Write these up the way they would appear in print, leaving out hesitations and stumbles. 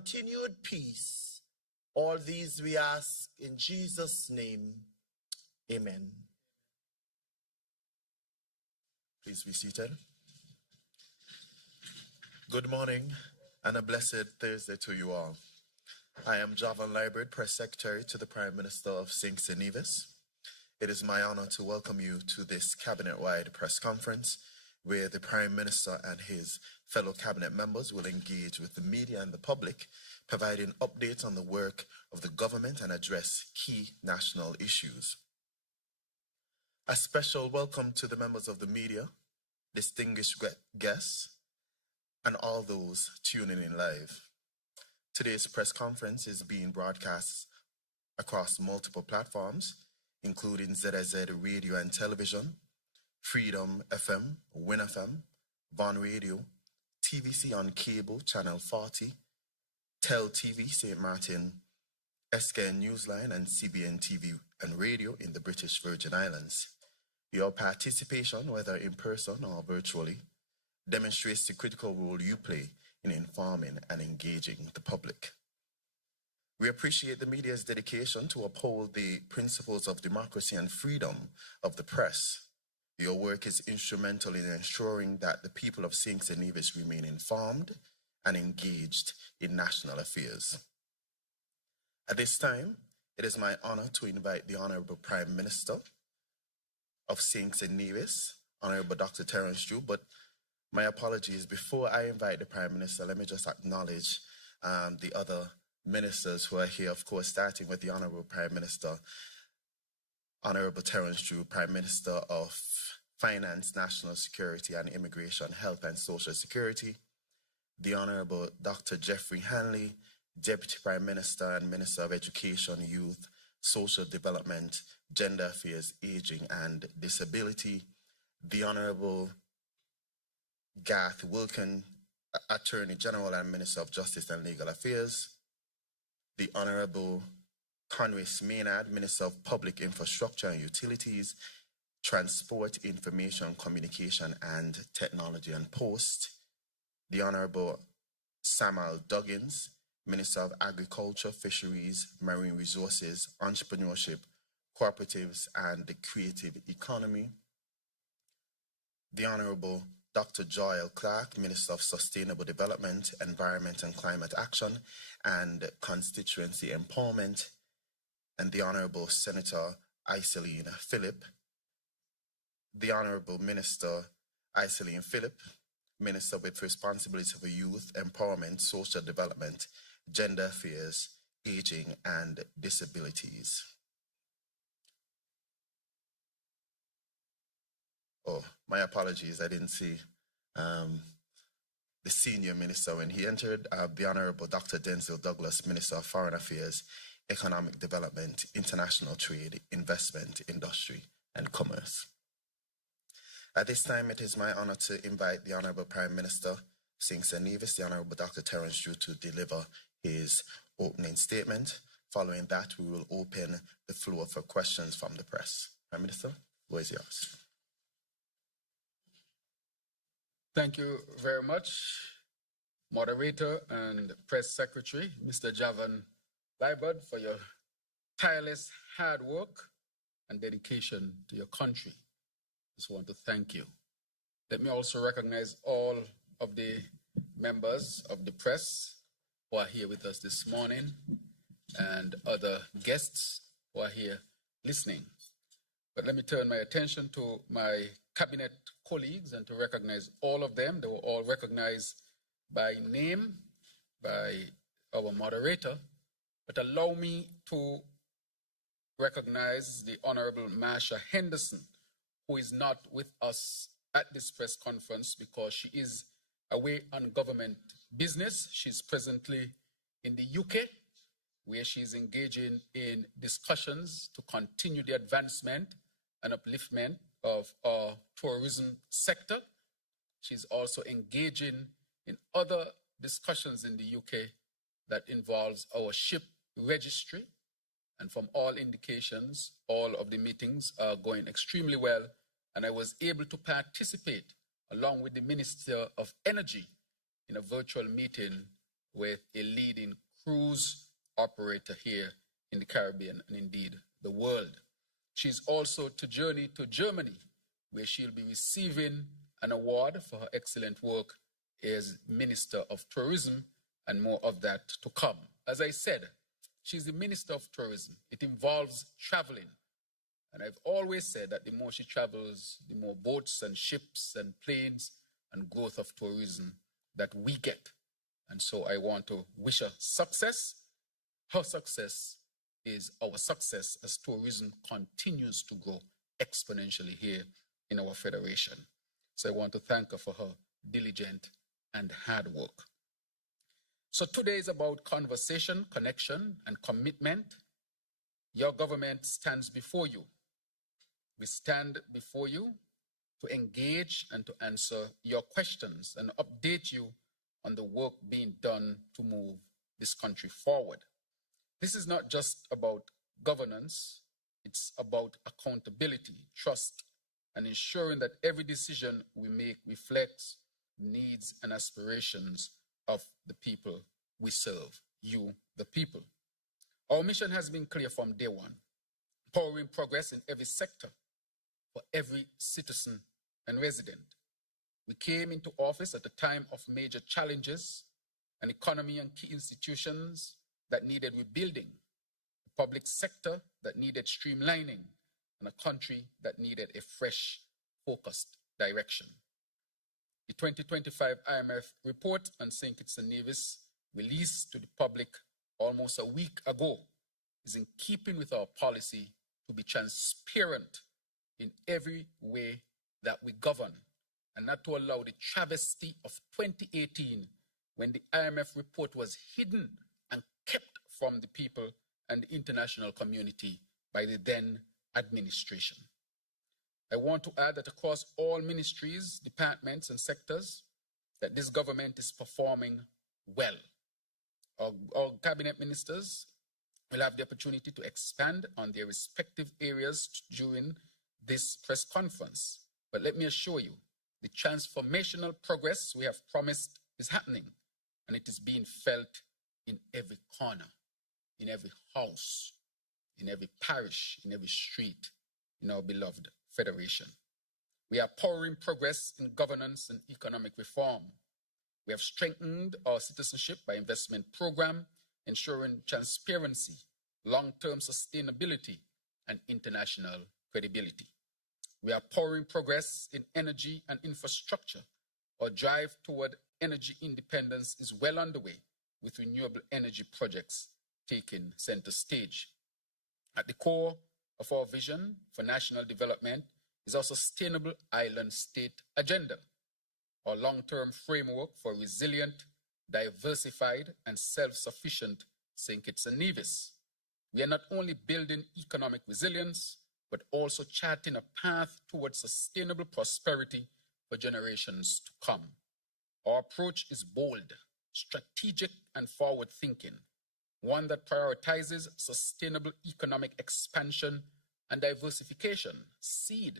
continued peace. All these we ask in Jesus' name. Amen. Please be seated. Good morning and a blessed Thursday to you all. I am Javan Library, Press Secretary to the Prime Minister of St. Nevis. It is my honor to welcome you to this cabinet-wide press conference where the Prime Minister and his fellow cabinet members will engage with the media and the public, providing updates on the work of the government and address key national issues. A special welcome to the members of the media, distinguished guests, and all those tuning in live. Today's press conference is being broadcast across multiple platforms, including ZSZ Radio and Television, Freedom FM, Win FM, Von Radio, TVC on Cable, Channel 40, Tel TV, St. Martin, SKN Newsline, and CBN TV and Radio in the British Virgin Islands. Your participation, whether in person or virtually, demonstrates the critical role you play in informing and engaging the public. We appreciate the media's dedication to uphold the principles of democracy and freedom of the press. Your work is instrumental in ensuring that the people of St. Nevis remain informed and engaged in national affairs. At this time, it is my honor to invite the Honorable Prime Minister of St. Nevis, Honorable Dr. Terrance, but my apologies. Before I invite the Prime Minister, let me just acknowledge the other ministers who are here, of course, starting with the Honorable Prime Minister, Honorable Terrance Drew, Prime Minister of Finance, National Security and Immigration, Health and Social Security, the Honorable Dr. Jeffrey Hanley, Deputy Prime Minister and Minister of Education, Youth, Social Development, Gender Affairs, Aging and Disability, the Honorable Garth Wilkin, Attorney General and Minister of Justice and Legal Affairs, the Honorable Conway Maynard, Minister of Public Infrastructure and Utilities, Transport, Information, Communication and Technology and Post, the Honorable Samuel Duggins, Minister of Agriculture, Fisheries, Marine Resources, Entrepreneurship, Cooperatives and the Creative Economy, the Honorable Dr. Joel Clark, Minister of Sustainable Development, Environment and Climate Action and Constituency Empowerment, and the Honorable Senator Iseline Phillip, the Honorable Minister Iseline Phillip, Minister with responsibility for youth, empowerment, social development, gender affairs, aging, and disabilities. Oh, my apologies, I didn't see the senior minister when he entered, the Honorable Dr. Denzel Douglas, Minister of Foreign Affairs, Economic Development, International Trade, Investment, Industry, and Commerce. At this time, it is my honor to invite the Honorable Prime Minister, St. Nevis, the Honorable Dr. Terrance Drew, to deliver his opening statement. Following that, we will open the floor for questions from the press. Prime Minister, where is yours? Thank you very much, Moderator and Press Secretary, Mr. Javan Librard, for your tireless hard work and dedication to your country. Just want to thank you. Let me also recognize all of the members of the press who are here with us this morning and other guests who are here listening. But let me turn my attention to my cabinet colleagues and to recognize all of them. They were all recognized by name by our moderator. But allow me to recognize the Honorable Marsha Henderson, who is not with us at this press conference because she is away on government business. She's presently in the UK, where she's engaging in discussions to continue the advancement and upliftment of our tourism sector. She's also engaging in other discussions in the UK that involves our ship registry. And from all indications, all of the meetings are going extremely well. And I was able to participate along with the Minister of Energy in a virtual meeting with a leading operator here in the Caribbean and indeed the world. She's also to journey to Germany, where she'll be receiving an award for her excellent work as Minister of Tourism, and more of that to come. As I said, she's the Minister of Tourism. It involves traveling. And I've always said that the more she travels, the more boats and ships and planes and growth of tourism that we get. And so I want to wish her success. Her success is our success as tourism continues to grow exponentially here in our federation. So I want to thank her for her diligent and hard work. So today is about conversation, connection, and commitment. Your government stands before you. We stand before you to engage and to answer your questions and update you on the work being done to move this country forward. This is not just about governance, it's about accountability, trust, and ensuring that every decision we make reflects the needs and aspirations of the people we serve, you, the people. Our mission has been clear from day one, powering progress in every sector for every citizen and resident. We came into office at a time of major challenges, an economy and key institutions that needed rebuilding, a public sector that needed streamlining, and a country that needed a fresh, focused direction. The 2025 IMF report on St. Kitts and Nevis, released to the public almost a week ago, is in keeping with our policy to be transparent in every way that we govern, and not to allow the travesty of 2018, when the IMF report was hidden and kept from the people and the international community by the then administration. I want to add that across all ministries, departments, and sectors, that this government is performing well. Our cabinet ministers will have the opportunity to expand on their respective areas during this press conference. But let me assure you, the transformational progress we have promised is happening, and it is being felt in every corner, in every house, in every parish, in every street, in our beloved federation. We are powering progress in governance and economic reform. We have strengthened our citizenship by investment program, ensuring transparency, long-term sustainability, and international credibility. We are powering progress in energy and infrastructure. Our drive toward energy independence is well underway, with renewable energy projects taking center stage. At the core of our vision for national development is our sustainable island state agenda, our long-term framework for resilient, diversified, and self-sufficient St. Kitts and Nevis. We are not only building economic resilience, but also charting a path towards sustainable prosperity for generations to come. Our approach is bold, strategic, and forward-thinking, one that prioritizes sustainable economic expansion and diversification, SEED,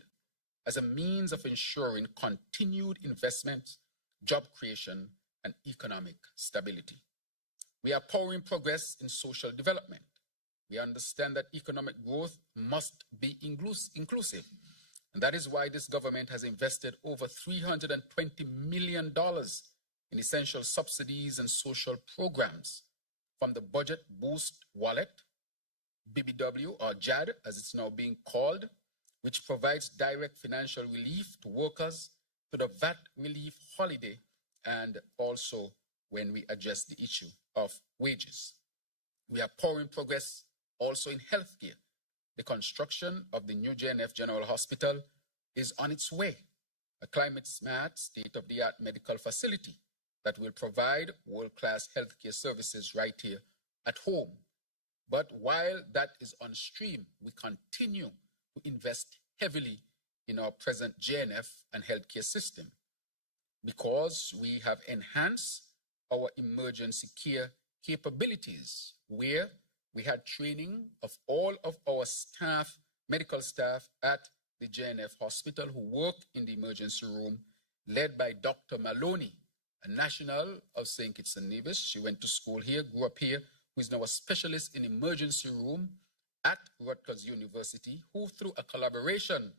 as a means of ensuring continued investment, job creation, and economic stability. We are powering progress in social development. We understand that economic growth must be inclusive, and that is why this government has invested over $320 million in essential subsidies and social programs, from the Budget Boost Wallet, BBW, or JAD as it's now being called, which provides direct financial relief to workers, to the VAT relief holiday, and also when we address the issue of wages. We are powering progress also in healthcare. The construction of the new JNF General Hospital is on its way, a climate-smart, state-of-the-art medical facility that will provide world-class healthcare services right here at home. But while that is on stream, we continue to invest heavily in our present JNF and healthcare system, because we have enhanced our emergency care capabilities, where we had training of all of our staff, medical staff at the JNF hospital who work in the emergency room, led by Dr. Maloney, a national of St. Kitts and Nevis. She went to school here, grew up here, who who is now a specialist in emergency room at Rutgers University, who through a collaboration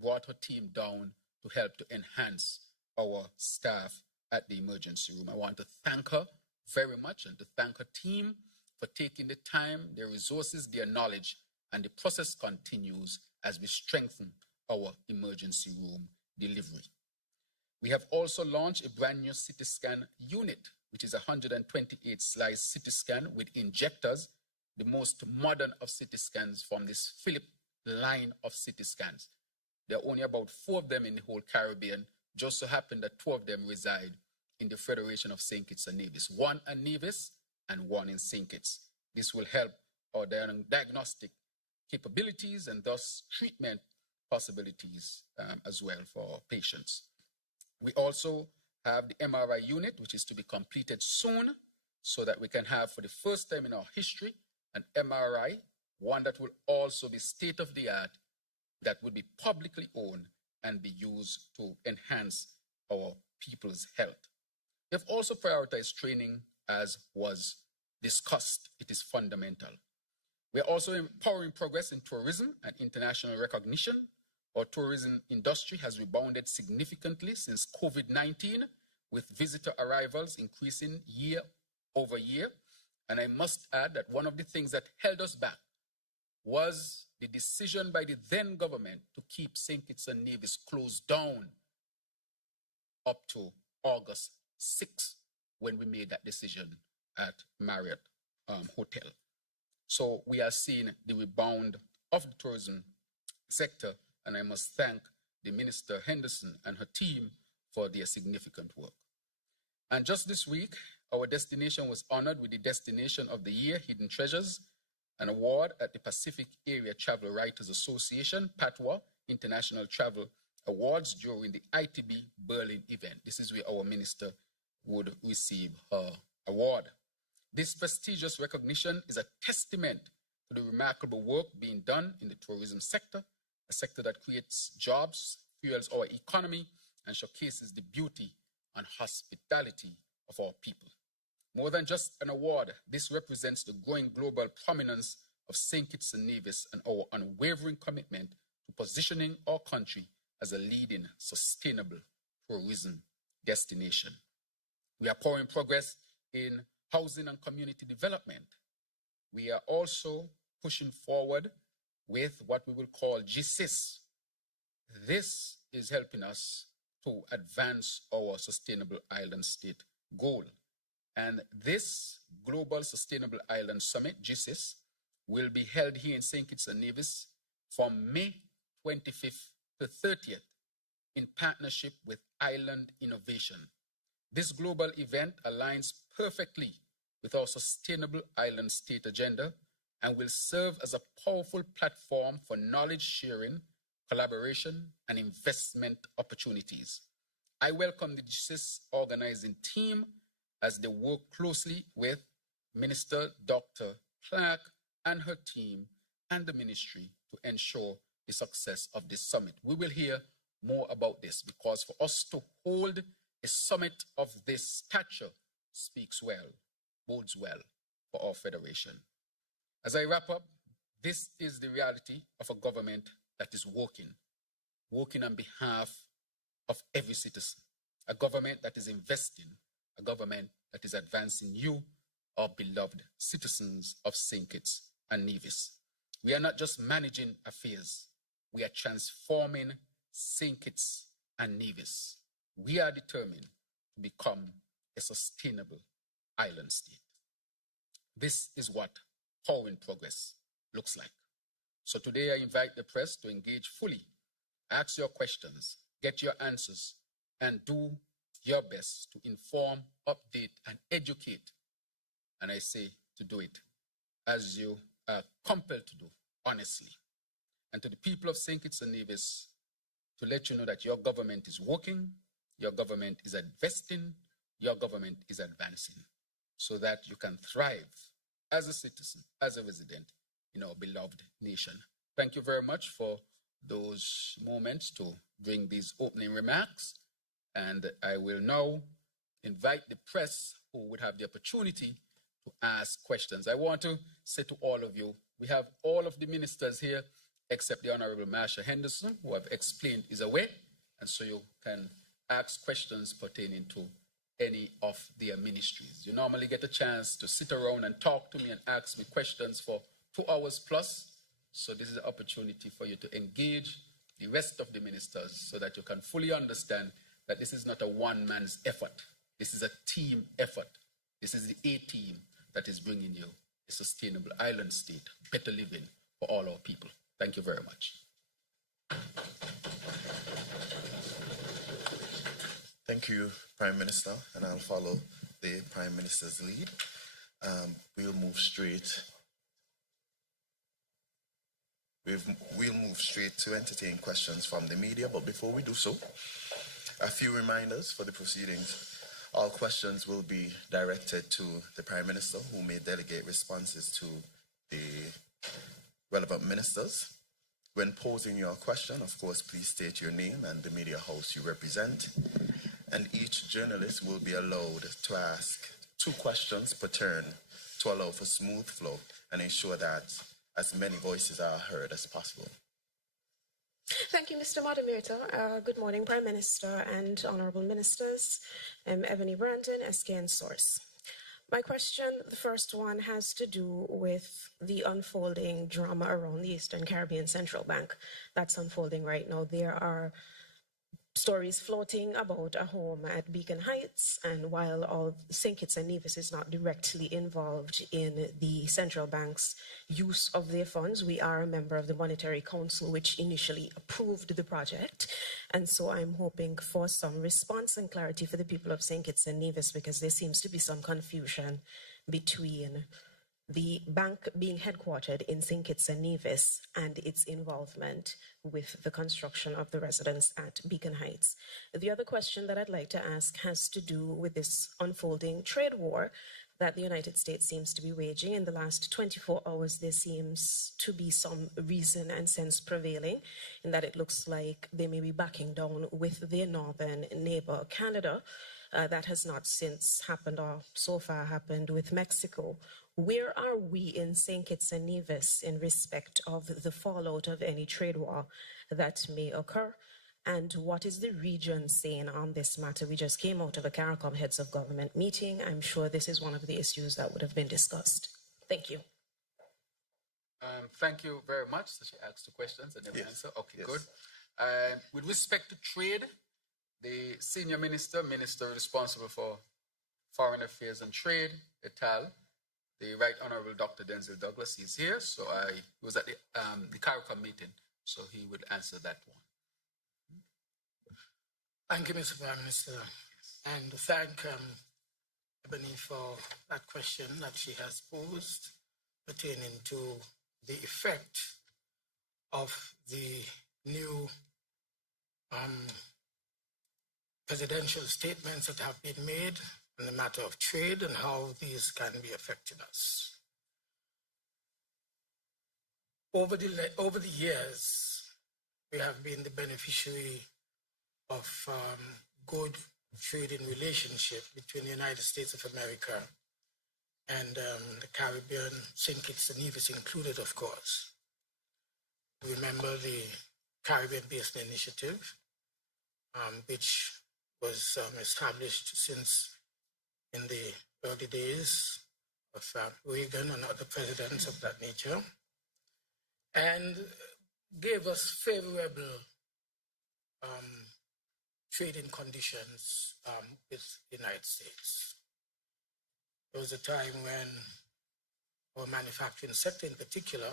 brought her team down to help to enhance our staff at the emergency room. I want to thank her very much and to thank her team for taking the time, their resources, their knowledge, and the process continues as we strengthen our emergency room delivery. We have also launched a brand new CT scan unit, which is a 128 slice CT scan with injectors, the most modern of CT scans from this Philip line of CT scans. There are only about 4 of them in the whole Caribbean. Just so happen that 2 of them reside in the Federation of St. Kitts and Nevis, 1 at Nevis and 1 in St. Kitts. This will help our diagnostic capabilities and thus treatment possibilities as well for patients. We also have the MRI unit, which is to be completed soon, so that we can have, for the first time in our history, an MRI, one that will also be state-of-the-art, that will be publicly owned and be used to enhance our people's health. They've also prioritized training as was discussed. It is fundamental. We're also empowering progress in tourism and international recognition. Our tourism industry has rebounded significantly since COVID-19, with visitor arrivals increasing year over year. And I must add that one of the things that held us back was the decision by the then government to keep St. Kitts and Nevis closed down up to August 6th, when we made that decision at Marriott Hotel. So we are seeing the rebound of the tourism sector, and I must thank the Minister Henderson and her team for their significant work. And just this week, our destination was honored with the Destination of the Year, Hidden Treasures, an award at the Pacific Area Travel Writers Association, PATWA, International Travel Awards during the ITB Berlin event. This is where our minister would receive her award. This prestigious recognition is a testament to the remarkable work being done in the tourism sector, a sector that creates jobs, fuels our economy, and showcases the beauty and hospitality of our people. More than just an award, this represents the growing global prominence of St. Kitts and Nevis and our unwavering commitment to positioning our country as a leading sustainable tourism destination. We are pouring progress in housing and community development. We are also pushing forward with what we will call GSIS. This is helping us to advance our Sustainable Island State goal. And this Global Sustainable Island Summit, GSIS, will be held here in St. Kitts and Nevis from May 25th to 30th in partnership with Island Innovation. This global event aligns perfectly with our Sustainable Island State agenda and will serve as a powerful platform for knowledge sharing, collaboration, and investment opportunities. I welcome the GSIS organizing team as they work closely with Minister Dr. Clark and her team and the ministry to ensure the success of this summit. We will hear more about this, because for us to hold a summit of this stature speaks well, bodes well for our federation. As I wrap up, this is the reality of a government that is working on behalf of every citizen, a government that is investing, a government that is advancing you, our beloved citizens of St. Kitts and Nevis. We are not just managing affairs, we are transforming St. Kitts and Nevis. We are determined to become a sustainable island state. This is what Power in Progress looks like. So today I invite the press to engage fully, ask your questions, get your answers, and do your best to inform, update, and educate. And I say to do it as you are compelled to do, honestly. And to the people of St. Kitts and Nevis, to let you know that your government is working, your government is investing, your government is advancing, so that you can thrive as a citizen, as a resident in our beloved nation. Thank you very much for those moments to bring these opening remarks. And I will now invite the press who would have the opportunity to ask questions. I want to say to all of you, we have all of the ministers here except the Honorable Marsha Henderson, who have explained is away, and so you can ask questions pertaining to any of their ministries. You normally get a chance to sit around and talk to me and ask me questions for 2 hours plus. So this is an opportunity for you to engage the rest of the ministers so that you can fully understand that this is not a one-man's effort. This is a team effort. This is the A-team that is bringing you a sustainable island state, better living for all our people. Thank you very much. Thank you, Prime Minister, and I'll follow the Prime Minister's lead. We'll move straight to entertain questions from the media, but before we do so, a few reminders for the proceedings. All questions will be directed to the Prime Minister, who may delegate responses to the relevant ministers. When posing your question, of course, please state your name and the media house you represent. And each journalist will be allowed to ask 2 questions per turn to allow for smooth flow and ensure that as many voices are heard as possible. Thank you, Mr. Moderator. Good morning, Prime Minister and Honourable Ministers. I'm Ebony Brandon, SKN Source. My question, the first one, has to do with the unfolding drama around the Eastern Caribbean Central Bank that's unfolding right now. There are stories floating about a home at Beacon Heights, and while all St. Kitts and Nevis is not directly involved in the central bank's use of their funds, we are a member of the Monetary Council, which initially approved the project. And so I'm hoping for some response and clarity for the people of St. Kitts and Nevis, because there seems to be some confusion between the bank being headquartered in St. Kitts and Nevis and its involvement with the construction of the residence at Beacon Heights. The other question that I'd like to ask has to do with this unfolding trade war that the United States seems to be waging. In the last 24 hours, there seems to be some reason and sense prevailing in that it looks like they may be backing down with their northern neighbor, Canada. That has not since happened, or so far happened with Mexico. Where are we in St. Kitts and Nevis in respect of the fallout of any trade war that may occur? And what is the region saying on this matter? We just came out of a CARICOM Heads of Government meeting. I'm sure this is one of the issues that would have been discussed. Thank you. Thank you very much. So she asked 2 questions and then answer. Okay, Yes. good. With respect to trade, the senior minister responsible for foreign affairs and trade, ETAL, the Right Honorable Dr. Denzel Douglas, is here. So I was at the CARICOM meeting, so he would answer that one. Thank you, Mr. Prime Minister, and thank Ebony for that question that she has posed pertaining to the effect of the new presidential statements that have been made on the matter of trade and how these can be affecting us. Over the years, we have been the beneficiary of good trading relationship between the United States of America and the Caribbean, St. Kitts and Nevis included, of course. Remember the Caribbean Basin Initiative, which was established since in the early days of Reagan and other presidents of that nature, and gave us favorable trading conditions with the United States. There was a time when our manufacturing sector in particular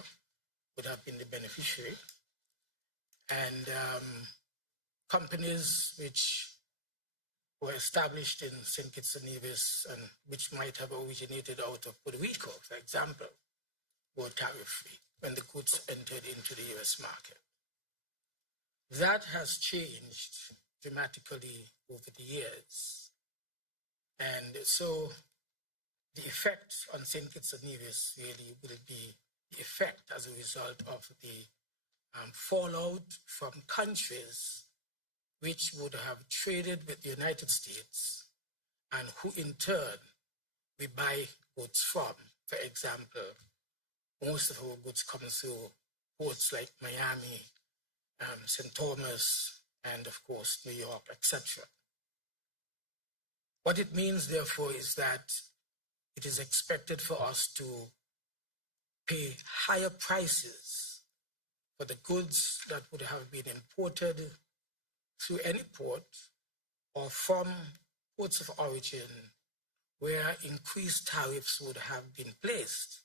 would have been the beneficiary, and companies which were established in St. Kitts and Nevis and which might have originated out of Puerto Rico, for example, were tariff-free when the goods entered into the US market. That has changed dramatically over the years. And so the effect on St. Kitts and Nevis really will be the effect as a result of the fallout from countries which would have traded with the United States and who in turn we buy goods from. For example, most of our goods come through ports like Miami, St. Thomas, and of course, New York, etc. What it means, therefore, is that it is expected for us to pay higher prices for the goods that would have been imported through any port or from ports of origin where increased tariffs would have been placed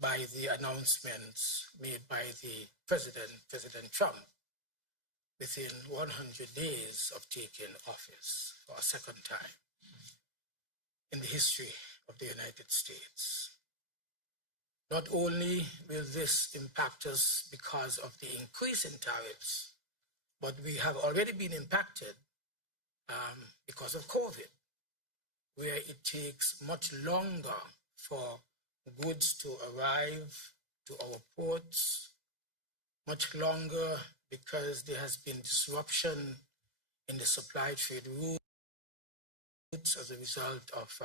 by the announcements made by the President Trump, within 100 days of taking office for a second time in the history of the United States. Not only will this impact us because of the increase in tariffs, but we have already been impacted because of COVID, where it takes much longer for goods to arrive to our ports, much longer because there has been disruption in the supply trade routes as a result of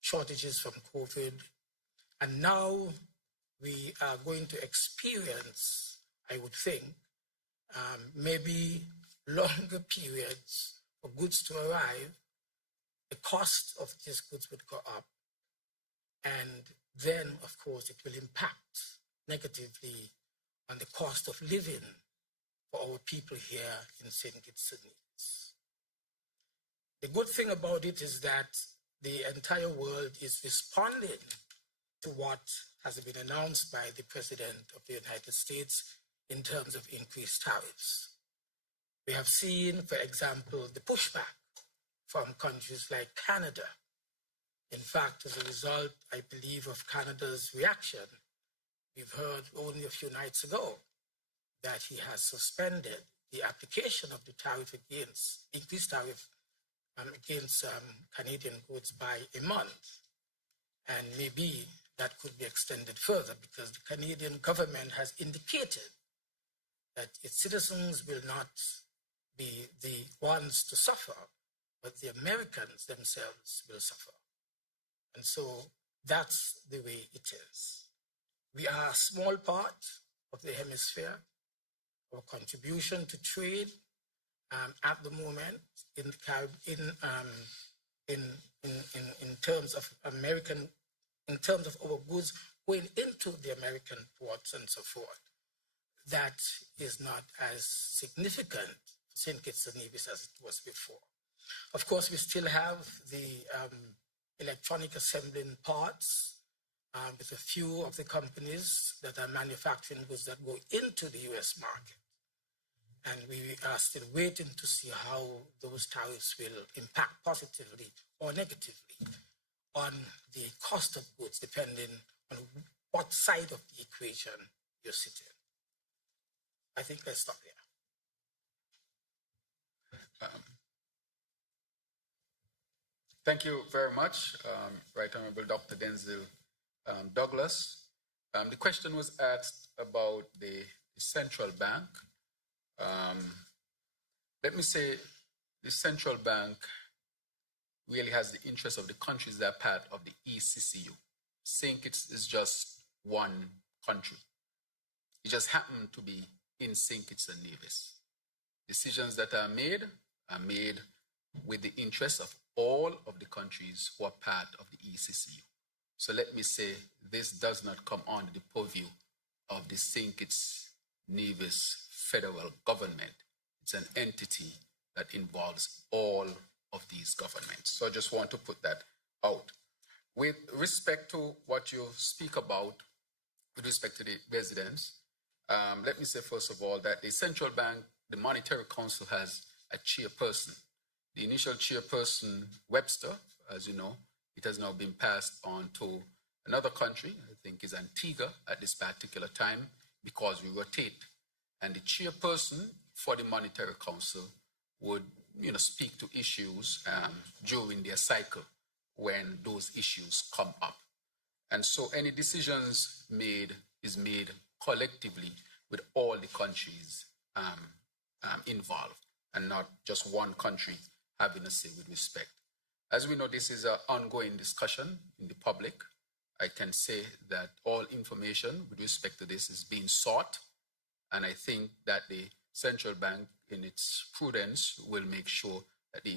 shortages from COVID. And now we are going to experience, I would think, maybe longer periods for goods to arrive. The cost of these goods would go up. And then, of course, it will impact negatively on the cost of living for our people here in St. Kitts and Nevis. The good thing about it is that the entire world is responding to what has been announced by the President of the United States in terms of increased tariffs. We have seen, for example, the pushback from countries like Canada. In fact, as a result, I believe, of Canada's reaction, we've heard only a few nights ago that he has suspended the application of the tariff against, increased tariff against Canadian goods by a month. And maybe that could be extended further because the Canadian government has indicated that its citizens will not be the ones to suffer, but the Americans themselves will suffer. And so that's the way it is. We are a small part of the hemisphere. Our contribution to trade at the moment in terms of in terms of our goods going into the American ports and so forth, that is not as significant for St. Kitts and Nevis as it was before. Of course, we still have the electronic assembling parts with a few of the companies that are manufacturing goods that go into the US market. And we are still waiting to see how those tariffs will impact positively or negatively on the cost of goods, depending on what side of the equation you're sitting. I think let's stop here. Thank you very much, Right Honorable Dr. Denzel Douglas. The question was asked about the central bank. Let me say the central bank really has the interest of the countries that are part of the ECCU. St. Kitts is just one country. It just happened to be in St. Kitts and Nevis. Decisions that are made with the interest of all of the countries who are part of the ECCU. So let me say this does not come under the purview of the St. Kitts Nevis federal government. It's an entity that involves all of these governments. So I just want to put that out. With respect to what you speak about, with respect to the residents, let me say first of all that the central bank, the Monetary Council has a chairperson. The initial chairperson, Webster, as you know, it has now been passed on to another country, I think is Antigua at this particular time, because we rotate. And the chairperson for the Monetary Council would, speak to issues during their cycle when those issues come up. And so any decisions made is made collectively with all the countries involved, and not just one country having a say with respect As we know, this is an ongoing discussion in the public. I can say that all information with respect to this is being sought, and I think that the central bank, in its prudence, will make sure that the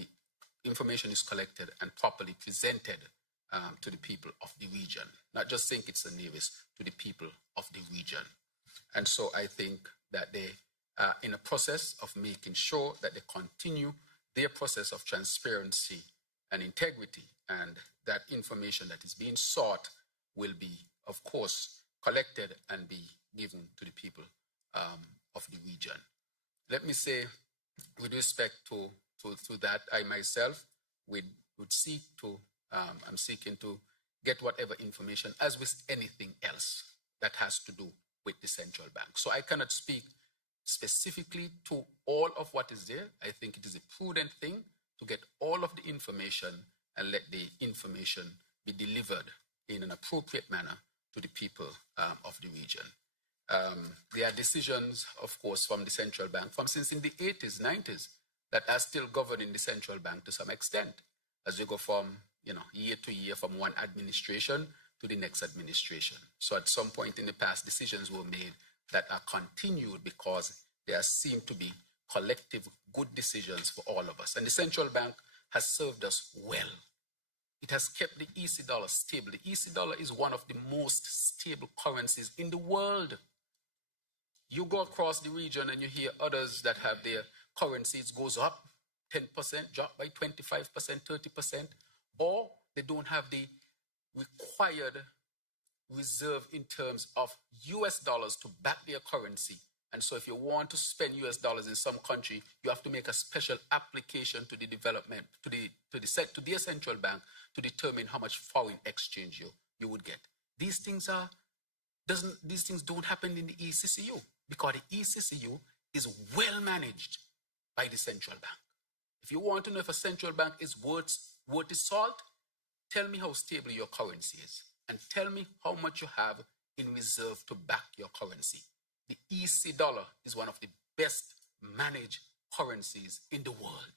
information is collected and properly presented to the people of the region, not just St. Kitts and Nevis, to the people of the region. And so I think that they are in a process of making sure that they continue their process of transparency and integrity, and that information that is being sought will be, of course, collected and be given to the people of the region. Let me say, with respect to that, I myself would seek to, I'm seeking to get whatever information, as with anything else that has to do with the central bank. So I cannot speak specifically to all of what is there. I think it is a prudent thing to get all of the information and let the information be delivered in an appropriate manner to the people of the region. There are decisions, of course, from the central bank from since in the 80s, 90s, that are still governing the central bank to some extent, as you go from year to year, from one administration to the next administration. So at some point in the past, decisions were made that are continued because there seem to be collective good decisions for all of us. And the central bank has served us well. It has kept the EC dollar stable. The EC dollar is one of the most stable currencies in the world. You go across the region and you hear others that have their currencies goes up 10%, drop by 25%, 30%, or they don't have the required reserve in terms of US dollars to back their currency. And so if you want to spend US dollars in some country, you have to make a special application to the development, to the central bank to determine how much foreign exchange you would get. These things don't happen in the ECCU, because the ECCU is well managed by the central bank. If you want to know if a central bank is worth its salt, tell me how stable your currency is, and tell me how much you have in reserve to back your currency. The EC dollar is one of the best managed currencies in the world,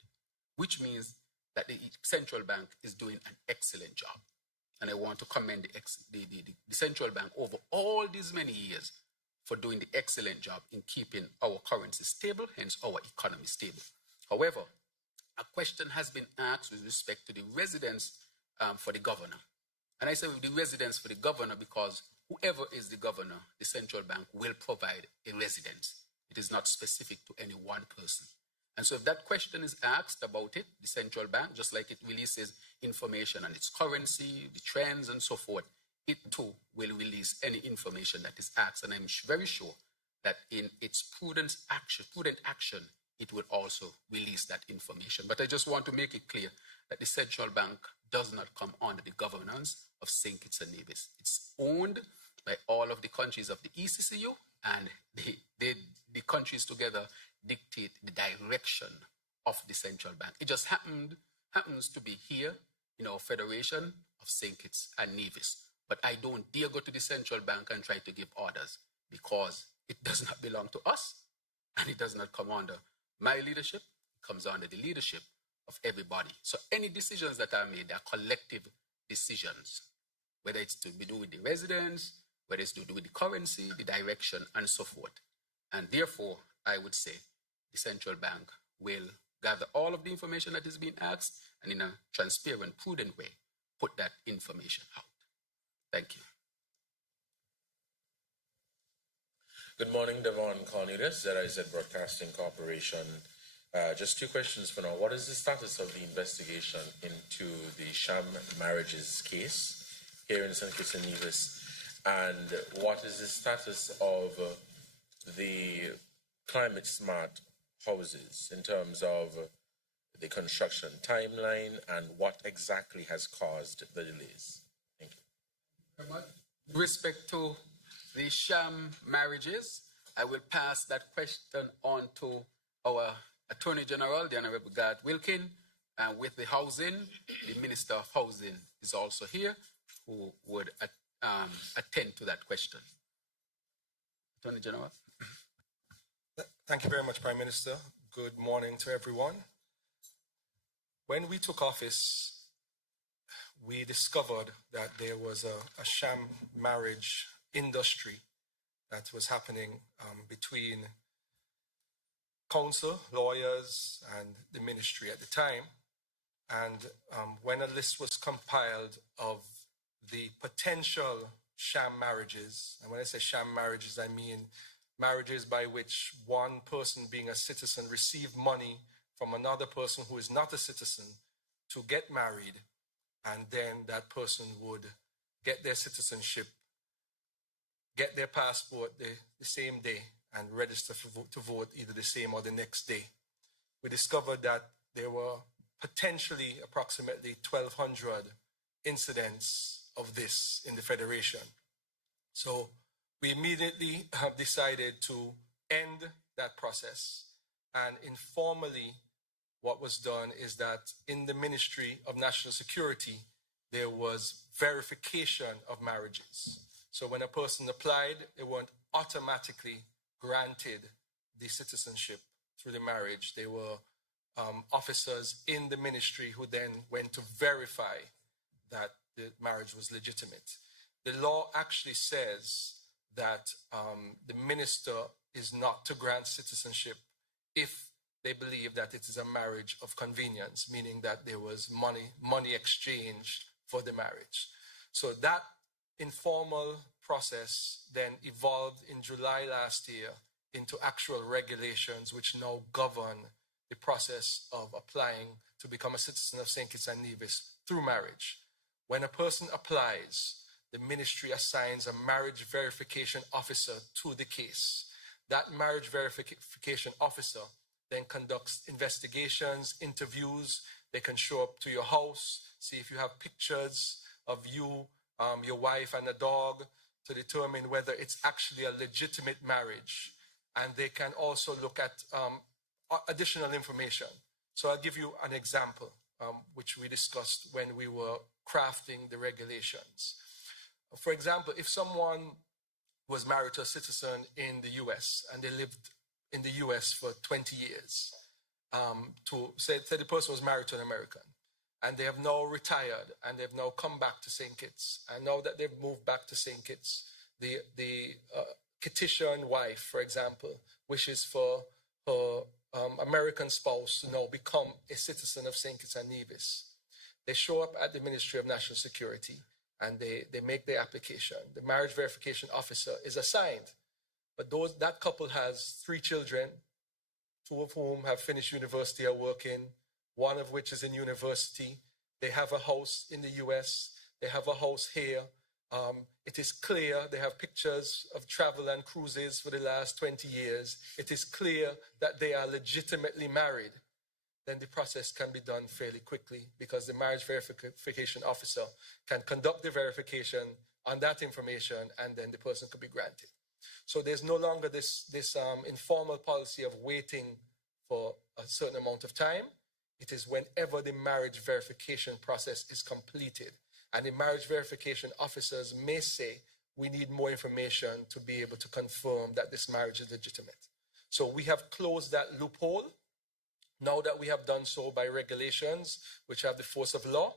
which means that the central bank is doing an excellent job. And I want to commend the central bank over all these many years for doing the excellent job in keeping our currency stable, hence our economy stable. However, a question has been asked with respect to the residence for the governor. And I say with the residence for the governor because whoever is the governor, the central bank will provide a residence. It is not specific to any one person. And so if that question is asked about it, the central bank, just like it releases information on its currency, the trends and so forth, it too will release any information that is asked. And I'm very sure that in its prudent action, it will also release that information. But I just want to make it clear that the central bank does not come under the governance of St. Kitts and Nevis. It's owned by all of the countries of the ECCU, and the countries together dictate the direction of the central bank. It just happens to be here in our Federation of St. Kitts and Nevis. But I don't dare go to the central bank and try to give orders, because it does not belong to us, and it does not come under my leadership. It comes under the leadership of everybody. So any decisions that are made are collective decisions, whether it's to do with the residents, whether it's to do with the currency, the direction, and so forth. And therefore, I would say the central bank will gather all of the information that is being asked and in a transparent, prudent way, put that information out. Thank you. Good morning, Devon Cornelius, ZIZ Broadcasting Corporation. Just two questions for now. What is the status of the investigation into the sham marriages case here in St. Kitts and Nevis? And what is the status of the climate smart houses in terms of the construction timeline, and what exactly has caused the delays? Thank you. With respect to the sham marriages, I will pass that question on to our Attorney General, the Honorable Garth Wilkin, and with the housing, the Minister of Housing is also here, who would attend to that question. Attorney General. Thank you very much, Prime Minister. Good morning to everyone. When we took office we discovered that there was a sham marriage industry that was happening between council, lawyers, and the ministry at the time. And when a list was compiled of the potential sham marriages, and when I say sham marriages, I mean marriages by which one person being a citizen received money from another person who is not a citizen to get married, and then that person would get their citizenship, get their passport the same day, and register to vote either the same or the next day. We discovered that there were potentially approximately 1,200 incidents of this in the Federation. So we immediately have decided to end that process, and informally what was done is that in the Ministry of National Security, there was verification of marriages. So when a person applied, they weren't automatically granted the citizenship through the marriage. They were officers in the ministry who then went to verify that the marriage was legitimate. The law actually says that the minister is not to grant citizenship if they believe that it is a marriage of convenience, meaning that there was money exchanged for the marriage. So that informal process then evolved in July last year into actual regulations which now govern the process of applying to become a citizen of St. Kitts and Nevis through marriage. When a person applies, the ministry assigns a marriage verification officer to the case. That marriage verification officer then conducts investigations, interviews. They can show up to your house, see if you have pictures of you, your wife, and a dog to determine whether it's actually a legitimate marriage. And they can also look at additional information. So I'll give you an example, which we discussed when we were crafting the regulations. For example, if someone was married to a citizen in the US and they lived in the US for 20 years, say the person was married to an American, and they have now retired and they've now come back to St. Kitts, and now that they've moved back to St. Kitts, the Kittian wife, for example, wishes for her American spouse to now become a citizen of St. Kitts and Nevis. They show up at the Ministry of National Security and they make their application. The marriage verification officer is assigned, but that couple has 3 children, 2 of whom have finished university or working, 1 of which is in university. They have a house in the US. They have a house here. It is clear they have pictures of travel and cruises for the last 20 years. It is clear that they are legitimately married. Then the process can be done fairly quickly because the marriage verification officer can conduct the verification on that information, and then the person could be granted. So there's no longer this informal policy of waiting for a certain amount of time. It is whenever the marriage verification process is completed. And the marriage verification officers may say, we need more information to be able to confirm that this marriage is legitimate. So we have closed that loophole. Now that we have done so by regulations, which have the force of law,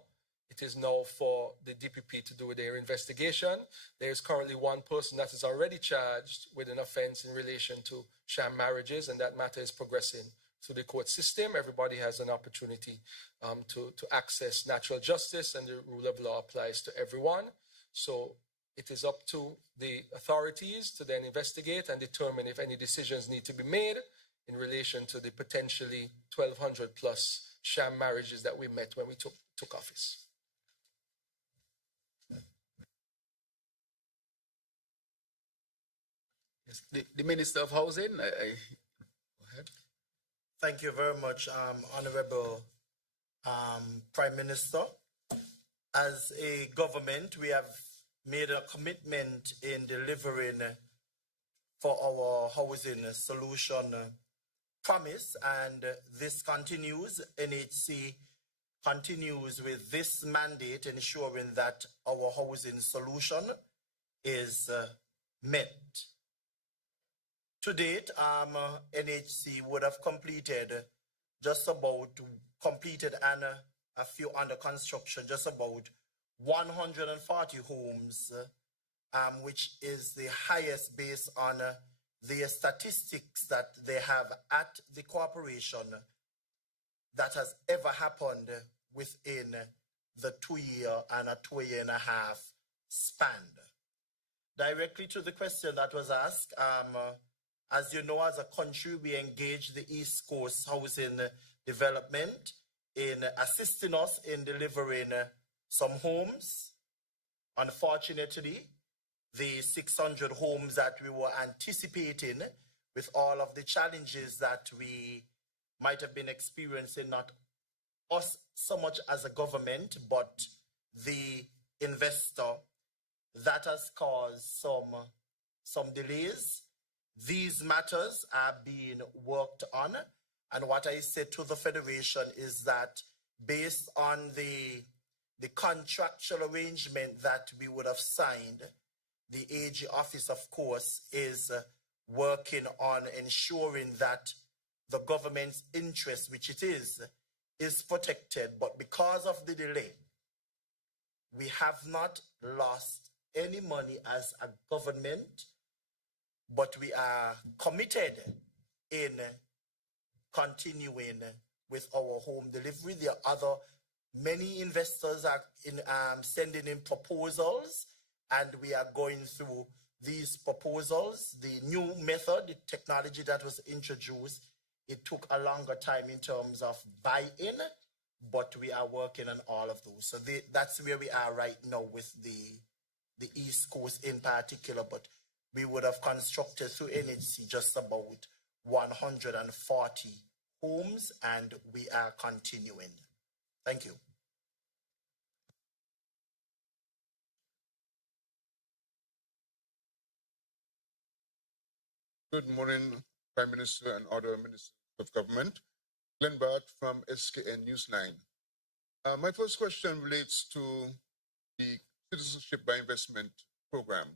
it is now for the DPP to do their investigation. There is currently 1 person that is already charged with an offense in relation to sham marriages, and that matter is progressing through the court system. Everybody has an opportunity to access natural justice, and the rule of law applies to everyone. So it is up to the authorities to then investigate and determine if any decisions need to be made in relation to the potentially 1,200 plus sham marriages that we met when we took office. Yes, the Minister of Housing, go ahead. Thank you very much, Honorable Prime Minister. As a government, we have made a commitment in delivering for our housing solution promise, and this continues. NHC continues with this mandate, ensuring that our housing solution is met. To date, NHC would have completed and a few under construction, just about 140 homes, which is the highest based on the statistics that they have at the corporation that has ever happened within the 2 year and a 2.5 year span. Directly to the question that was asked, as you know, as a country, we engage the East Coast Housing Development in assisting us in delivering some homes. Unfortunately, the 600 homes that we were anticipating, with all of the challenges that we might have been experiencing, not us so much as a government, but the investor, that has caused some delays. These matters are being worked on. And what I said to the Federation is that based on the contractual arrangement that we would have signed, the AG office, of course, is working on ensuring that the government's interest, which it is protected. But because of the delay, we have not lost any money as a government, but we are committed in continuing with our home delivery. There are many investors are sending in proposals, and we are going through these proposals. The new method, the technology that was introduced, it took a longer time in terms of buy-in, but we are working on all of those. So that's where we are right now with the East Coast in particular, but we would have constructed through NHC just about 140 homes, and we are continuing. Thank you. Good morning, Prime Minister and other Ministers of Government. Glenn Bart from SKN Newsline. My first question relates to the Citizenship by Investment program,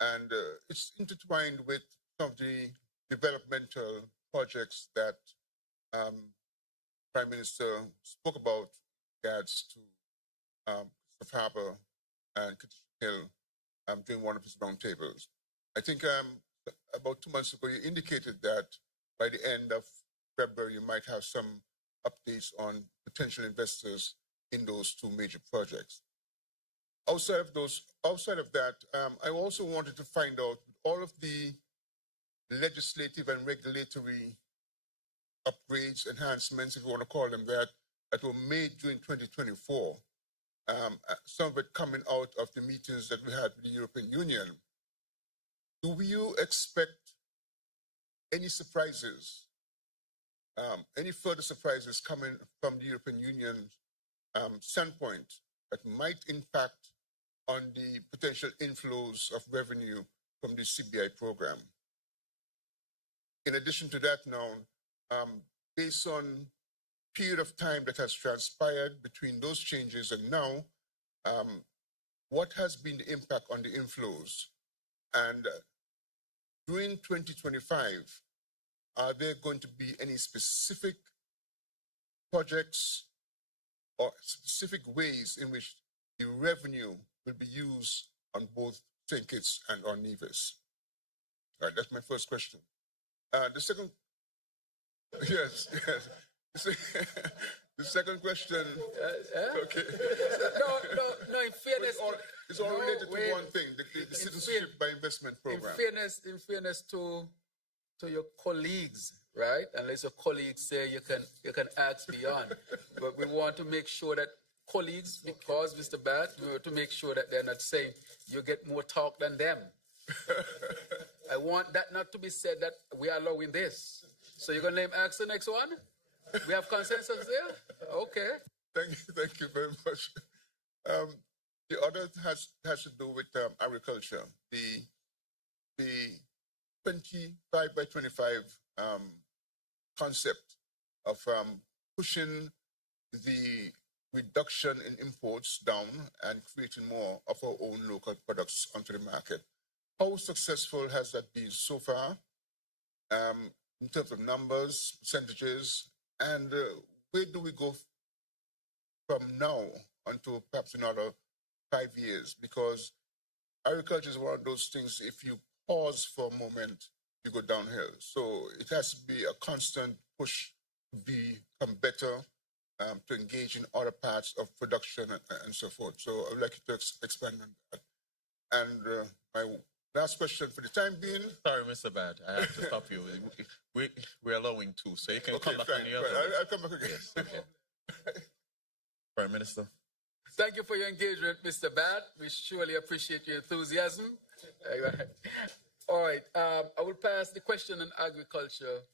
and it's intertwined with some of the developmental projects that Prime Minister spoke about regards to Christopher Harbour and Katisha Hill during one of his roundtables. I think about 2 months ago, you indicated that by the end of February, you might have some updates on potential investors in those two major projects. Outside of that, I also wanted to find out all of the legislative and regulatory upgrades, enhancements, if you want to call them that were made during 2024. Some of it coming out of the meetings that we had with the European Union. Do you expect any surprises, any further surprises coming from the European Union standpoint that might impact on the potential inflows of revenue from the CBI program? In addition to that now, based on period of time that has transpired between those changes and now, what has been the impact on the inflows? And during 2025, are there going to be any specific projects or specific ways in which the revenue will be used on both St. Kitts and on Nevis? All right, that's my first question. The second, yes. The second question. Okay. No. In fairness, it's all related to one thing: the Citizenship by Investment program. In fairness to your colleagues, right? Unless your colleagues say you can ask beyond, but we want to make sure that colleagues, because Mr. Bat, we want to make sure that they're not saying you get more talk than them. I want that not to be said that we are allowing this. So you're gonna ask the next one? We have consensus there? Okay. Thank you very much. The other has to do with agriculture. The 25 by 25 concept of pushing the reduction in imports down and creating more of our own local products onto the market. How successful has that been so far in terms of numbers, percentages, and where do we go from now until perhaps another 5 years, because agriculture is one of those things, if you pause for a moment, you go downhill. So it has to be a constant push to become better, to engage in other parts of production and so forth. So I would like you to expand on that. And my last question for the time being. Sorry, Mr. Bad, I have to stop you. We're allowing two, so you can Okay, come back fine, on the other. fine. I'll come back again. Yes, okay. Prime Minister. Thank you for your engagement, Mr. Bad. We surely appreciate your enthusiasm. All right. I will pass the question on agriculture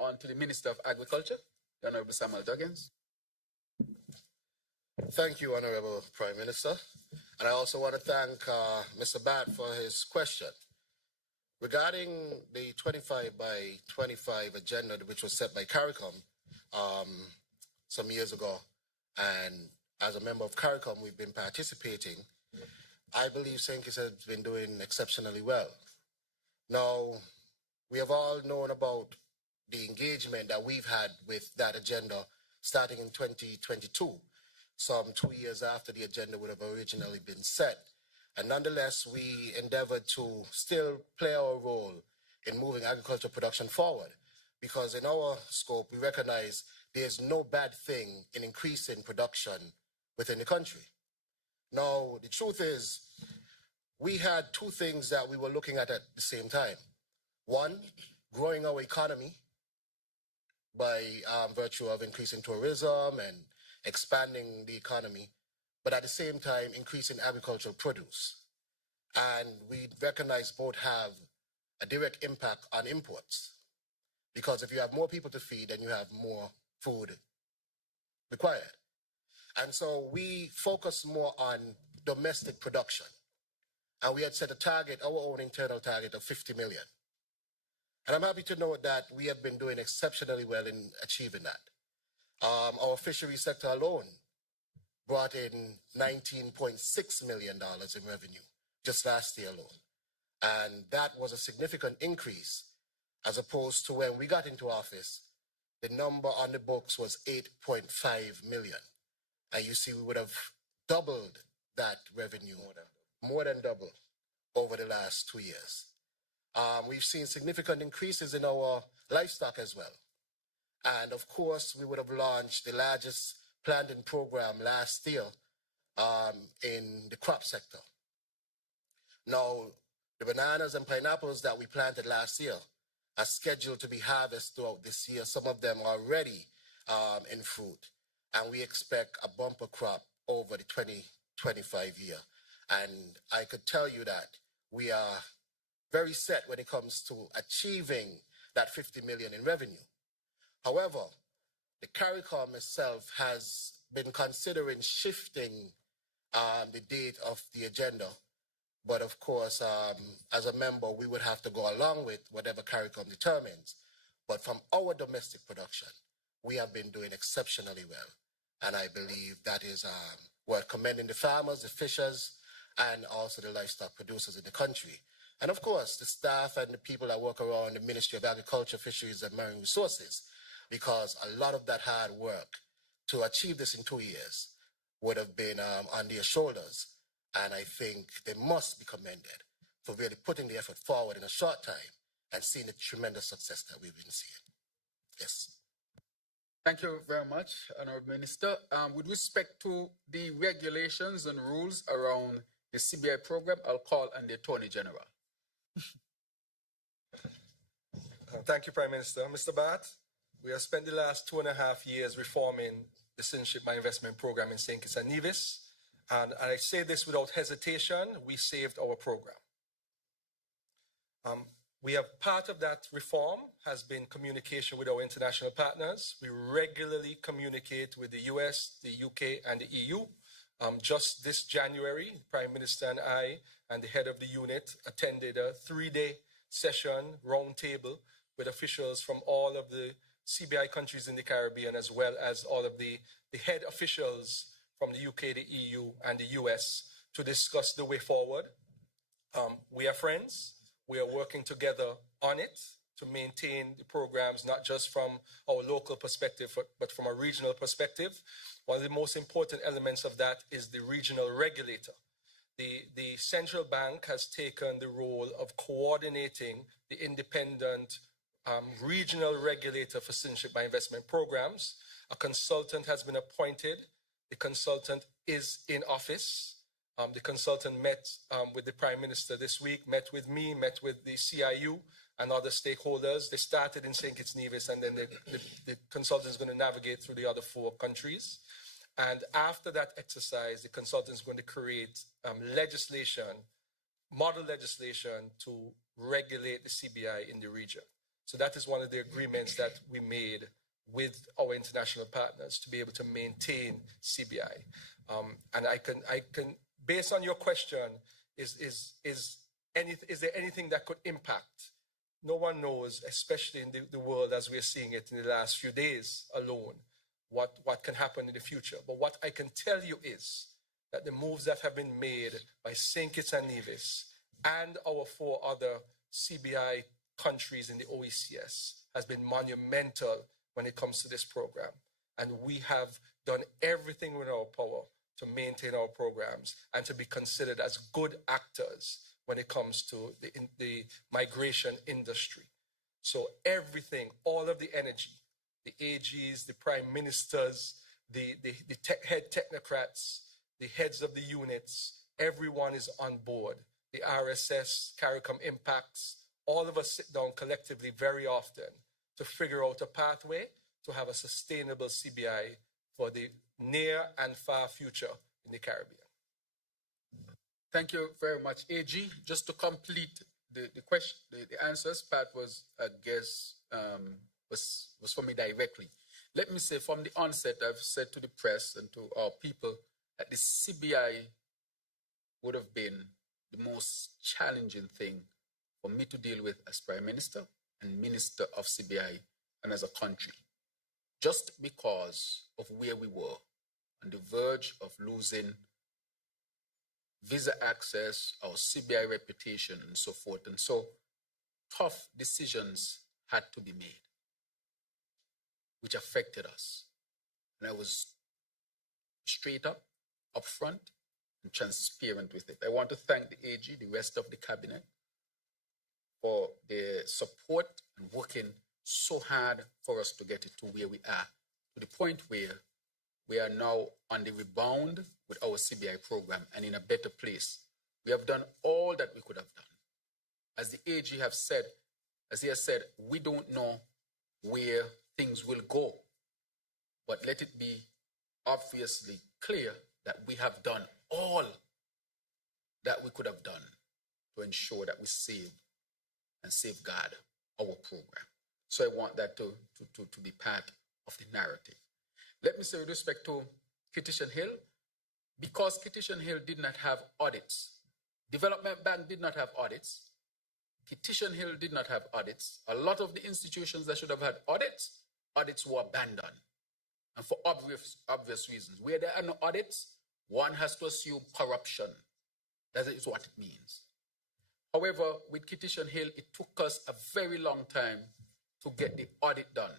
on to the Minister of Agriculture, the Honorable Samuel Duggins. Thank you, Honorable Prime Minister. And I also want to thank Mr. Bat for his question. Regarding the 25 by 25 agenda, which was set by CARICOM some years ago, and as a member of CARICOM, we've been participating, I believe St. Kitts has been doing exceptionally well. Now, we have all known about the engagement that we've had with that agenda starting in 2022, some 2 years after the agenda would have originally been set. And nonetheless, we endeavored to still play our role in moving agriculture production forward, because in our scope, we recognize there's no bad thing in increasing production within the country. Now, the truth is, we had two things that we were looking at the same time. One, growing our economy by virtue of increasing tourism and expanding the economy, but at the same time, increasing agricultural produce. And we recognize both have a direct impact on imports, because if you have more people to feed, then you have more food required. And so we focus more on domestic production. And we had set a target, our own internal target of 50 million. And I'm happy to note that we have been doing exceptionally well in achieving that. Our fishery sector alone brought in $19.6 million in revenue just last year alone. And that was a significant increase as opposed to when we got into office, the number on the books was 8.5 million. And you see, we would have doubled that revenue, more than double over the last 2 years. We've seen significant increases in our livestock as well. And of course, we would have launched the largest planting program last year in the crop sector. Now, the bananas and pineapples that we planted last year are scheduled to be harvested throughout this year. Some of them are already in fruit. And we expect a bumper crop over the 2025 year. And I could tell you that we are very set when it comes to achieving that 50 million in revenue. However, the CARICOM itself has been considering shifting the date of the agenda. But of course, as a member, we would have to go along with whatever CARICOM determines. But from our domestic production, we have been doing exceptionally well. And I believe that is worth commending the farmers, the fishers, and also the livestock producers in the country. And of course, the staff and the people that work around the Ministry of Agriculture, Fisheries, and Marine Resources, because a lot of that hard work to achieve this in 2 years would have been on their shoulders. And I think they must be commended for really putting the effort forward in a short time and seeing the tremendous success that we've been seeing. Yes. Thank you very much, Honorable Minister. With respect to the regulations and rules around the CBI program, I'll call on the Attorney General. Thank you, Prime Minister. Mr. Bat, we have spent the last 2.5 years reforming the Citizenship by Investment program in St. Kitts and Nevis. And I say this without hesitation, we saved our program. We have part of that reform has been communication with our international partners. We regularly communicate with the US, the UK, and the EU. Just this January, Prime Minister and I and the head of the unit attended a 3-day session roundtable with officials from all of the CBI countries in the Caribbean, as well as all of the head officials from the UK, the EU, and the US to discuss the way forward. We are friends. We are working together on it to maintain the programs, not just from our local perspective, but from a regional perspective. One of the most important elements of that is the regional regulator. The central bank has taken the role of coordinating the independent regional regulator for citizenship by investment programs. A consultant has been appointed. The consultant is in office. The consultant met with the Prime Minister this week, met with me, met with the CIU and other stakeholders. They started in St. Kitts Nevis, and then the consultant is going to navigate through the other 4 countries. And after that exercise, the consultant is going to create legislation, model legislation to regulate the CBI in the region. So that is one of the agreements that we made with our international partners to be able to maintain CBI. And I can, based on your question, is there anything that could impact? No one knows, especially in the world as we're seeing it in the last few days alone, what can happen in the future. But what I can tell you is that the moves that have been made by St. Kitts and Nevis and our 4 other CBI countries in the OECS has been monumental when it comes to this program. And we have done everything within our power to maintain our programs and to be considered as good actors when it comes to the migration industry. So everything, all of the energy, the AGs, the prime ministers, the head technocrats, the heads of the units, everyone is on board. The RSS, CARICOM impacts, all of us sit down collectively very often to figure out a pathway to have a sustainable CBI for the near and far future in the Caribbean. Thank you very much, AG. Just to complete the question, the answers, Pat was, I guess, was for me directly. Let me say from the onset, I've said to the press and to our people that the CBI would have been the most challenging thing for me to deal with as Prime Minister and Minister of CBI and as a country, just because of where we were on the verge of losing visa access, our CBI reputation, and so forth. And so tough decisions had to be made, which affected us. And I was straight up, upfront, and transparent with it. I want to thank the AG, the rest of the cabinet, for their support and working so hard for us to get it to where we are, to the point where we are now on the rebound with our CBI program and in a better place. We have done all that we could have done. As the AG have said, as he has said, we don't know where things will go, but let it be obviously clear that we have done all that we could have done to ensure that we save and safeguard our program. So I want that to be part of the narrative. Let me say with respect to Kittish Hill, because Kittish Hill did not have audits, Development Bank did not have audits, Kittish Hill did not have audits. A lot of the institutions that should have had audits were abandoned. And for obvious reasons. Where there are no audits, one has to assume corruption. That is what it means. However, with Kittish Hill, it took us a very long time to get the audit done.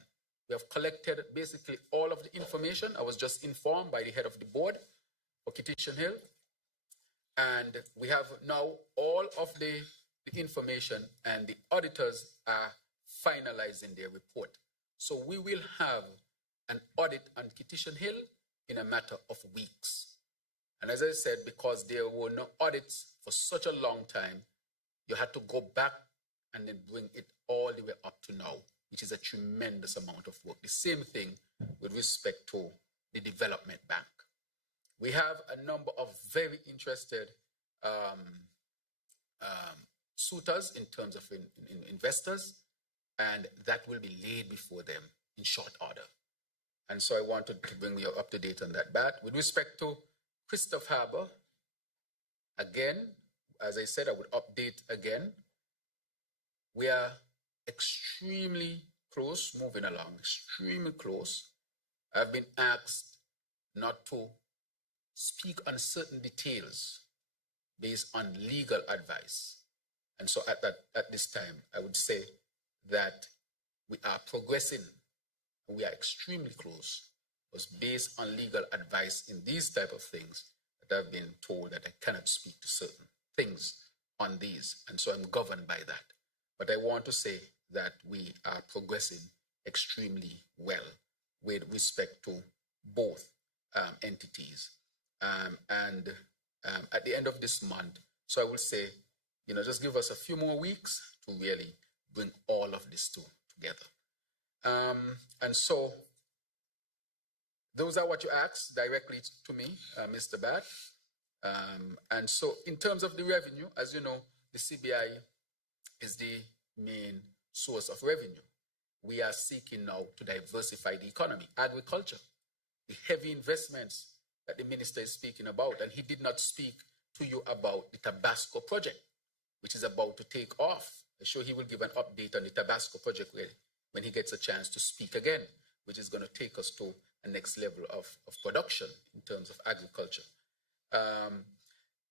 We have collected basically all of the information. I was just informed by the head of the board for Kittish Hill. And we have now all of the information, and the auditors are finalizing their report. So we will have an audit on Kittish Hill in a matter of weeks. And as I said, because there were no audits for such a long time, you had to go back and then bring it all the way up to now, which is a tremendous amount of work. The same thing with respect to the Development Bank. We have a number of very interested suitors in terms of investors, and that will be laid before them in short order. And so I wanted to bring you up to date on that. But with respect to Christoph Harbour, again, as I said, I would update again. We are extremely close, moving along, extremely close. I've been asked not to speak on certain details based on legal advice. And so at this time, I would say that we are progressing, we are extremely close, was based on legal advice in these type of things that I've been told that I cannot speak to certain things on these, and so I'm governed by that. But I want to say that we are progressing extremely well with respect to both entities. And at the end of this month, so I will say, just give us a few more weeks to really bring all of this together. And so those are what you asked directly to me, Mr. Bat. And so in terms of the revenue, as you know, the CBI is the main source of revenue. We are seeking now to diversify the economy, agriculture, the heavy investments that the minister is speaking about. And he did not speak to you about the Tabasco project, which is about to take off. I'm sure he will give an update on the Tabasco project when he gets a chance to speak again, which is going to take us to a next level of production in terms of agriculture.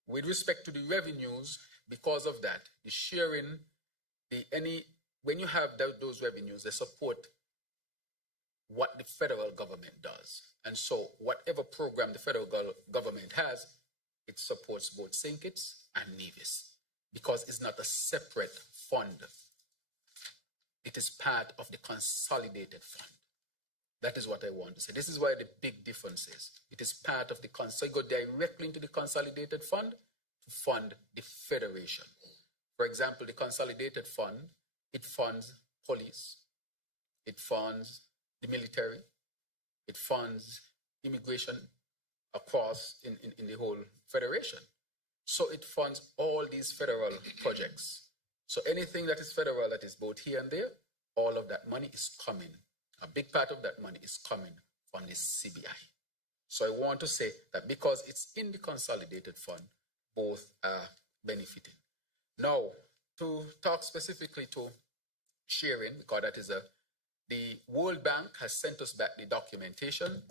With respect to the revenues, because of that, the sharing, when you have those revenues, they support what the federal government does. And so whatever program the federal government has, it supports both St. Kitts and Nevis because it's not a separate fund. It is part of the consolidated fund. That is what I want to say. This is why the big difference is. It is part of the so you go directly into the consolidated fund to fund the federation. For example, the consolidated fund, it funds police, it funds the military, it funds immigration across in the whole federation. So it funds all these federal projects. So anything that is federal that is both here and there, all of that money is coming. A big part of that money is coming from the CBI. So I want to say that because it's in the consolidated fund, both are benefiting. Now, to talk specifically to sharing, because that is the World Bank has sent us back the documentation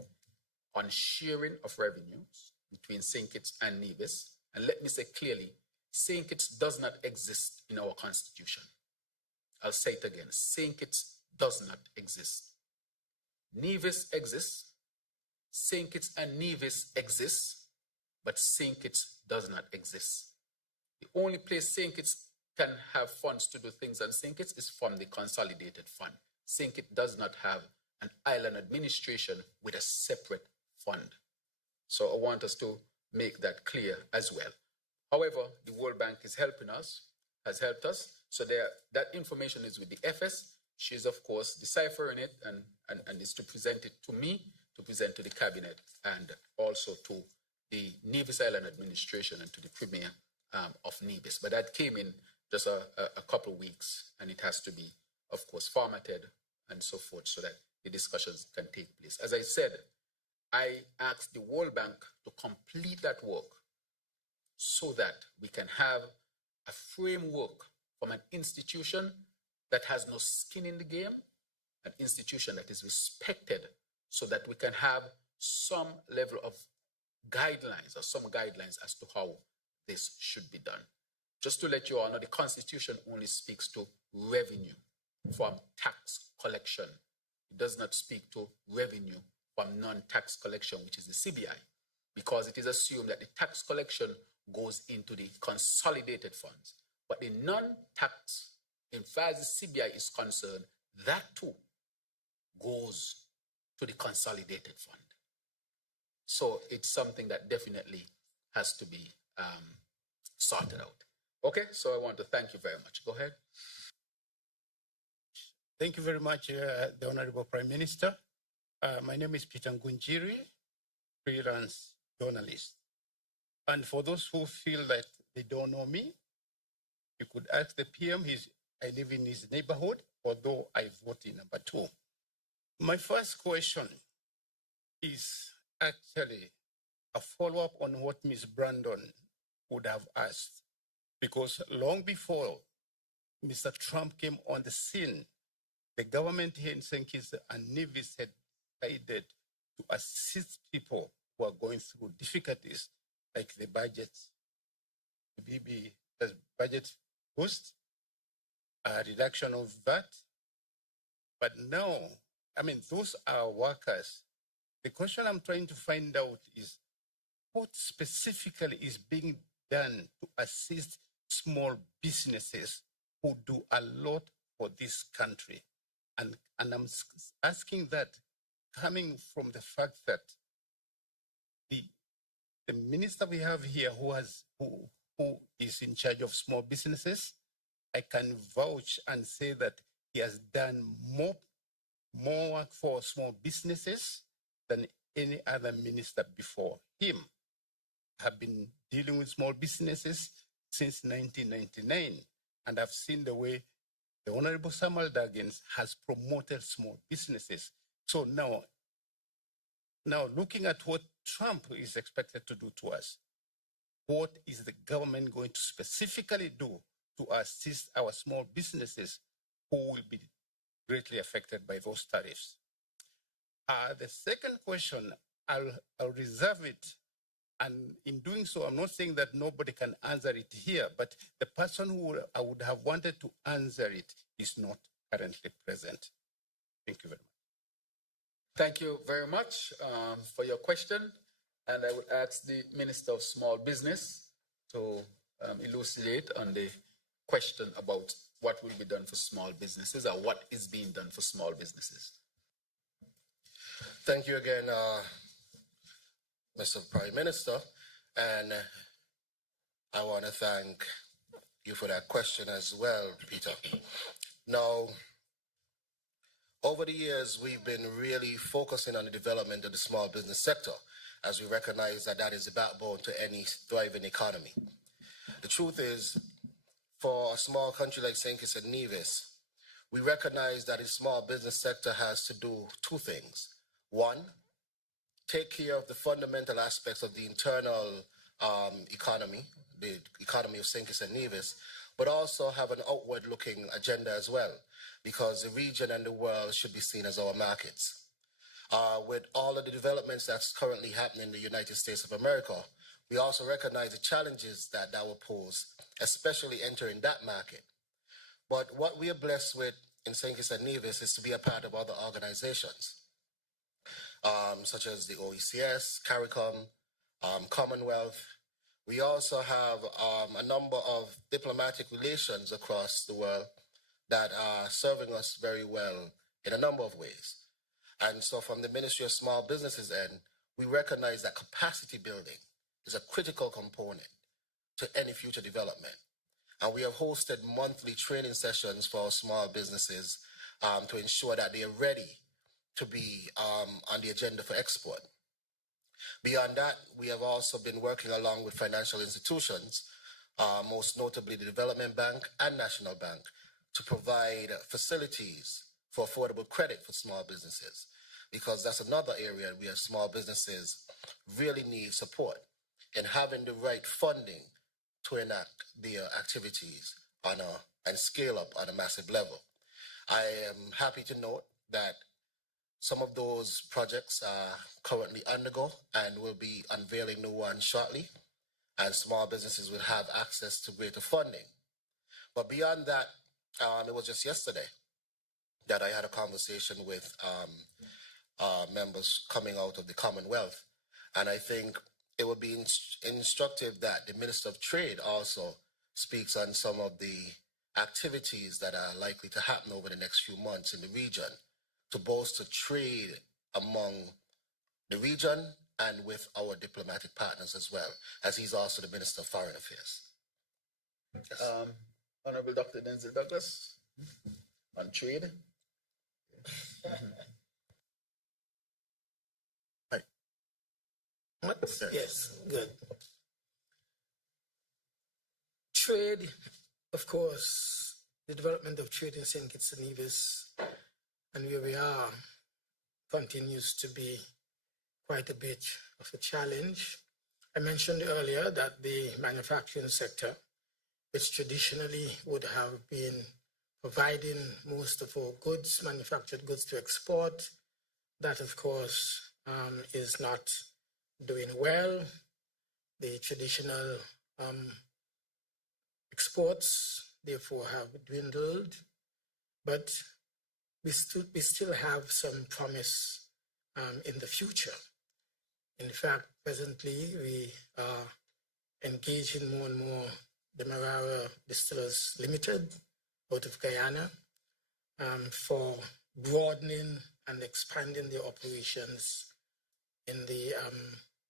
on sharing of revenues between St. Kitts and Nevis. And let me say clearly, St. Kitts does not exist in our constitution. I'll say it again, St. Kitts does not exist. Nevis exists, St. Kitts and Nevis exists, but St. Kitts does not exist. The only place St. Kitts can have funds to do things on St. Kitts is from the consolidated fund. St. Kitts does not have an island administration with a separate fund. So I want us to make that clear as well. However, the World Bank is helping us, has helped us. So that information is with the FS. She's, of course, deciphering it and is to present it to me, to present to the cabinet, and also to the Nevis Island administration and to the Premier of Nevis. But that came in just a couple of weeks, and it has to be, of course, formatted and so forth so that the discussions can take place. As I said, I asked the World Bank to complete that work so that we can have a framework from an institution that has no skin in the game, an institution that is respected, so that we can have some level of guidelines or some guidelines as to how this should be done. Just to let you all know, the Constitution only speaks to revenue from tax collection. It does not speak to revenue from non-tax collection, which is the CBI, because it is assumed that the tax collection goes into the consolidated funds. But the non-tax, in far as the CBI is concerned, that too goes to the consolidated fund. So it's something that definitely has to be sorted out. Okay, so I want to thank you very much. Go ahead. Thank you very much, the Honorable Prime Minister. My name is Peter Ngunjiri, freelance journalist. And for those who feel that they don't know me, you could ask the PM. I live in his neighborhood, although I vote in number 2. My first question is actually a follow-up on what Ms. Brandon would have asked. Because long before Mr. Trump came on the scene, the government here in St. Kitts and Nevis had decided to assist people who are going through difficulties like the budget, the budget boost, reduction of VAT, But now, I mean, those are workers. The question I'm trying to find out is what specifically is being done to assist small businesses who do a lot for this country? And I'm asking that coming from the fact that the minister we have here who is in charge of small businesses, I can vouch and say that he has done more work for small businesses than any other minister before him. Have been dealing with small businesses since 1999, and I've seen the way the Honorable Samuel Daggins has promoted small businesses. So now looking at what Trump is expected to do to us, what is the government going to specifically do to assist our small businesses who will be greatly affected by those tariffs? The second question, I'll reserve it. And in doing so, I'm not saying that nobody can answer it here, but the person who I would have wanted to answer it is not currently present. Thank you very much. Thank you very much for your question. And I would ask the Minister of Small Business to elucidate on the question about what will be done for small businesses or what is being done for small businesses. Thank you again, Mr. Prime Minister. And I want to thank you for that question as well, Peter. Now, over the years, we've been really focusing on the development of the small business sector, as we recognize that that is the backbone to any thriving economy. The truth is, for a small country like St. Kitts and Nevis, we recognize that the small business sector has to do two things. One, take care of the fundamental aspects of the internal economy, the economy of St. Kitts and Nevis, but also have an outward-looking agenda as well, because the region and the world should be seen as our markets. With all of the developments that's currently happening in the United States of America, we also recognize the challenges that will pose, especially entering that market. But what we are blessed with in St. Kitts and Nevis is to be a part of other organizations, such as the OECS, CARICOM, Commonwealth. We also have a number of diplomatic relations across the world that are serving us very well in a number of ways. And so from the Ministry of Small Businesses end, we recognize that capacity building is a critical component to any future development. And we have hosted monthly training sessions for our small businesses to ensure that they are ready to be on the agenda for export. Beyond that, we have also been working along with financial institutions, most notably the Development Bank and National Bank, to provide facilities for affordable credit for small businesses, because that's another area where small businesses really need support in having the right funding to enact their activities and scale up on a massive level. I am happy to note that some of those projects are currently undergo and will be unveiling new ones shortly, and small businesses will have access to greater funding. But beyond that, it was just yesterday that I had a conversation with members coming out of the Commonwealth, and I think it would be instructive that the Minister of Trade also speaks on some of the activities that are likely to happen over the next few months in the region to bolster trade among the region and with our diplomatic partners as well, as he's also the Minister of Foreign Affairs. Yes. Honorable Dr. Denzel Douglas on trade. Yes, good. Trade, of course, the development of trade in St. Kitts and Nevis and where we are continues to be quite a bit of a challenge. I mentioned earlier that the manufacturing sector, which traditionally would have been providing most of our goods, manufactured goods to export, that of course is not doing well. The traditional exports therefore have dwindled, but we still have some promise in the future. In fact, presently we are engaging more and more the Marara Distillers Limited out of Guyana for broadening and expanding their operations in the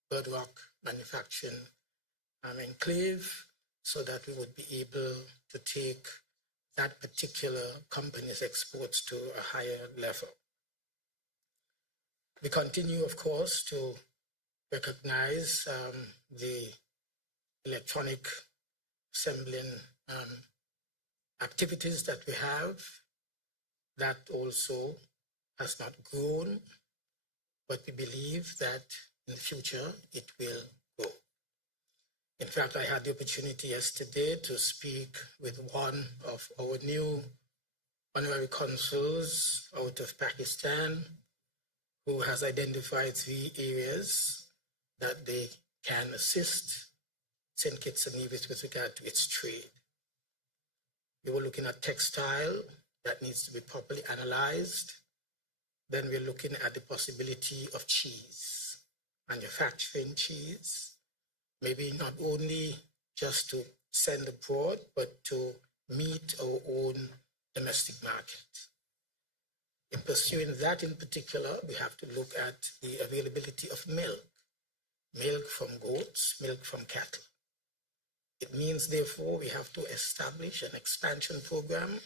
Bird Rock manufacturing enclave, so that we would be able to take that particular company's exports to a higher level. We continue, of course, to recognize the electronic assembling activities that we have. That also has not grown, but we believe that in the future it will grow. In fact, I had the opportunity yesterday to speak with one of our new honorary consuls out of Pakistan, who has identified 3 areas that they can assist St. Kitts and Nevis with regard to its trade. We were looking at textile that needs to be properly analyzed. Then we're looking at the possibility of cheese, manufacturing cheese, maybe not only just to send abroad, but to meet our own domestic market. In pursuing that in particular, we have to look at the availability of milk from goats, milk from cattle. It means, therefore, we have to establish an expansion program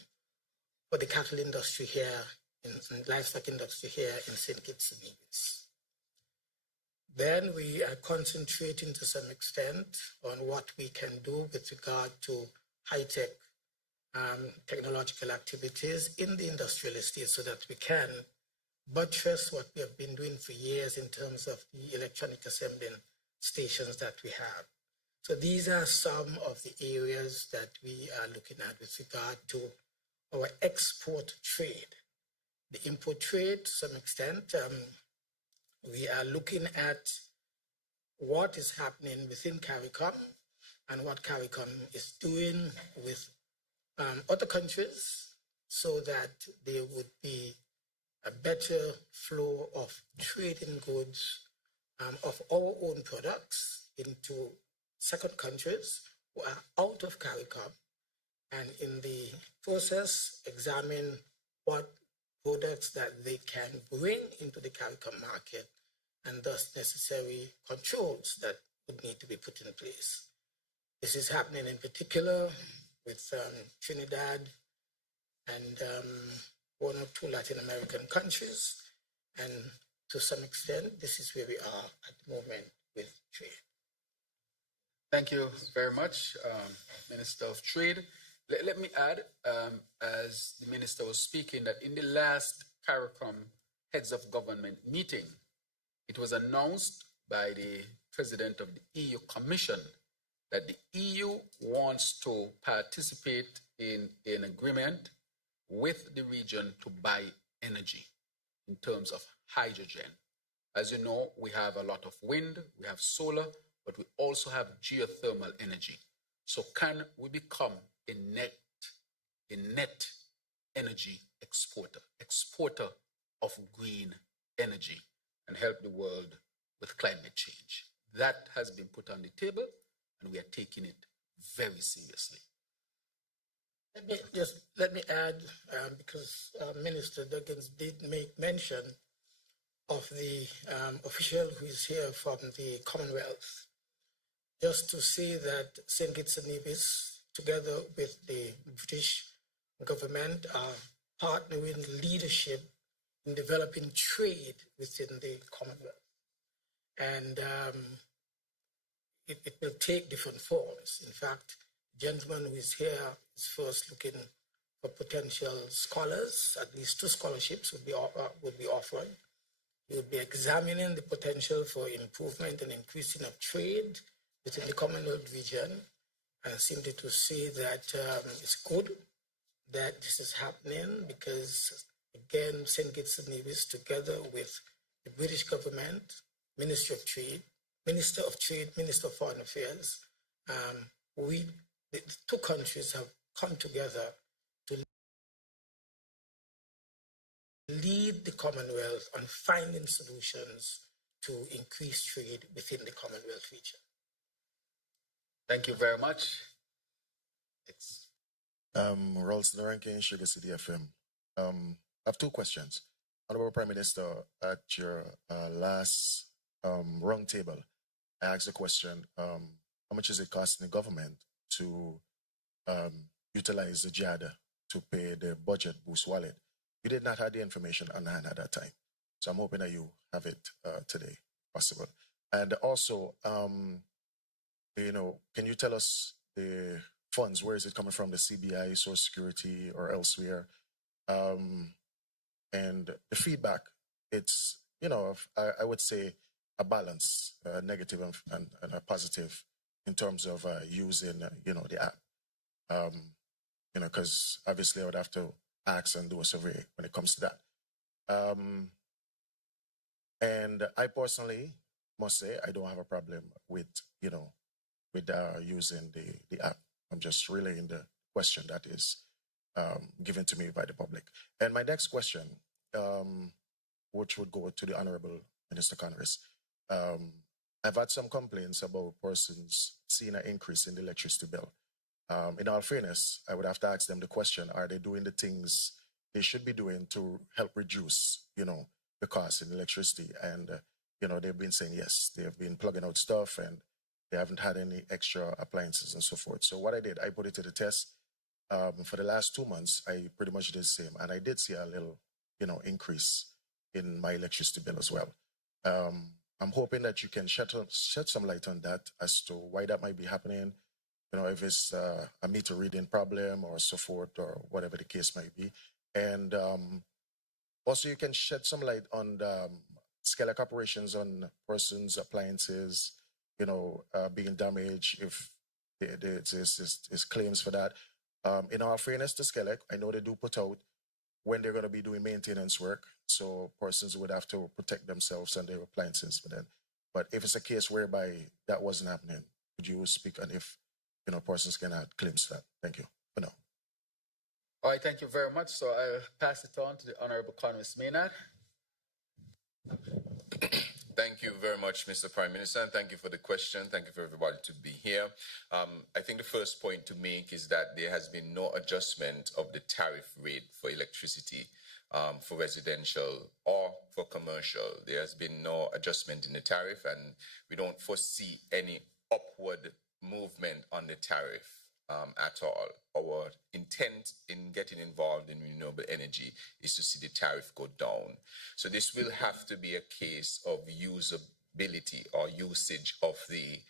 for the cattle industry here, and livestock industry here in St. Kitts and Nevis. Then we are concentrating to some extent on what we can do with regard to high-tech technological activities in the industrial estate, so that we can buttress what we have been doing for years in terms of the electronic assembling stations that we have. So these are some of the areas that we are looking at with regard to our export trade. The import trade, to some extent, we are looking at what is happening within CARICOM and what CARICOM is doing with other countries, so that there would be a better flow of trading goods of our own products into second countries who are out of CARICOM, and in the process examine what products that they can bring into the CARICOM market, and thus necessary controls that would need to be put in place. This is happening in particular with Trinidad and 1 or 2 Latin American countries, and to some extent, this is where we are at the moment with trade. Thank you very much, Minister of Trade. Let me add, as the Minister was speaking, that in the last CARICOM Heads of Government meeting, it was announced by the President of the EU Commission that the EU wants to participate in an agreement with the region to buy energy in terms of hydrogen. As you know, we have a lot of wind, we have solar, but we also have geothermal energy. So can we become a net energy exporter of green energy, and help the world with climate change? That has been put on the table, and we are taking it very seriously. Let me add, because Minister Duggins did make mention of the official who is here from the Commonwealth, just to say that St. Kitts and Nevis, together with the British government, are partnering leadership in developing trade within the Commonwealth. And it will take different forms. In fact, the gentleman who is here is first looking for potential scholars. At least 2 scholarships would be offered. He would be examining the potential for improvement and increasing of trade within the Commonwealth region, and simply to say that it's good that this is happening, because again, St. Kitts and Nevis, together with the British government, Minister of Trade, Minister of Foreign Affairs, the 2 countries have come together lead the Commonwealth on finding solutions to increase trade within the Commonwealth region. Thank you very much. Ralston Rankin, Sugar City FM. I have two questions. Honorable Prime Minister, at your last round table, I asked the question, how much is it costing the government to utilize the JAD to pay the budget boost wallet? You did not have the information on hand at that time. So I'm hoping that you have it today, possible. And also, can you tell us the funds, where is it coming from, the CBI, Social Security, or elsewhere? And the feedback, it's, I would say a balance, negative and a positive in terms of using, the app. Because obviously I would have to ask and do a survey when it comes to that. And I personally must say I don't have a problem with, using the app. I'm just relaying the question that is given to me by the public. And my next question, which would go to the Honorable Minister Congress. I've had some complaints about persons seeing an increase in the electricity bill. In all fairness, I would have to ask them the question, are they doing the things they should be doing to help reduce, the cost in electricity? And, they've been saying yes, they have been plugging out stuff and they haven't had any extra appliances and so forth. So what I did, I put it to the test. For the last 2 months, I pretty much did the same. And I did see a little, increase in my electricity bill as well. I'm hoping that you can shed some light on that as to why that might be happening. If it's a meter reading problem or so forth or whatever the case might be. And also you can shed some light on the scale-up operations on persons' appliances, being damaged, if there's claims for that. In all fairness to Skelec, I know they do put out when they're going to be doing maintenance work, so persons would have to protect themselves and their appliances for them. But if it's a case whereby that wasn't happening, would you speak on if persons can add claims to that? Thank you for now. All right, thank you very much. So I'll pass it on to the Honorable Economist Maynard. Thank you very much, Mr. Prime Minister, and thank you for the question. Thank you for everybody to be here. I think the first point to make is that there has been no adjustment of the tariff rate for electricity for residential or for commercial. There has been no adjustment in the tariff, and we don't foresee any upward movement on the tariff at all. Our intent in getting involved in renewable energy is to see the tariff go down. So this will have to be a case of usability or usage of the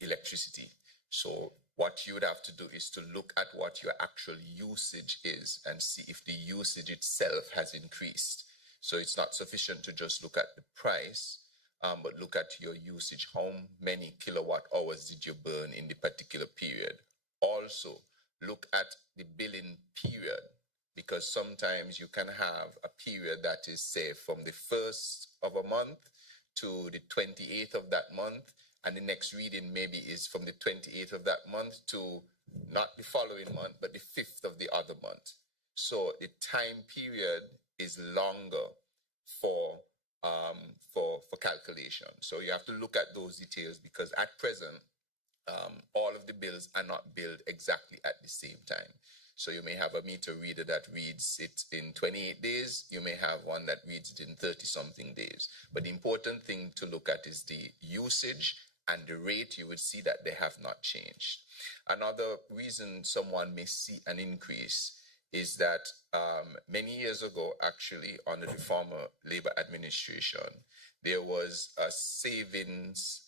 electricity. So what you would have to do is to look at what your actual usage is and see if the usage itself has increased. So it's not sufficient to just look at the price, but look at your usage. How many kilowatt hours did you burn in the particular period? Also, look at the billing period, because sometimes you can have a period that is, say, from the 1st of a month to the 28th of that month, and the next reading maybe is from the 28th of that month to not the following month, but the 5th of the other month. So the time period is longer for calculation. So you have to look at those details, because at present, all of the bills are not billed exactly at the same time. So you may have a meter reader that reads it in 28 days. You may have one that reads it in 30-something days. But the important thing to look at is the usage and the rate. You would see that they have not changed. Another reason someone may see an increase is that many years ago, actually, under the former Labour administration, there was a savings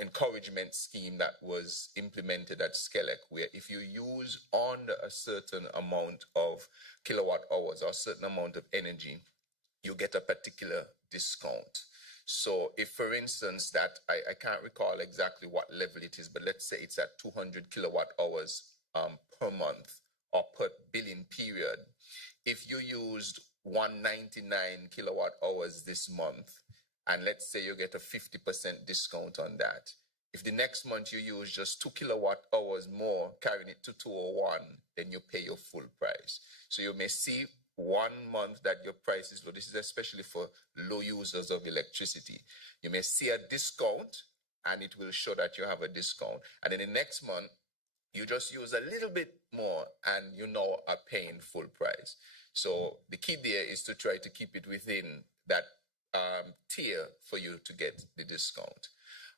encouragement scheme that was implemented at Skelec, where if you use under a certain amount of kilowatt hours or a certain amount of energy, you get a particular discount. So if, for instance, that I can't recall exactly what level it is, but let's say it's at 200 kilowatt hours per month or per billing period. If you used 199 kilowatt hours this month, and let's say you get a 50% discount on that, If the next month you use just 2 kilowatt hours more, carrying it to 201, then you pay your full price. So you may see 1 month that your price is low. This is especially for low users of electricity. You may see a discount, and it will show that you have a discount. And then the next month, you just use a little bit more, and you now are paying full price. So the key there is to try to keep it within that tier for you to get the discount.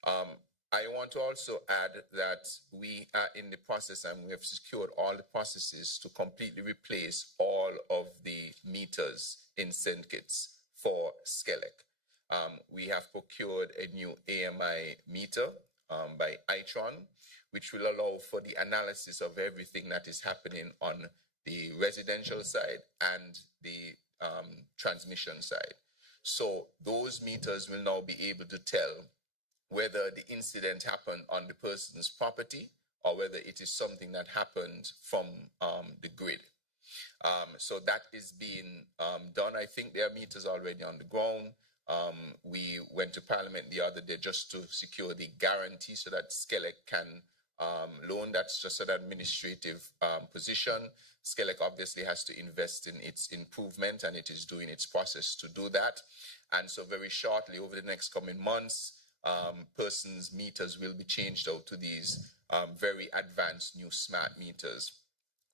I want to also add that we are in the process, and we have secured all the processes to completely replace all of the meters in St. Kitts for Skelec. We have procured a new AMI meter by Itron, which will allow for the analysis of everything that is happening on the residential side and the transmission side. So those meters will now be able to tell whether the incident happened on the person's property or whether it is something that happened from the grid. So that is being done. I think there are meters already on the ground. We went to Parliament the other day just to secure the guarantee so that Skelec can loan. That's just an administrative position. Skelec obviously has to invest in its improvement, and it is doing its process to do that. And so very shortly, over the next coming months, persons' meters will be changed out to these very advanced new smart meters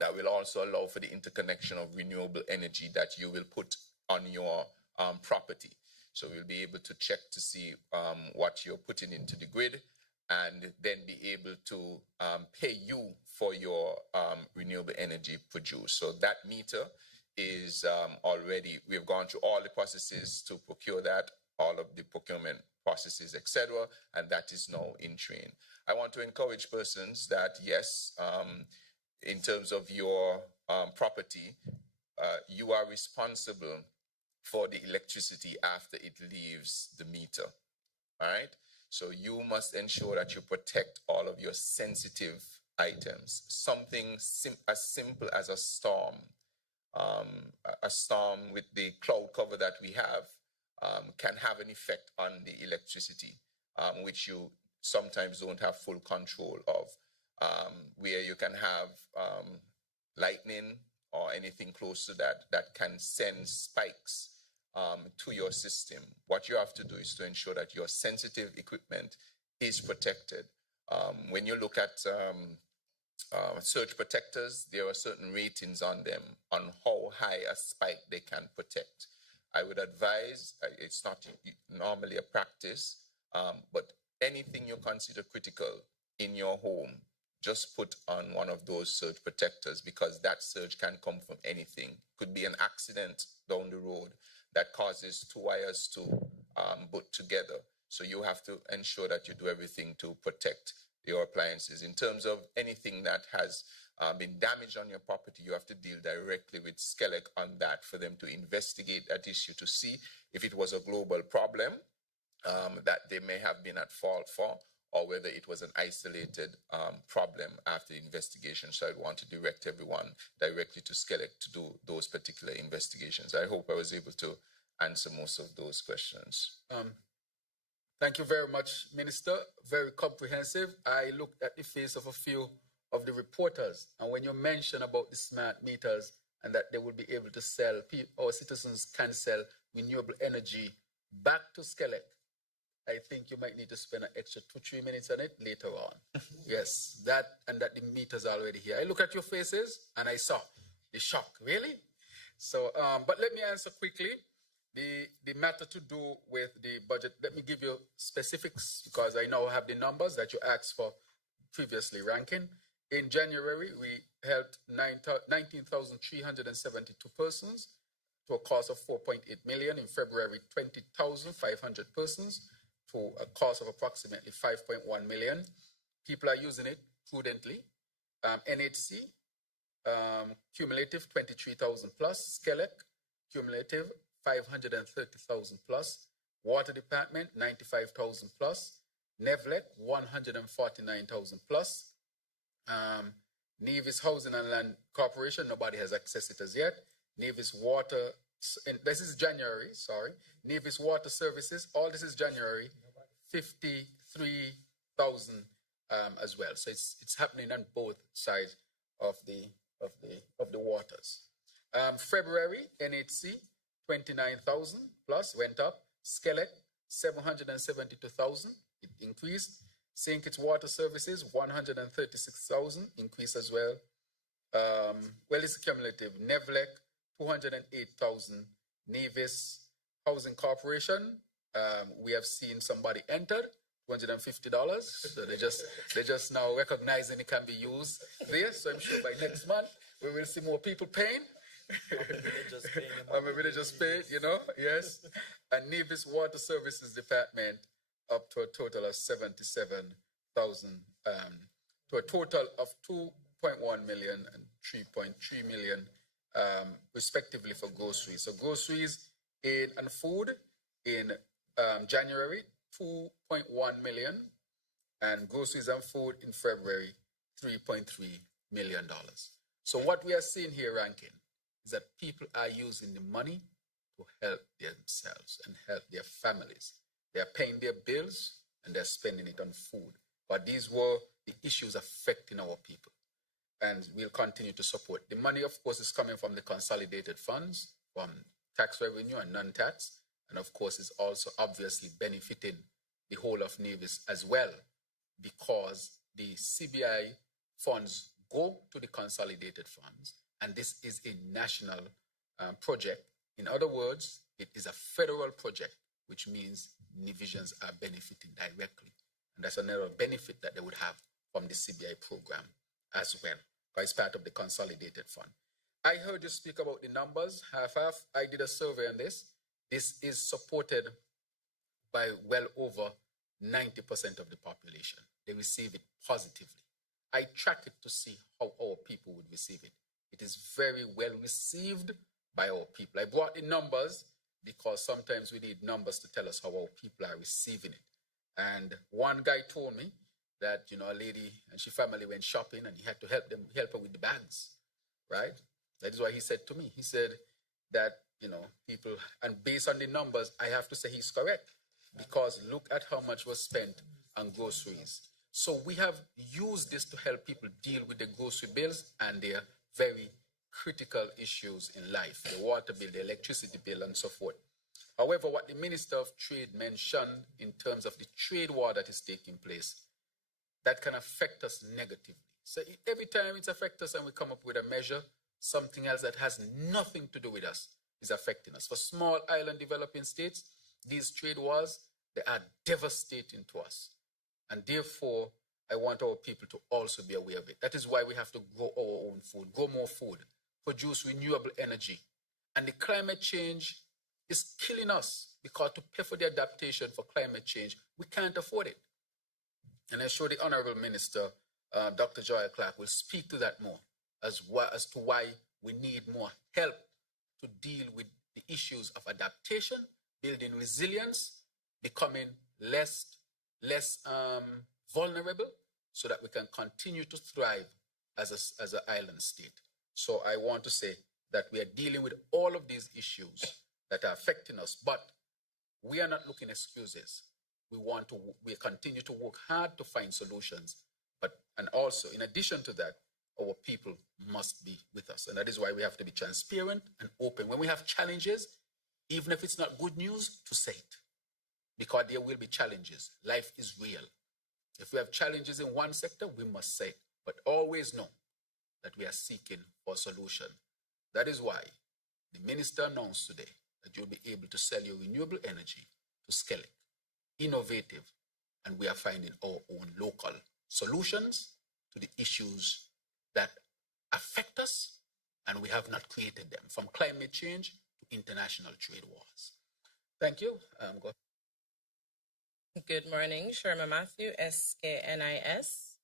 that will also allow for the interconnection of renewable energy that you will put on your property. So we'll be able to check to see what you're putting into the grid, and then be able to pay you for your renewable energy produced. So that meter is already, we've gone through all the processes to procure that, all of the procurement processes, etc., and that is now in train. I want to encourage persons that, yes, in terms of your property, you are responsible for the electricity after it leaves the meter, all right? So you must ensure that you protect all of your sensitive items. Something as simple as a storm with the cloud cover that we have can have an effect on the electricity, which you sometimes don't have full control of, where you can have lightning or anything close to that can send spikes to your system. What you have to do is to ensure that your sensitive equipment is protected. When you look at surge protectors, there are certain ratings on them on how high a spike they can protect. I would advise, it's not normally a practice, but anything you consider critical in your home, just put on one of those surge protectors, because that surge can come from anything. Could be an accident down the road that causes two wires to butt together. So you have to ensure that you do everything to protect your appliances. In terms of anything that has been damaged on your property, you have to deal directly with Skelec on that for them to investigate that issue to see if it was a global problem that they may have been at fault for, or whether it was an isolated problem after the investigation. So I want to direct everyone directly to Skelec to do those particular investigations. I hope I was able to answer most of those questions. Thank you very much, Minister. Very comprehensive. I looked at the face of a few of the reporters, and when you mention about the smart meters and that they will be able to sell, our citizens can sell renewable energy back to Skelec, I think you might need to spend an extra 2-3 minutes on it later on. Yes, that the meter's already here. I look at your faces and I saw the shock, really? So, but let me answer quickly. The matter to do with the budget, let me give you specifics because I now have the numbers that you asked for previously, Rankin. In January, we helped 19,372 persons to a cost of 4.8 million. In February, 20,500 persons to a cost of approximately 5.1 million. People are using it prudently. NHC, cumulative 23,000 plus. Skelec, cumulative 530,000 plus. Water Department, 95,000 plus. Nevlec, 149,000 plus. Nevis Housing and Land Corporation, nobody has accessed it as yet. Nevis Water, this is January, sorry. Nevis Water Services, all this is January, 53,000 as well. So it's happening on both sides of the waters. February NHC 29,000 plus went up. Skelec 772,000, it increased. St. Kitts Water Services 136,000, increase as well. Well, it's cumulative. Nevlec 208,000. Nevis Housing Corporation, we have seen somebody entered, $250. So they just now recognizing it can be used there. So I'm sure by next month we will see more people paying. Or maybe they just pay, yes. And Nevis Water Services Department up to a total of 77,000, to a total of 2.1 million and 3.3 million, respectively for groceries. So groceries and food in January, 2.1 million, and groceries and food in February, $3.3 million. So what we are seeing here, Rankin, is that people are using the money to help themselves and help their families. They are paying their bills and they're spending it on food. But these were the issues affecting our people. And we'll continue to support. The money, of course, is coming from the consolidated funds, from tax revenue and non-tax. And of course, is also obviously benefiting the whole of Nevis as well, because the CBI funds go to the consolidated funds. And this is a national project. In other words, it is a federal project, which means Nevisians are benefiting directly. And that's another benefit that they would have from the CBI program as well, because it's part of the consolidated fund. I heard you speak about the numbers, half. I did a survey on this. This is supported by well over 90% of the population. They receive it positively. I track it to see how our people would receive it. It is very well received by our people. I brought the numbers because sometimes we need numbers to tell us how our people are receiving it. And one guy told me that, a lady and she family went shopping and he had to help her with the bags, right? That is why he said to me, he said that, people, and based on the numbers, I have to say he's correct, because look at how much was spent on groceries. So we have used this to help people deal with the grocery bills and their very critical issues in life, the water bill, the electricity bill, and so forth. However, what the Minister of Trade mentioned in terms of the trade war that is taking place, that can affect us negatively. So every time it affects us and we come up with a measure, something else that has nothing to do with us is affecting us. For small island developing states, these trade wars, they are devastating to us. And therefore, I want our people to also be aware of it. That is why we have to grow our own food, grow more food, produce renewable energy. And the climate change is killing us, because to pay for the adaptation for climate change, we can't afford it. And I'm sure the Honorable Minister, Dr. Joy Clark, will speak to that more as to why we need more help to deal with the issues of adaptation, building resilience, becoming less vulnerable, so that we can continue to thrive as an island state. So I want to say that we are dealing with all of these issues that are affecting us, but we are not looking at excuses. We continue to work hard to find solutions, and also in addition to that, our people must be with us. And that is why we have to be transparent and open. When we have challenges, even if it's not good news, to say it, because there will be challenges. Life is real. If we have challenges in one sector, we must say it, but always know that we are seeking for a solution. That is why the minister announced today that you'll be able to sell your renewable energy to Skelec, innovative, and we are finding our own local solutions to the issues that affect us, and we have not created them, from climate change to international trade wars. Thank you. Go. Good morning, Sherma Matthew, SKNIS.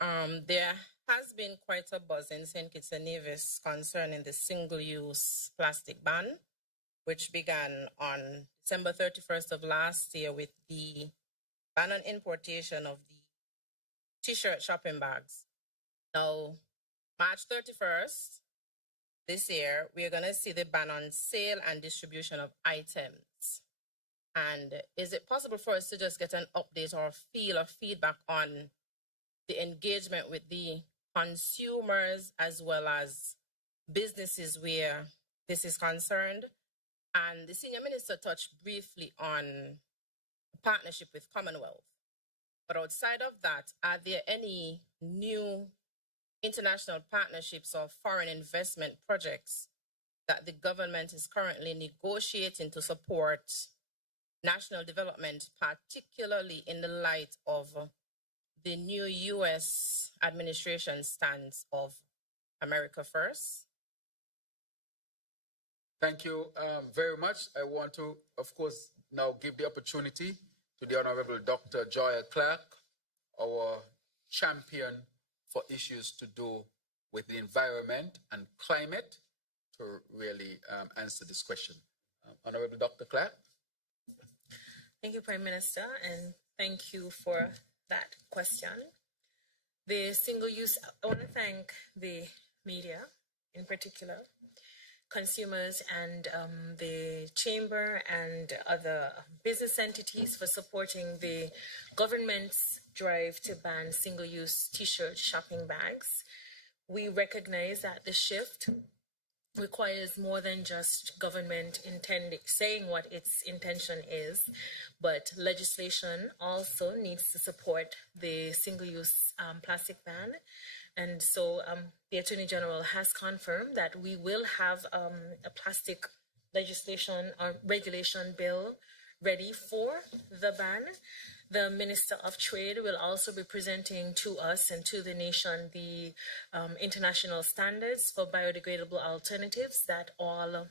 There has been quite a buzz in St. Kitts and Nevis concerning the single-use plastic ban, which began on December 31st of last year with the ban on importation of the T-shirt shopping bags. Now, March 31st this year, we are going to see the ban on sale and distribution of items. And is it possible for us to just get an update or feel or feedback on the engagement with the consumers as well as businesses where this is concerned? And the senior minister touched briefly on partnership with Commonwealth. But outside of that, are there any new international partnerships or foreign investment projects that the government is currently negotiating to support national development, particularly in the light of the new US administration stance of America First? Thank you very much. I want to, of course, now give the opportunity to the Honorable Dr. Joya Clark, our champion for issues to do with the environment and climate, to really answer this question. Honorable Dr. Clark. Thank you, Prime Minister, and thank you for that question. The single use, I want to thank the media in particular, consumers, and the chamber and other business entities for supporting the government's drive to ban single-use T-shirt shopping bags. We recognize that the shift requires more than just government saying what its intention is, but legislation also needs to support the single-use plastic ban. And so the Attorney General has confirmed that we will have a plastic legislation or regulation bill ready for the ban. The Minister of Trade will also be presenting to us and to the nation the international standards for biodegradable alternatives that all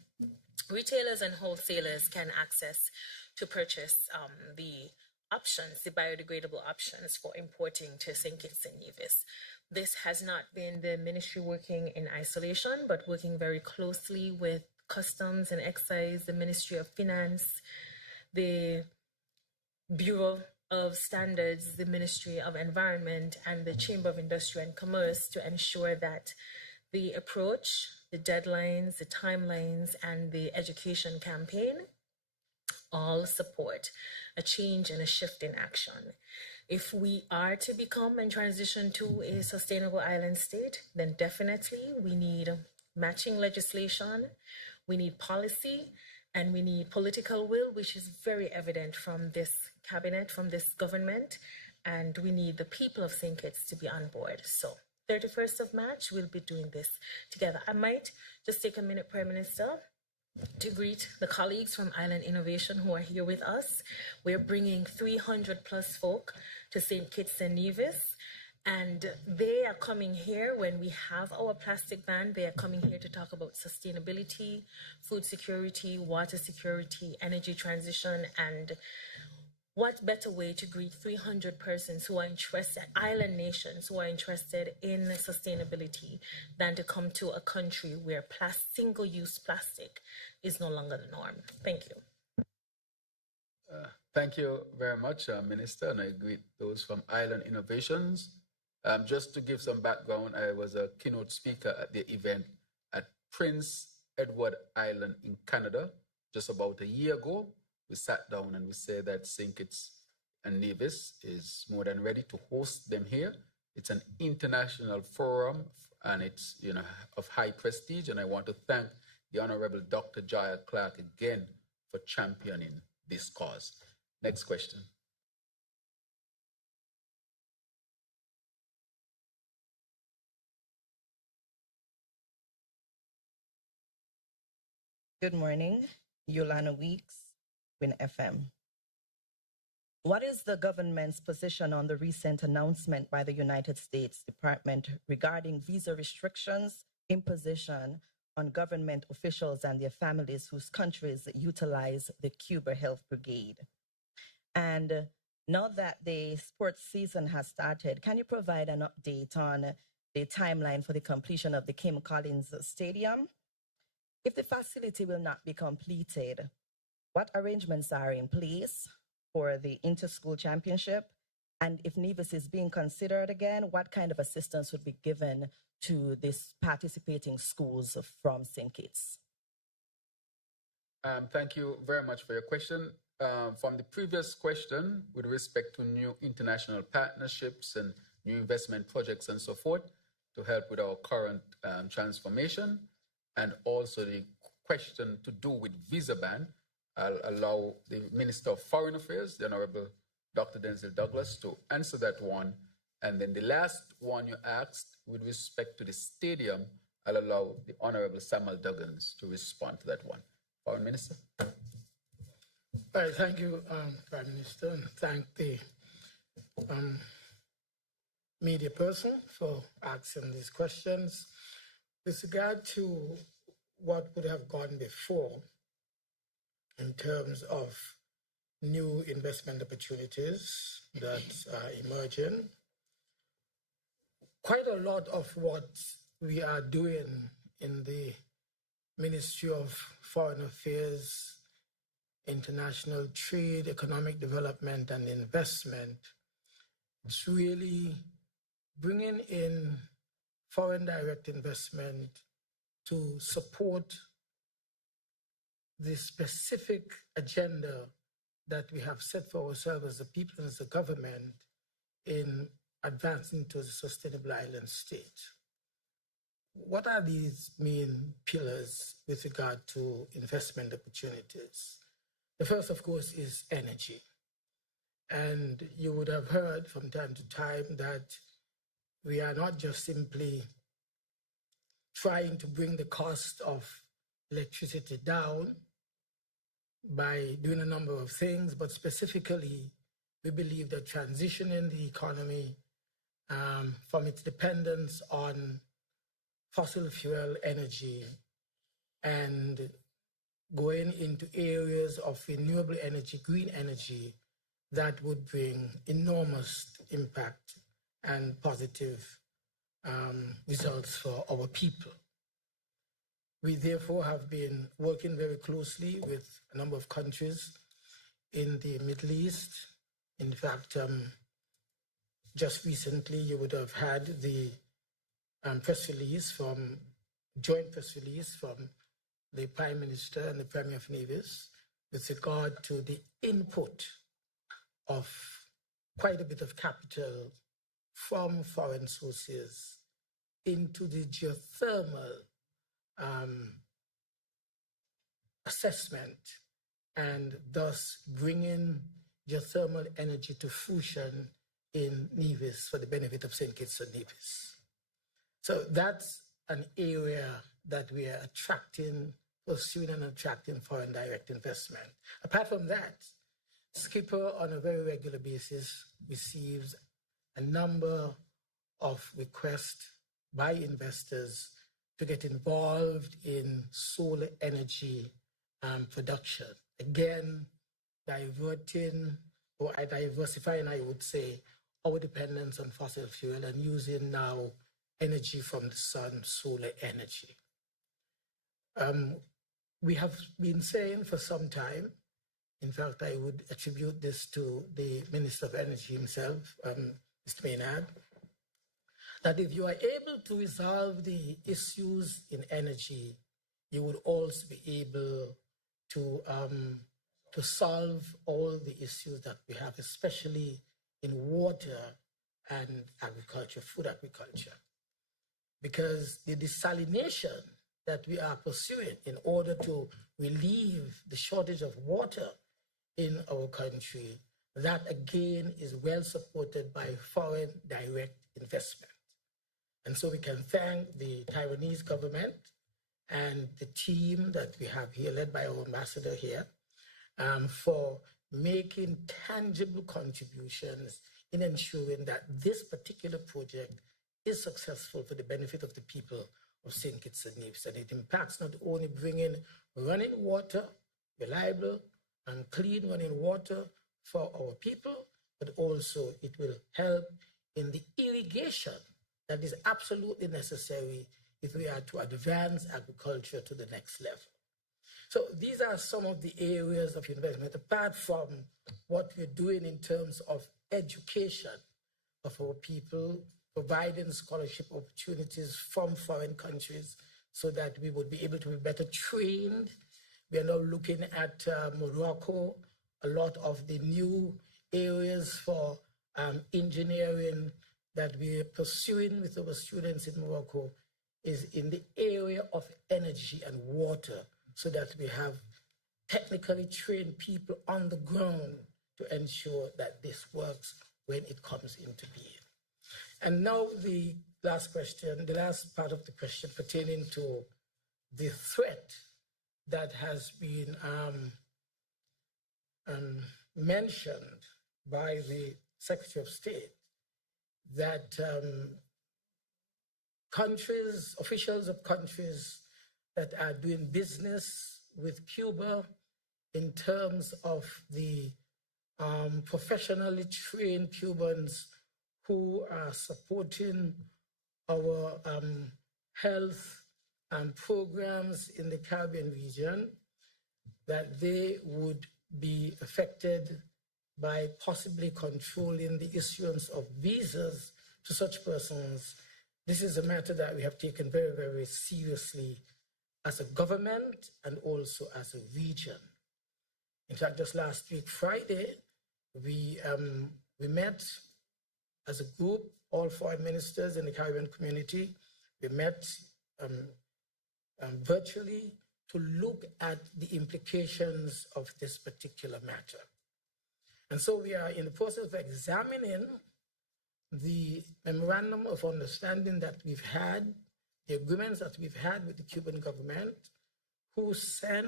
retailers and wholesalers can access to purchase the biodegradable options for importing to St. Kitts and Nevis. This has not been the ministry working in isolation, but working very closely with Customs and Excise, the Ministry of Finance, the Bureau of Standards, the Ministry of Environment, and the Chamber of Industry and Commerce to ensure that the approach, the deadlines, the timelines, and the education campaign all support a change and a shift in action. If we are to become and transition to a sustainable island state, then definitely we need matching legislation, we need policy, and we need political will, which is very evident from this cabinet, from this government, and we need the people of St. Kitts to be on board. So 31st of March, we'll be doing this together. I might just take a minute, Prime Minister, to greet the colleagues from Island Innovation who are here with us. We're bringing 300 plus folk to St. Kitts and Nevis, and they are coming here when we have our plastic ban. They are coming here to talk about sustainability, food security, water security, energy transition, and what better way to greet 300 persons who are interested, island nations who are interested in sustainability, than to come to a country where single-use plastic is no longer the norm. Thank you. Thank you very much, Minister, and I greet those from Island Innovations. Just to give some background, I was a keynote speaker at the event at Prince Edward Island in Canada just about a year ago. We sat down and we said that St. Kitts and Nevis is more than ready to host them here. It's an international forum and it's of high prestige. And I want to thank the Honorable Dr. Joya Clark again for championing this cause. Next question. Good morning, Yolanda Weeks, Win FM. What is the government's position on the recent announcement by the United States Department regarding visa restrictions, imposition on government officials and their families whose countries utilize the Cuba Health Brigade? And now that the sports season has started, can you provide an update on the timeline for the completion of the Kim Collins Stadium? If the facility will not be completed, what arrangements are in place for the inter-school championship? And if Nevis is being considered again, what kind of assistance would be given to these participating schools from St. Kitts? Thank you very much for your question. from the previous question with respect to new international partnerships and new investment projects and so forth to help with our current transformation, and also the question to do with visa ban, I'll allow the Minister of Foreign Affairs, the Honorable Dr. Denzel Douglas, to answer that one. And then the last one you asked with respect to the stadium, I'll allow the Honorable Samuel Duggins to respond to that one. Foreign Minister. All right, thank you, Prime Minister, and thank the media person for asking these questions. With regard to what would have gone before in terms of new investment opportunities that are emerging, quite a lot of what we are doing in the Ministry of Foreign Affairs, International Trade, Economic Development and Investment, it's really bringing in foreign direct investment to support the specific agenda that we have set for ourselves as a people and as a government in advancing to the sustainable island state. What are these main pillars with regard to investment opportunities? The first, of course, is energy. And you would have heard from time to time that we are not just simply trying to bring the cost of electricity down by doing a number of things, but specifically, we believe that transitioning the economy from its dependence on fossil fuel energy and going into areas of renewable energy, green energy, that would bring enormous impact and positive results for our people. We therefore have been working very closely with a number of countries in the Middle East. In fact, just recently you would have had the joint press release from the Prime Minister and the Premier of Nevis with regard to the input of quite a bit of capital from foreign sources into the geothermal assessment, and thus bringing geothermal energy to fruition in Nevis for the benefit of St. Kitts and Nevis. So that's an area that we are pursuing and attracting foreign direct investment. Apart from that, Skipper on a very regular basis receives a number of requests by investors to get involved in solar energy production. Again, diversifying, I would say, our dependence on fossil fuel and using now energy from the sun, solar energy. We have been saying for some time, in fact, I would attribute this to the Minister of Energy himself, Mr. Maynard, that if you are able to resolve the issues in energy, you would also be able to solve all the issues that we have, especially in water and agriculture, food agriculture. Because the desalination that we are pursuing in order to relieve the shortage of water in our country, that again is well supported by foreign direct investment. And so we can thank the Taiwanese government and the team that we have here, led by our ambassador here, for making tangible contributions in ensuring that this particular project is successful for the benefit of the people of St. Kitts and Nevis. And it impacts not only bringing running water, reliable and clean running water for our people, but also it will help in the irrigation that is absolutely necessary if we are to advance agriculture to the next level. So these are some of the areas of investment, apart from what we're doing in terms of education of our people, providing scholarship opportunities from foreign countries so that we would be able to be better trained. We are now looking at Morocco a lot of the new areas for engineering that we're pursuing with our students in Morocco is in the area of energy and water, so that we have technically trained people on the ground to ensure that this works when it comes into being. And now the last question, the last part of the question pertaining to the threat that has been mentioned by the Secretary of State, that countries, officials of countries that are doing business with Cuba in terms of the professionally trained Cubans who are supporting our health programs in the Caribbean region, that they would be affected by possibly controlling the issuance of visas to such persons. This is a matter that we have taken very, very seriously as a government and also as a region. In fact, just last week, Friday, we met as a group, all foreign ministers in the Caribbean community. We met virtually to look at the implications of this particular matter. And so we are in the process of examining the memorandum of understanding that we've had, the agreements that we've had with the Cuban government, who send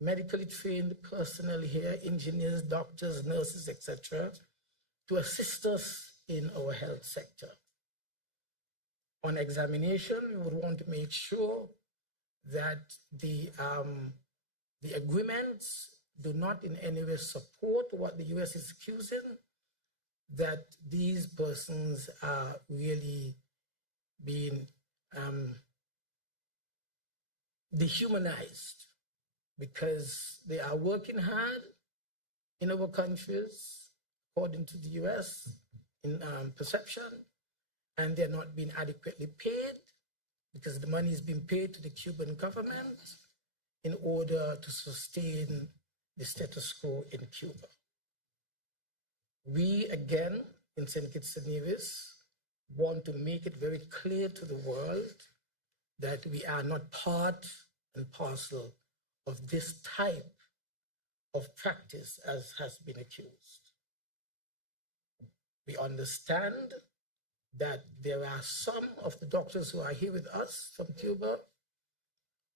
medically trained personnel here, engineers, doctors, nurses, etc., to assist us in our health sector. On examination, we would want to make sure that the agreements do not in any way support what the US is accusing, that these persons are really being dehumanized because they are working hard in our countries, according to the US, in perception, and they're not being adequately paid because the money is being paid to the Cuban government in order to sustain the status quo in Cuba. We, again, in St. Kitts and Nevis, want to make it very clear to the world that we are not part and parcel of this type of practice as has been accused. We understand that there are some of the doctors who are here with us from Cuba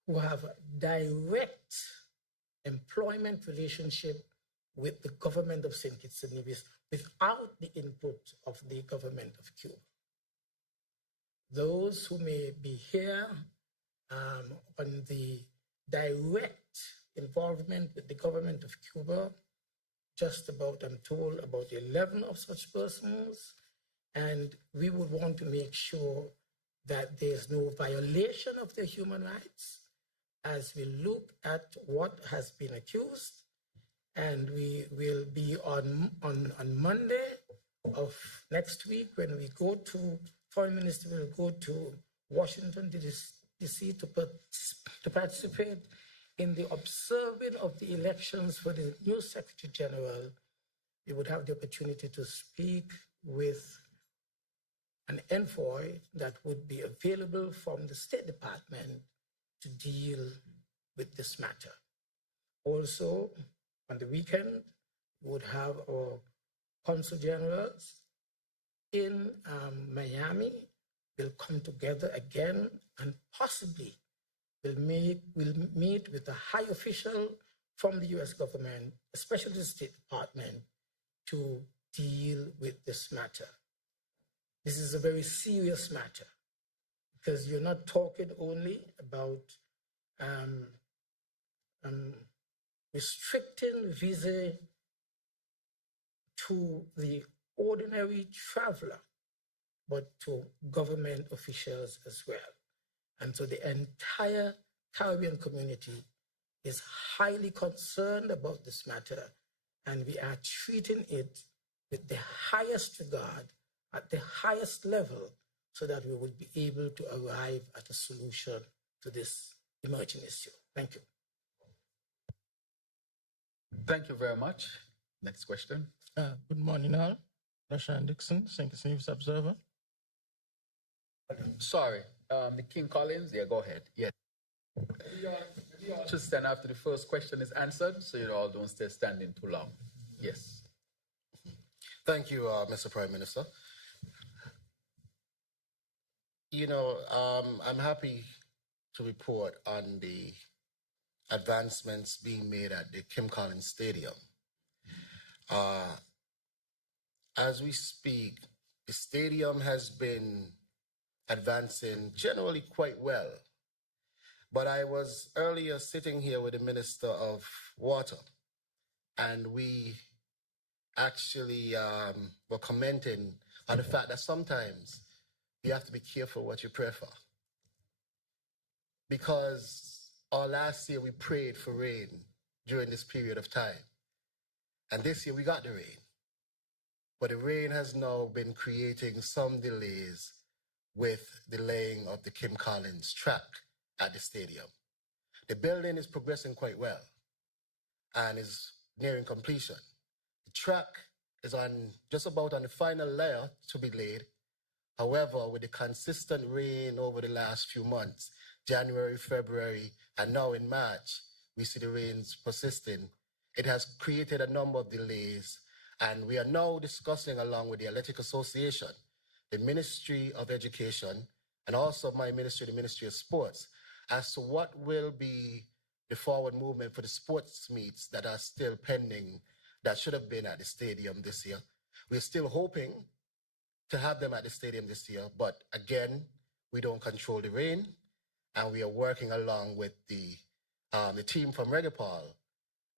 who have direct employment relationship with the government of St. Kitts and Nevis without the input of the government of Cuba. Those who may be here on the direct involvement with the government of Cuba, just about, I'm told, about 11 of such persons, and we would want to make sure that there's no violation of their human rights as we look at what has been accused. And we will be on Monday of next week when we go to, Foreign Minister will go to Washington, D.C. to participate in the observing of the elections for the new Secretary General. We would have the opportunity to speak with an envoy that would be available from the State Department to deal with this matter. Also, on the weekend, we would have our consul generals in Miami. Will come together again and possibly will meet with a high official from the US government, especially the State Department, to deal with this matter. This is a very serious matter because you're not talking only about restricting visa to the ordinary traveler, but to government officials as well. And so the entire Caribbean community is highly concerned about this matter, and we are treating it with the highest regard, at the highest level, so that we would be able to arrive at a solution to this emerging issue. Thank you. Thank you very much. Next question. Good morning, all. Rashan Dixon, St. Kitts News Observer. Sorry, the King Collins. Yeah, go ahead. Yes. Just stand after the first question is answered, so you all don't stay standing too long. Yes. Thank you, Mr. Prime Minister. You know, I'm happy to report on the advancements being made at the Kim Collins Stadium. As we speak, the stadium has been advancing generally quite well. But I was earlier sitting here with the Minister of Water, and we actually were commenting on the fact that sometimes you have to be careful what you pray for. Because last year we prayed for rain during this period of time. And this year we got the rain. But the rain has now been creating some delays with the laying of the Kim Collins track at the stadium. The building is progressing quite well and is nearing completion. The track is just about on the final layer to be laid. However, with the consistent rain over the last few months, January, February, and now in March, we see the rains persisting. It has created a number of delays, and we are now discussing along with the Athletic Association, the Ministry of Education, and also my ministry, the Ministry of Sports, as to what will be the forward movement for the sports meets that are still pending, that should have been at the stadium this year. We're still hoping to have them at the stadium this year, but again, we don't control the rain, and we are working along with the team from Regapol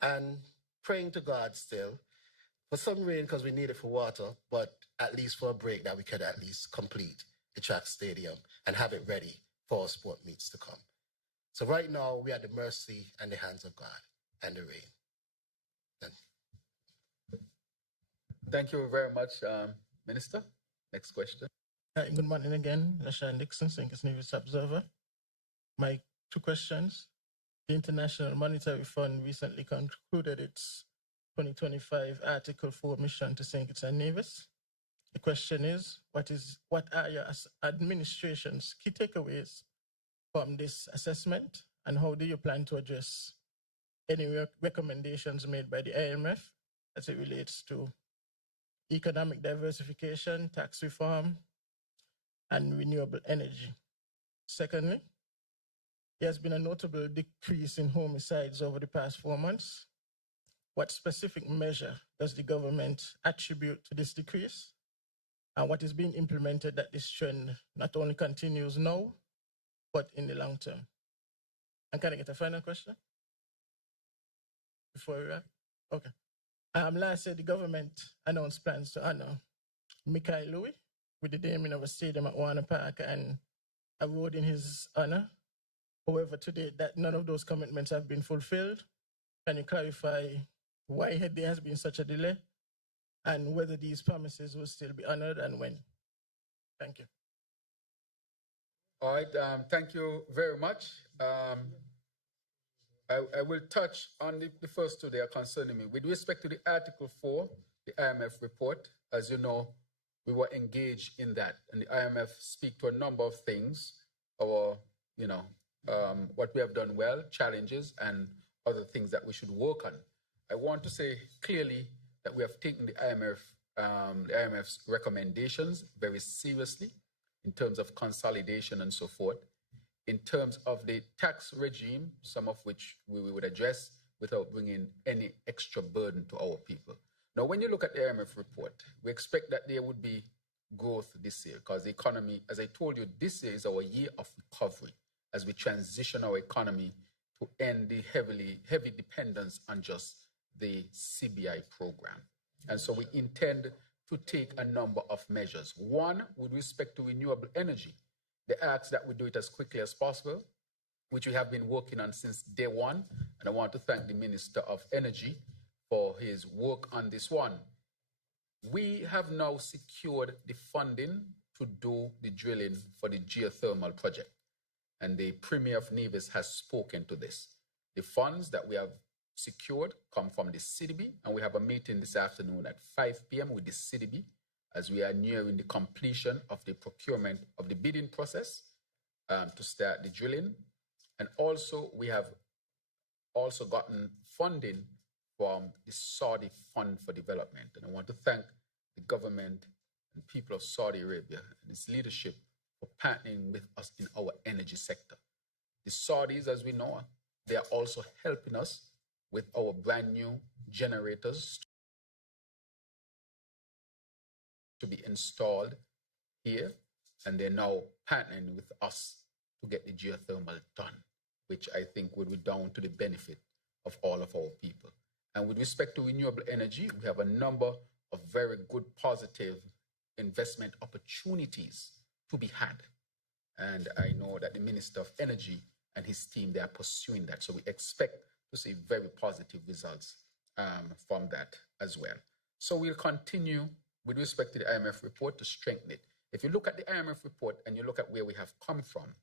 and praying to God still for some rain because we need it for water, but at least for a break that we could at least complete the track stadium and have it ready for our sport meets to come. So right now, we are at the mercy and the hands of God and the rain. Thank you very much, Minister. Next question. Hi, good morning again. Rashan Dixon, St. Kitts News Observer. My two questions. The International Monetary Fund recently concluded its 2025 Article 4 mission to St. Kitts and Nevis. The question is, what are your administration's key takeaways from this assessment, and how do you plan to address any recommendations made by the IMF as it relates to economic diversification, tax reform, and renewable energy? Secondly, there has been a notable decrease in homicides over the past 4 months. What specific measure does the government attribute to this decrease? And what is being implemented that this trend not only continues now, but in the long term? And can I get a final question before we wrap? Okay. Last year, the government announced plans to honor Mikhail Louis with the naming of a stadium at Warner Park and a road in his honor. However, today, that none of those commitments have been fulfilled. Can you clarify why there has been such a delay and whether these promises will still be honored and when? Thank you. All right, thank you very much. I will touch on the first two that are concerning me. With respect to the Article 4, the IMF report, as you know, we were engaged in that, and the IMF speak to a number of things, what we have done well, challenges, and other things that we should work on. I want to say clearly that we have taken the IMF's recommendations very seriously in terms of consolidation and so forth. In terms of the tax regime, some of which we would address without bringing any extra burden to our people. Now, when you look at the IMF report, we expect that there would be growth this year because the economy, as I told you, this year is our year of recovery as we transition our economy to end the heavy dependence on just the CBI program. And so we intend to take a number of measures. One, with respect to renewable energy, they ask that we do it as quickly as possible, which we have been working on since day one. And I want to thank the Minister of Energy for his work on this one. We have now secured the funding to do the drilling for the geothermal project. And the Premier of Nevis has spoken to this. The funds that we have secured come from the CDB, and we have a meeting this afternoon at 5 p.m. with the CDB as we are nearing the completion of the procurement of the bidding process to start the drilling. And also, we have also gotten funding from the Saudi Fund for Development. And I want to thank the government and people of Saudi Arabia and its leadership for partnering with us in our energy sector. The Saudis, as we know, they are also helping us with our brand new generators to be installed here. And they're now partnering with us to get the geothermal done, which I think would be down to the benefit of all of our people. And with respect to renewable energy, we have a number of very good positive investment opportunities to be had. And I know that the Minister of Energy and his team, they are pursuing that. So we expect to see very positive results from that as well. So we'll continue with respect to the IMF report to strengthen it. If you look at the IMF report and you look at where we have come from,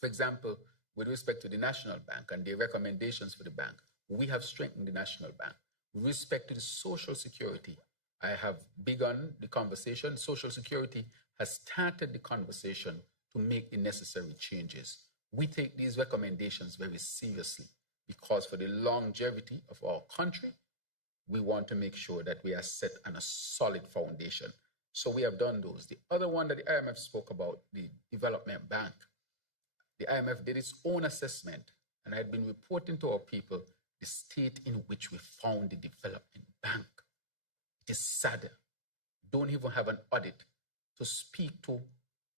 for example, with respect to the National Bank and the recommendations for the bank, we have strengthened the National Bank. With respect to the Social Security, I have begun the conversation. Social Security has started the conversation to make the necessary changes. We take these recommendations very seriously because for the longevity of our country, we want to make sure that we are set on a solid foundation. So we have done those. The other one that the IMF spoke about, the Development Bank, the IMF did its own assessment, and I had been reporting to our people the state in which we found the Development Bank. It is sad. Don't even have an audit to speak to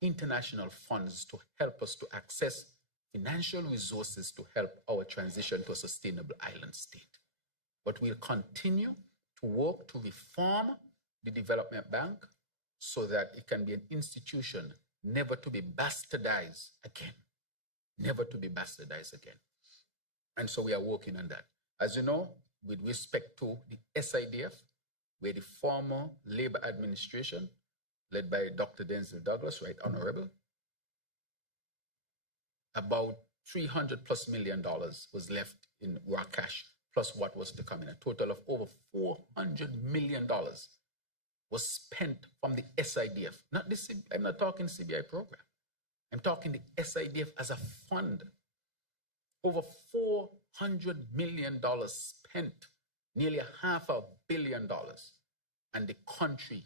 international funds to help us to access financial resources to help our transition to a sustainable island state. But we'll continue to work to reform the Development Bank so that it can be an institution never to be bastardized again. Never to be bastardized again. And so we are working on that. As you know, with respect to the SIDF, where the former Labor administration, led by Dr. Denzel Douglas, Right Honorable, about $300+ million was left in raw cash, plus what was to come in. A total of over $400 million was spent from the SIDF. Not the I'm not talking CBI program. I'm talking the SIDF as a fund. Over $400 million spent, nearly $500 million, and the country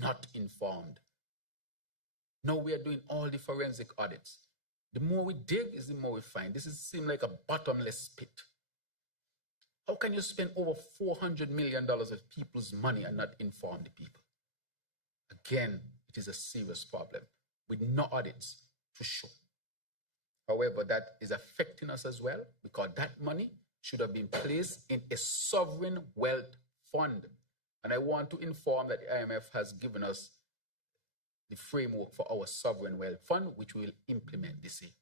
not informed. Now we are doing all the forensic audits. The more we dig is the more we find. This seems like a bottomless pit. How can you spend over $400 million of people's money and not inform the people? Again, it is a serious problem with no audits to show. However, that is affecting us as well because that money should have been placed in a sovereign wealth fund. And I want to inform that the IMF has given us the framework for our sovereign wealth fund, which we will implement this year.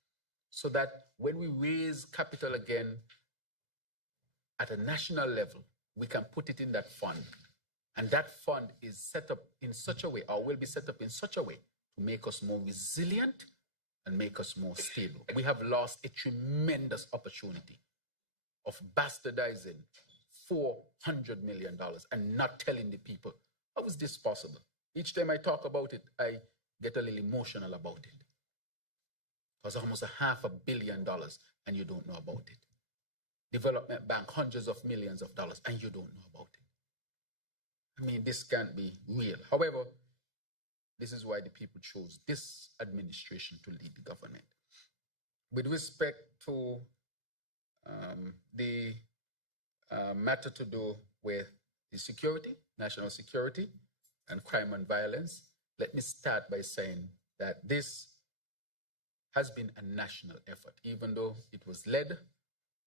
So that when we raise capital again at a national level, we can put it in that fund. And that fund is set up in such a way, or will be set up in such a way, to make us more resilient and make us more stable. We have lost a tremendous opportunity of bastardizing $400 million and not telling the people, how is this possible? Each time I talk about it, I get a little emotional about it. Because almost $500 million and you don't know about it. Development Bank, hundreds of millions of dollars, and you don't know about it. I mean, this can't be real. However, this is why the people chose this administration to lead the government. With respect to the matter to do with the security, national security, and crime and violence, let me start by saying that this has been a national effort, even though it was led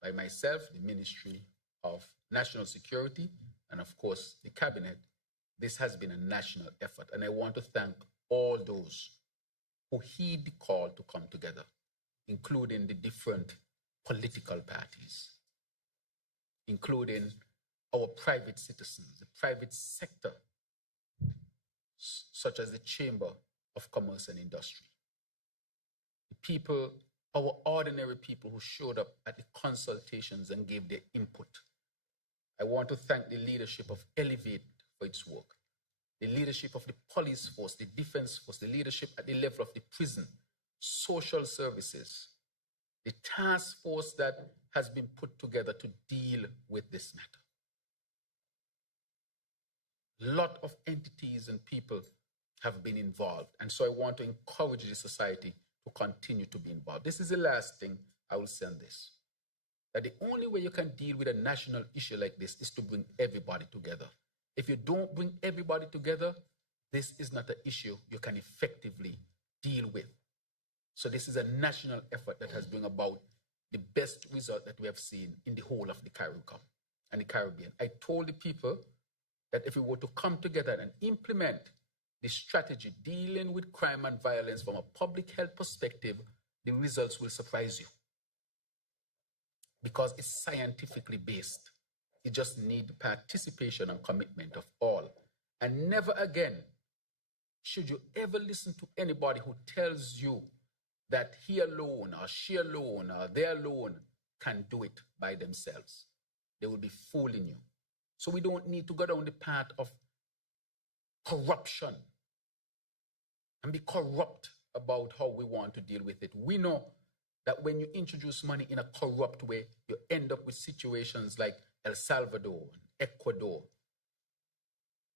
by myself, the Ministry of National Security, and of course, the Cabinet. This has been a national effort, and I want to thank all those who heed the call to come together, including the different political parties, including our private citizens, the private sector, such as the Chamber of Commerce and Industry, the people, our ordinary people who showed up at the consultations and gave their input I want to thank the leadership of Elevate for its work, the leadership of the police force, the defense force, the leadership at the level of the prison, social services, the task force that has been put together to deal with this matter. A lot of entities and people have been involved. And so I want to encourage the society to continue to be involved. This is the last thing I will say on this. That the only way you can deal with a national issue like this is to bring everybody together. If you don't bring everybody together, this is not an issue you can effectively deal with. So this is a national effort that has brought about the best result that we have seen in the whole of the Caribbean. I told the people that if we were to come together and implement the strategy dealing with crime and violence from a public health perspective, the results will surprise you. Because it's scientifically based. You just need participation and commitment of all. And never again should you ever listen to anybody who tells you that he alone or she alone or they alone can do it by themselves. They will be fooling you. So we don't need to go down the path of corruption and be corrupt about how we want to deal with it. We know that when you introduce money in a corrupt way, you end up with situations like El Salvador, Ecuador,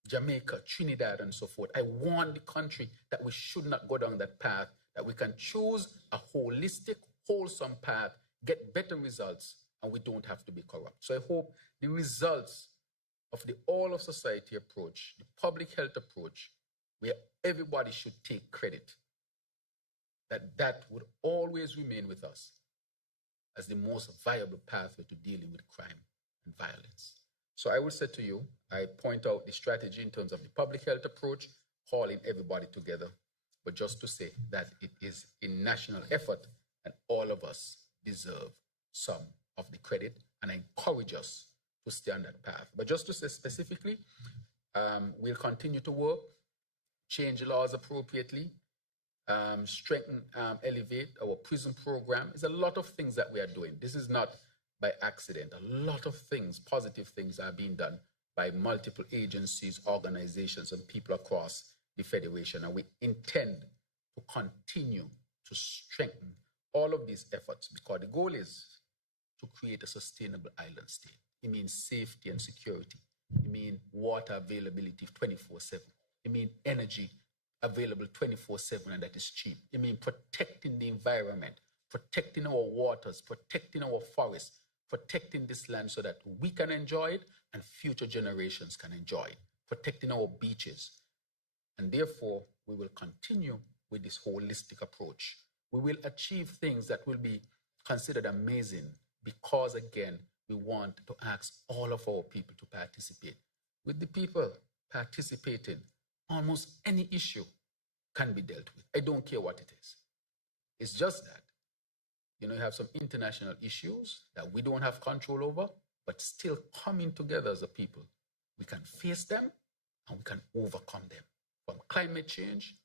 Jamaica, Trinidad, and so forth. I warn the country that we should not go down that path, that we can choose a holistic, wholesome path, get better results, and we don't have to be corrupt. So I hope the results of the all of society approach, the public health approach, where everybody should take credit, that would always remain with us as the most viable pathway to dealing with crime and violence. So I will say to you, I point out the strategy in terms of the public health approach, calling everybody together, but just to say that it is a national effort and all of us deserve some of the credit, and I encourage us to stay on that path. But just to say specifically, we'll continue to work, change laws appropriately, strengthen, elevate our prison program. There's a lot of things that we are doing. This is not by accident. A lot of things, positive things are being done by multiple agencies, organizations, and people across the Federation. And we intend to continue to strengthen all of these efforts because the goal is to create a sustainable island state. It means safety and security. It means water availability 24/7. It means energy available 24/7 and that is cheap. It means protecting the environment, protecting our waters, protecting our forests, protecting this land so that we can enjoy it and future generations can enjoy it, protecting our beaches. And therefore, we will continue with this holistic approach. We will achieve things that will be considered amazing because, again, we want to ask all of our people to participate. With the people participating, almost any issue can be dealt with. I don't care what it is. It's just that, you have some international issues that we don't have control over, but still coming together as a people, we can face them and we can overcome them. From climate change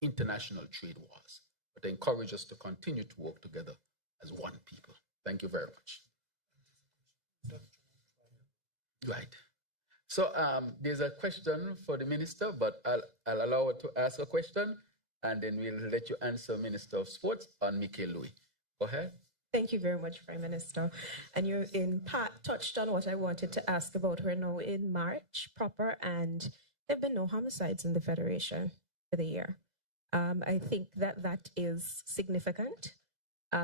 to international trade wars. But I encourage us to continue to work together as one people. Thank you very much. Right. So there's a question for the minister, but I'll allow her to ask a question, and then we'll let you answer Minister of Sports on Michael Louis. Go ahead. Thank you very much, Prime Minister. And you in part touched on what I wanted to ask about. We're now in March proper, and there have been no homicides in the Federation for the year. I think that is significant.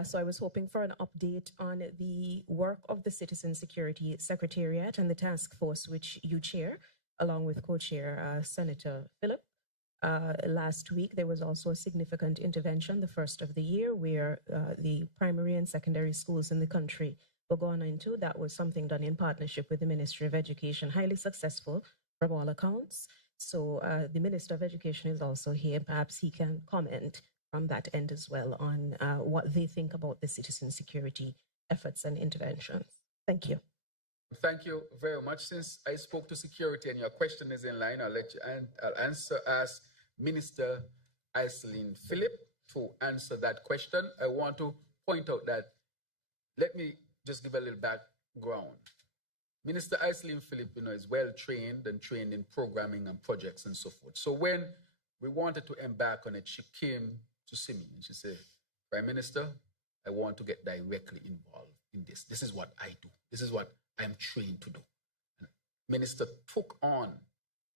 So I was hoping for an update on the work of the Citizen Security Secretariat and the task force which you chair, along with co-chair Senator Phillip. Last week, there was also a significant intervention, the first of the year, where the primary and secondary schools in the country were gone into. That was something done in partnership with the Ministry of Education, highly successful from all accounts. So the Minister of Education is also here. Perhaps he can comment from that end as well on what they think about the citizen security efforts and interventions. Thank you. Thank you very much. Since I spoke to security and your question is in line, I'll ask Minister Iselin Phillip to answer that question. I want to point out that, let me just give a little background. Minister Iselin Philip, is well trained and trained in programming and projects and so forth. So when we wanted to embark on it, she came to see me and she said, Prime Minister, I want to get directly involved in this. This is what I do. This is what I'm trained to do. And Minister took on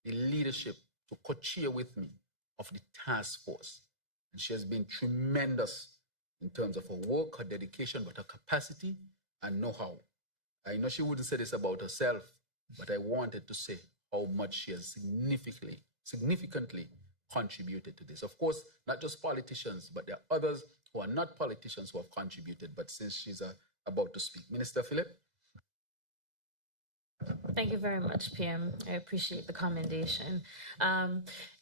the leadership to co-chair with me of the task force. And she has been tremendous in terms of her work, her dedication, but her capacity and know-how. I know she wouldn't say this about herself, but I wanted to say how much she has significantly contributed to this. Of course, not just politicians, but there are others who are not politicians who have contributed. But since she's about to speak, Minister Philip. Thank you very much, PM. I appreciate the commendation.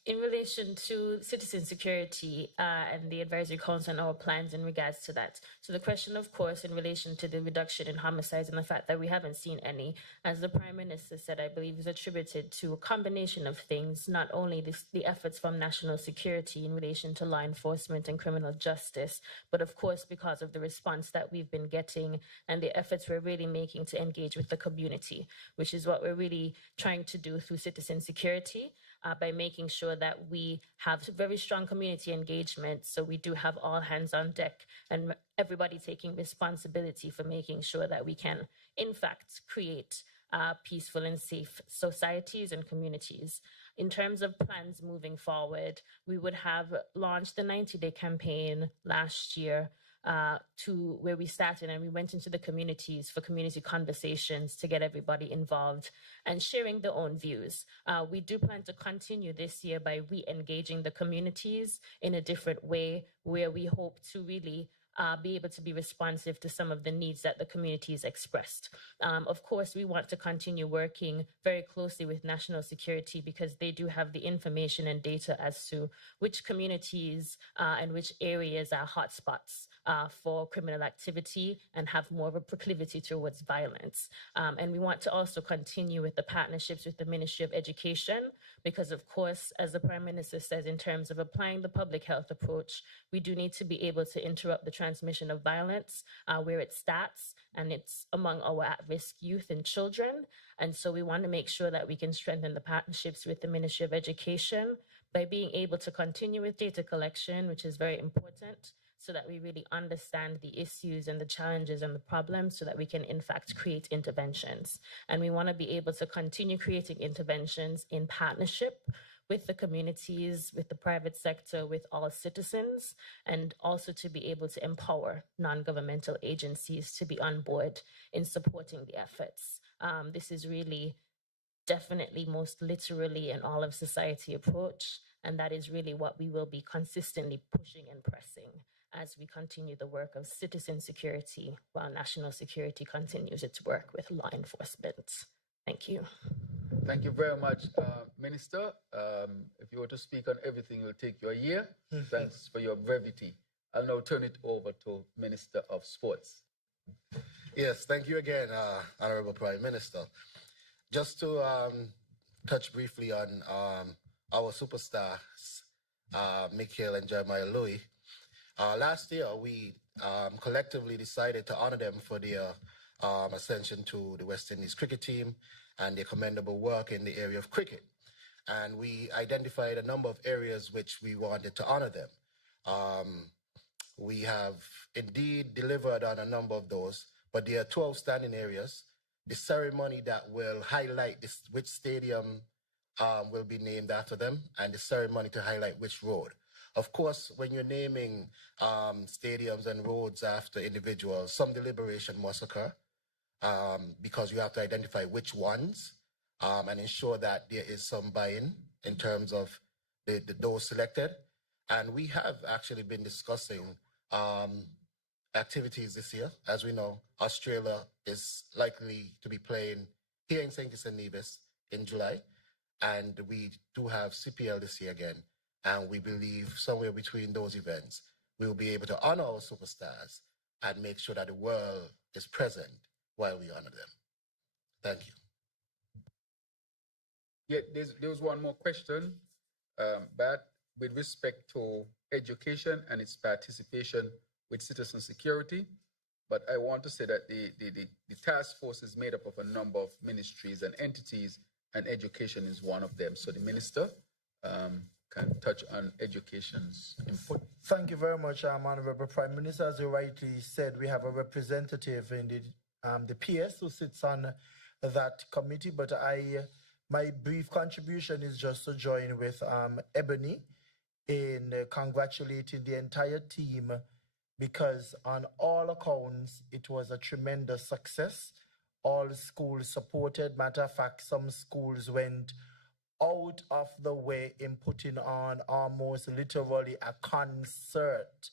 In relation to citizen security and the Advisory Council and our plans in regards to that. So the question, of course, in relation to the reduction in homicides and the fact that we haven't seen any, as the Prime Minister said, I believe is attributed to a combination of things, not only the efforts from national security in relation to law enforcement and criminal justice, but of course, because of the response that we've been getting and the efforts we're really making to engage with the community, which is what we're really trying to do through citizen security. By making sure that we have very strong community engagement. So we do have all hands on deck and everybody taking responsibility for making sure that we can, in fact, create peaceful and safe societies and communities. In terms of plans moving forward, we would have launched the 90-day campaign last year to where we started, and we went into the communities for community conversations to get everybody involved and sharing their own views. We do plan to continue this year by re-engaging the communities in a different way, where we hope to really be able to be responsive to some of the needs that the communities expressed. Of course, we want to continue working very closely with national security because they do have the information and data as to which communities and which areas are hotspots for criminal activity and have more of a proclivity towards violence. And we want to also continue with the partnerships with the Ministry of Education because, of course, as the Prime Minister says, in terms of applying the public health approach, we do need to be able to interrupt the transmission of violence where it starts, and it's among our at-risk youth and children. And so we want to make sure that we can strengthen the partnerships with the Ministry of Education by being able to continue with data collection, which is very important, so that we really understand the issues and the challenges and the problems so that we can, in fact, create interventions. And we want to be able to continue creating interventions in partnership with the communities, with the private sector, with all citizens, and also to be able to empower non-governmental agencies to be on board in supporting the efforts. This is really definitely most literally an all of society approach, and that is really what we will be consistently pushing and pressing as we continue the work of citizen security while national security continues its work with law enforcement. Thank you. Thank you very much, Minister. If you were to speak on everything, it will take you a year. Thanks for your brevity. I'll now turn it over to Minister of Sports. Yes, thank you again, Honorable Prime Minister. Just to touch briefly on our superstars, Mikhail and Jeremiah Louis. Last year, we collectively decided to honor them for their ascension to the West Indies cricket team and their commendable work in the area of cricket. And we identified a number of areas which we wanted to honor them. We have indeed delivered on a number of those, but there are two outstanding areas. The ceremony that will highlight which stadium will be named after them, and the ceremony to highlight which road. Of course, when you're naming stadiums and roads after individuals, some deliberation must occur because you have to identify which ones and ensure that there is some buy-in in terms of those selected. And we have actually been discussing activities this year. As we know, Australia is likely to be playing here in St. Kitts and Nevis in July. And we do have CPL this year again. And we believe somewhere between those events, we will be able to honor our superstars and make sure that the world is present while we honor them. Thank you. Yeah, there was one more question, but with respect to education and its participation with citizen security, But I want to say that the task force is made up of a number of ministries and entities, and education is one of them. So the minister can touch on education's input. Thank you very much, Honorable Prime Minister. As you rightly said, we have a representative in the PS who sits on that committee, but my brief contribution is just to join with Ebony in congratulating the entire team, because on all accounts, it was a tremendous success. All schools supported. Matter of fact, some schools went out of the way in putting on almost literally a concert.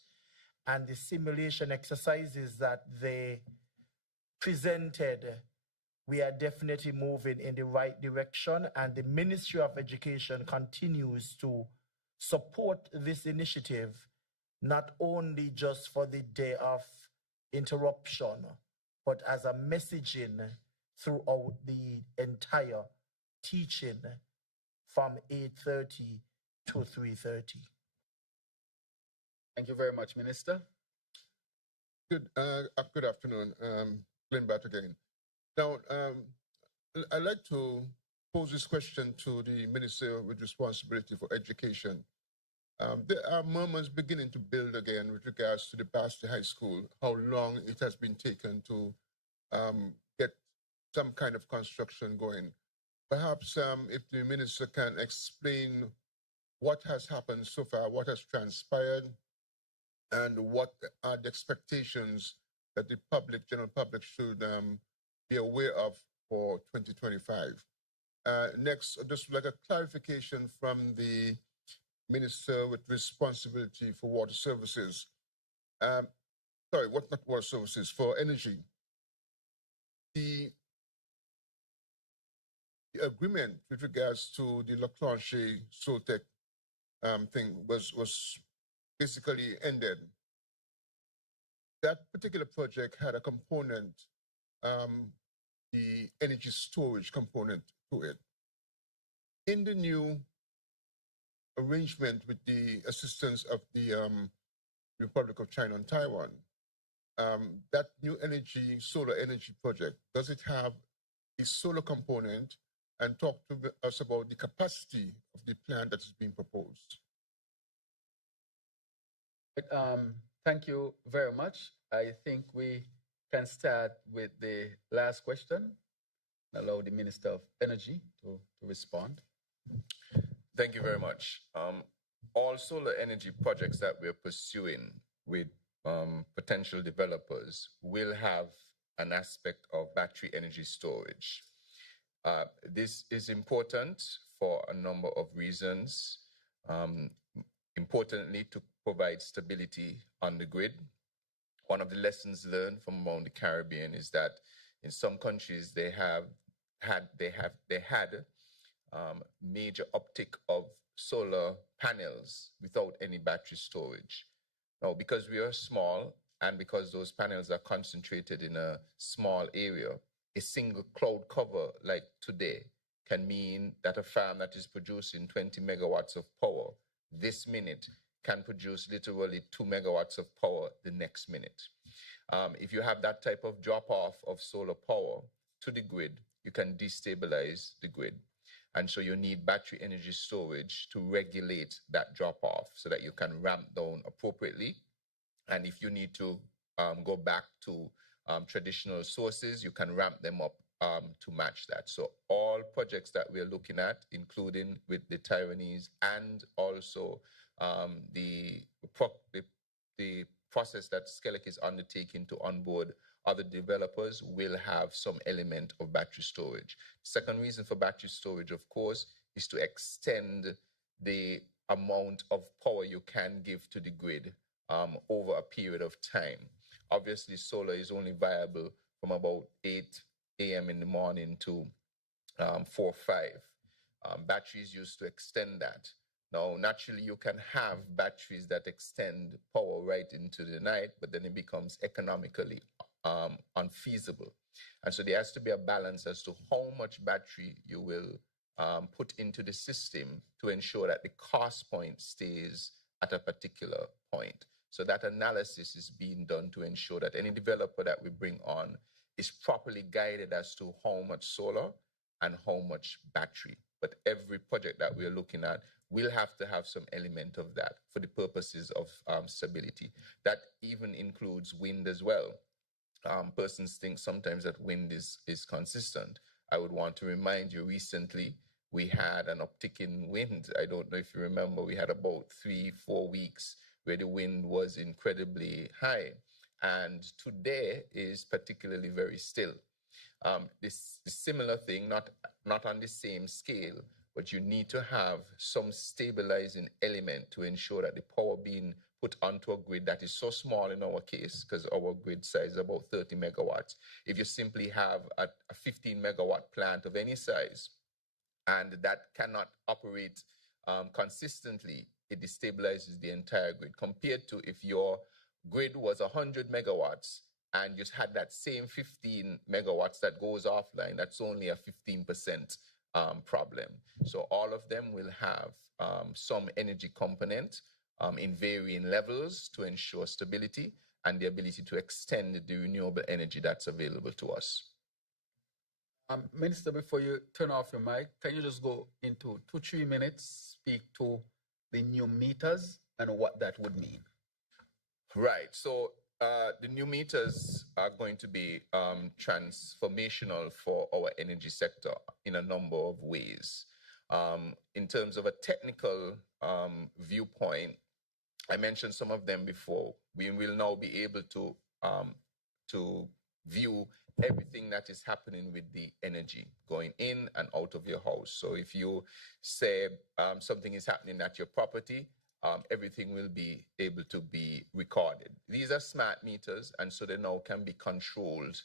And the simulation exercises that they presented, we are definitely moving in the right direction. And the Ministry of Education continues to support this initiative, not only just for the day of interruption, but as a messaging throughout the entire teaching from 8:30 to 3:30. Thank you very much, Minister. Good afternoon. Glenn Batt again. Now, I'd like to pose this question to the Minister with responsibility for education. There are murmurs beginning to build again with regards to the Basti High School, how long it has been taken to get some kind of construction going. Perhaps if the Minister can explain what has happened so far, what has transpired, and what are the expectations that the general public should be aware of for 2025. Next, just like a clarification from the Minister with responsibility for water services. Sorry, not water services, for energy. The agreement with regards to the La Clanche Soltec thing was basically ended. That particular project had a component, the energy storage component to it. In the new arrangement with the assistance of the Republic of China and Taiwan, that new solar energy project, does it have a solar component? And talk to us about the capacity of the plan that is being proposed. Thank you very much. I think we can start with the last question. Allow the Minister of Energy to respond. Thank you very much. All solar energy projects that we're pursuing with potential developers will have an aspect of battery energy storage. This is important for a number of reasons. Importantly, to provide stability on the grid. One of the lessons learned from around the Caribbean is that in some countries they had major uptick of solar panels without any battery storage. Now, because we are small and because those panels are concentrated in a small area, a single cloud cover like today can mean that a farm that is producing 20 megawatts of power this minute can produce literally 2 megawatts of power the next minute. If you have that type of drop-off of solar power to the grid, you can destabilize the grid. And so you need battery energy storage to regulate that drop-off so that you can ramp down appropriately. And if you need to go back to traditional sources, you can ramp them up to match that. So all projects that we're looking at, including with the Taiwanese and also the process that Skelec is undertaking to onboard other developers, will have some element of battery storage. Second reason for battery storage, of course, is to extend the amount of power you can give to the grid over a period of time. Obviously, solar is only viable from about 8 a.m. in the morning to 4 or 5. Batteries used to extend that. Now, naturally, you can have batteries that extend power right into the night, but then it becomes economically unfeasible. And so there has to be a balance as to how much battery you will put into the system to ensure that the cost point stays at a particular point. So that analysis is being done to ensure that any developer that we bring on is properly guided as to how much solar and how much battery. But every project that we're looking at will have to have some element of that for the purposes of stability. That even includes wind as well. Persons think sometimes that wind is consistent. I would want to remind you, recently we had an uptick in wind. I don't know if you remember, we had about 3-4 weeks where the wind was incredibly high. And today is particularly very still. This similar thing, not on the same scale, but you need to have some stabilizing element to ensure that the power being put onto a grid that is so small in our case, because our grid size is about 30 megawatts. If you simply have a 15 megawatt plant of any size, and that cannot operate consistently, it destabilizes the entire grid, compared to if your grid was 100 megawatts and you had that same 15 megawatts that goes offline. That's only a 15% problem. So all of them will have some energy component in varying levels to ensure stability and the ability to extend the renewable energy that's available to us. Minister, before you turn off your mic, can you just go into 2-3 minutes, speak to the new meters and what that would mean? Right. So the new meters are going to be transformational for our energy sector in a number of ways. In terms of a technical viewpoint, I mentioned some of them before. We will now be able to view everything that is happening with the energy going in and out of your house. So if you say something is happening at your property, everything will be able to be recorded. These are smart meters, and so they now can be controlled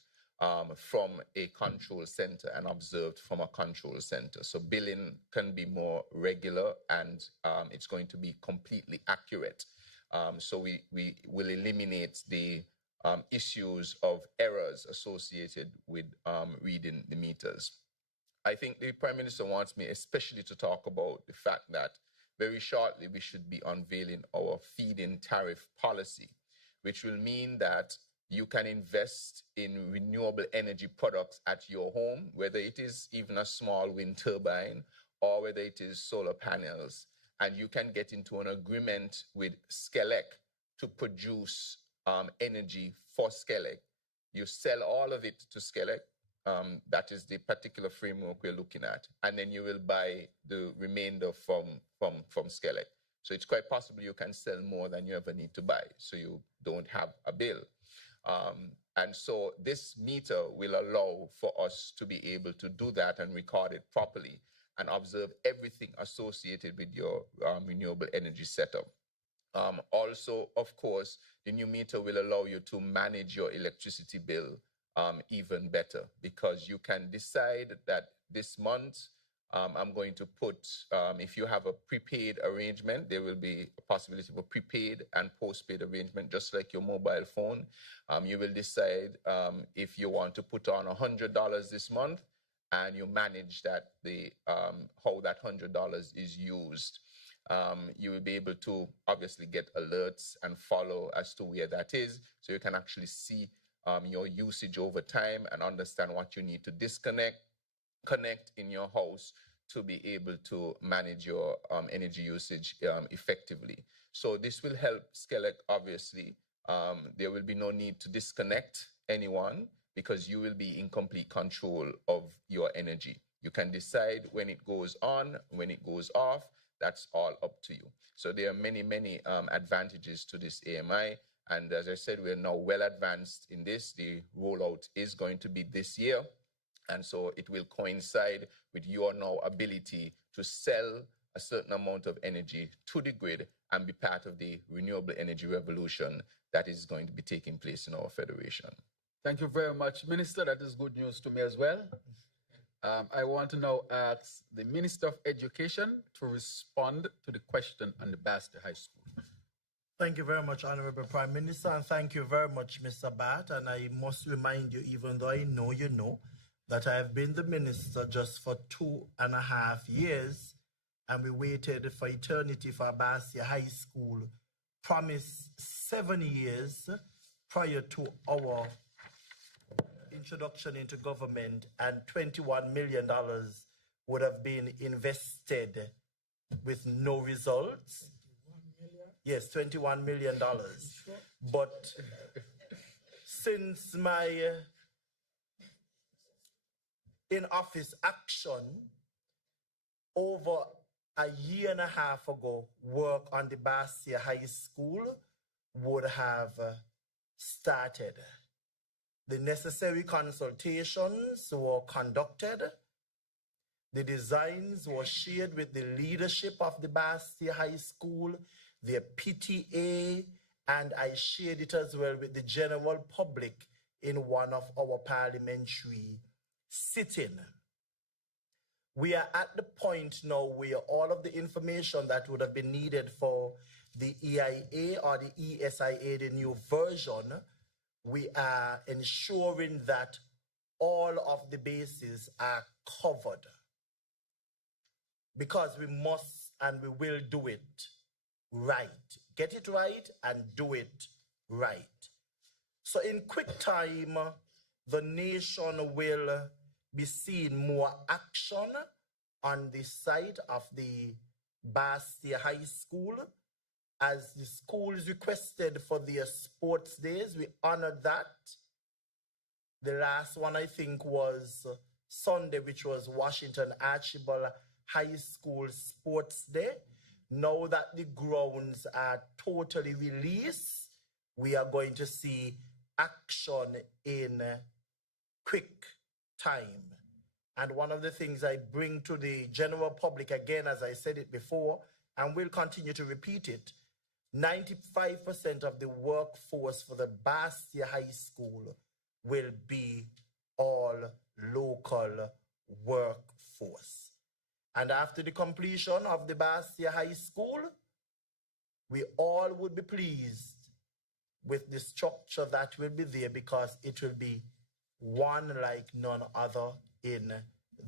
from a control center and observed from a control center. So billing can be more regular, and it's going to be completely accurate. So we will eliminate the issues of errors associated with reading the meters. I think the Prime Minister wants me especially to talk about the fact that very shortly we should be unveiling our feed-in tariff policy, which will mean that you can invest in renewable energy products at your home, whether it is even a small wind turbine or whether it is solar panels, and you can get into an agreement with Skelec to produce energy for Skelec. You sell all of it to Skelec. That is the particular framework we're looking at. And then you will buy the remainder from Skelec. So it's quite possible you can sell more than you ever need to buy, so you don't have a bill. And so this meter will allow for us to be able to do that and record it properly and observe everything associated with your renewable energy setup. Also, of course, the new meter will allow you to manage your electricity bill even better, because you can decide that this month I'm going to put, if you have a prepaid arrangement, there will be a possibility of a prepaid and postpaid arrangement, just like your mobile phone. You will decide if you want to put on $100 this month, and you manage that how that $100 is used. You will be able to obviously get alerts and follow as to where that is, so you can actually see your usage over time and understand what you need to connect in your house to be able to manage your energy usage effectively. So this will help Skelec, obviously. There will be no need to disconnect anyone, because you will be in complete control of your energy. You can decide when it goes on, when it goes off. That's all up to you. So there are many, many advantages to this AMI. And as I said, we're now well advanced in this. The rollout is going to be this year. And so it will coincide with your now ability to sell a certain amount of energy to the grid and be part of the renewable energy revolution that is going to be taking place in our federation. Thank you very much, Minister. That is good news to me as well. I want to now ask the Minister of Education to respond to the question on the Basti High School. Thank you very much, Honorable Prime Minister, and thank you very much, Mr. Bat. And I must remind you, even though I know you know, that I have been the minister just for 2.5 years, and we waited for eternity for Basti High School promised 7 years prior to our introduction into government, and $21 million would have been invested with no results. Yes, $21 million. But since my in-office action, over a year and a half ago, work on the Bastia High School would have started. The necessary consultations were conducted. The designs were shared with the leadership of the Bastia High School, their PTA, and I shared it as well with the general public in one of our parliamentary sittings. We are at the point now where all of the information that would have been needed for the EIA or the ESIA, the new version, we are ensuring that all of the bases are covered, because we must and we will do it right. Get it right and do it right. So in quick time, the nation will be seeing more action on the site of the Bastia High School. As the schools requested for their sports days, we honored that. The last one, I think, was Sunday, which was Washington Archibald High School Sports Day. Now that the grounds are totally released, we are going to see action in quick time. And one of the things I bring to the general public, again, as I said it before, and will continue to repeat it, 95% of the workforce for the Bastia High School will be all local workforce. And after the completion of the Bastia High School, we all would be pleased with the structure that will be there, because it will be one like none other in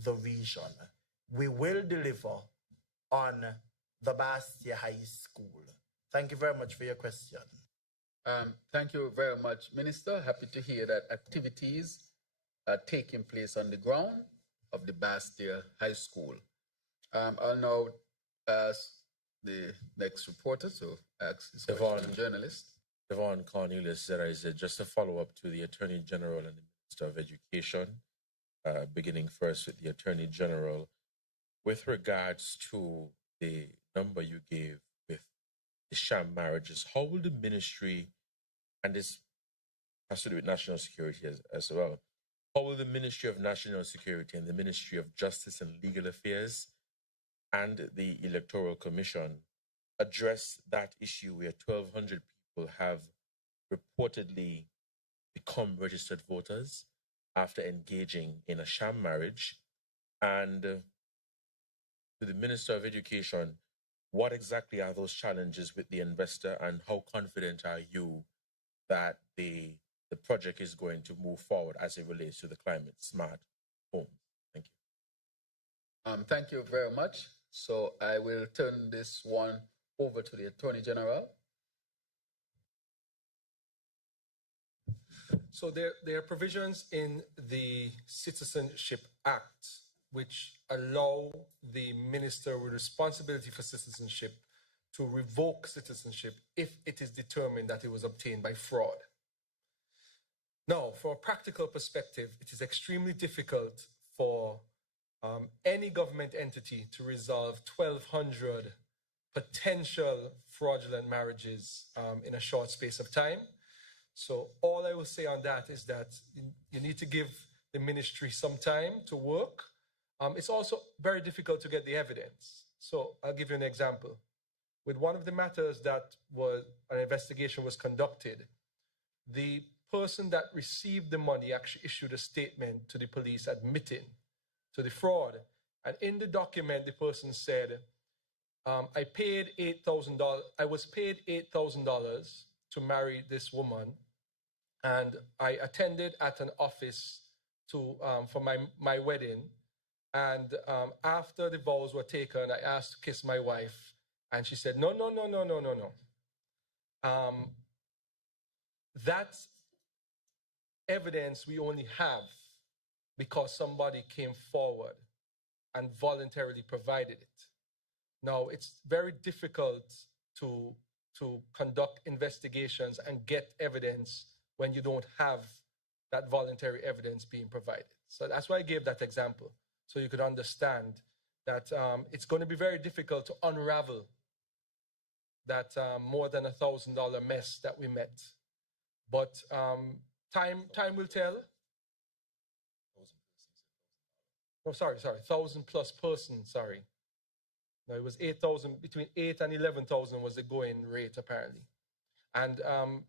the region. We will deliver on the Bastia High School. Thank you very much for your question. Thank you very much, Minister. Happy to hear that activities are taking place on the ground of the Bastia High School. I'll now ask the next reporter to ask his question, journalist. Devon Cornelius, there is just a follow-up to the Attorney General and the Minister of Education, beginning first with the Attorney General. With regards to the number you gave with the sham marriages, how will the ministry, and this has to do with national security as well, how will the Ministry of National Security and the Ministry of Justice and Legal Affairs and the Electoral Commission address that issue where 1,200 people have reportedly become registered voters after engaging in a sham marriage? And to the Minister of Education, what exactly are those challenges with the investor, and how confident are you that the project is going to move forward as it relates to the climate smart home? Thank you. Thank you very much. So I will turn this one over to the Attorney General. So there are provisions in the Citizenship Act which allow the minister with responsibility for citizenship to revoke citizenship if it is determined that it was obtained by fraud. Now, from a practical perspective, it is extremely difficult for any government entity to resolve 1,200 potential fraudulent marriages in a short space of time. So all I will say on that is that you need to give the ministry some time to work. It's also very difficult to get the evidence. So I'll give you an example. With one of the matters that was an investigation was conducted, the person that received the money actually issued a statement to the police admitting to the fraud. And in the document, the person said, I paid $8,000. I was paid $8,000 to marry this woman, and I attended at an office for my wedding. And after the vows were taken, I asked to kiss my wife, and she said, no. That evidence we only have because somebody came forward and voluntarily provided it. Now, it's very difficult to conduct investigations and get evidence when you don't have that voluntary evidence being provided. So that's why I gave that example, so you could understand that it's going to be very difficult to unravel that more than $1,000 mess that we met. But time will tell. Oh, sorry, 1,000 plus persons, sorry. No, it was 8,000, between 8 and 11,000 was the going rate, apparently. And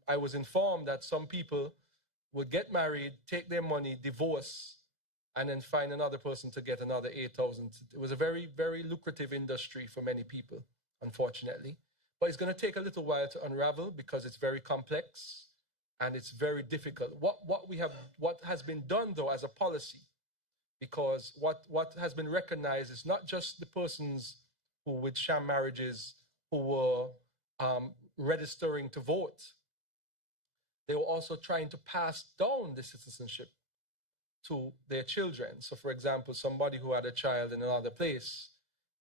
I was informed that some people would get married, take their money, divorce, and then find another person to get another 8,000. It was a very, very lucrative industry for many people, unfortunately. But it's going to take a little while to unravel because it's very complex and it's very difficult. What has been done, though, as a policy, because what has been recognized is not just the persons who with sham marriages who were registering to vote. They were also trying to pass down the citizenship to their children. So, for example, somebody who had a child in another place,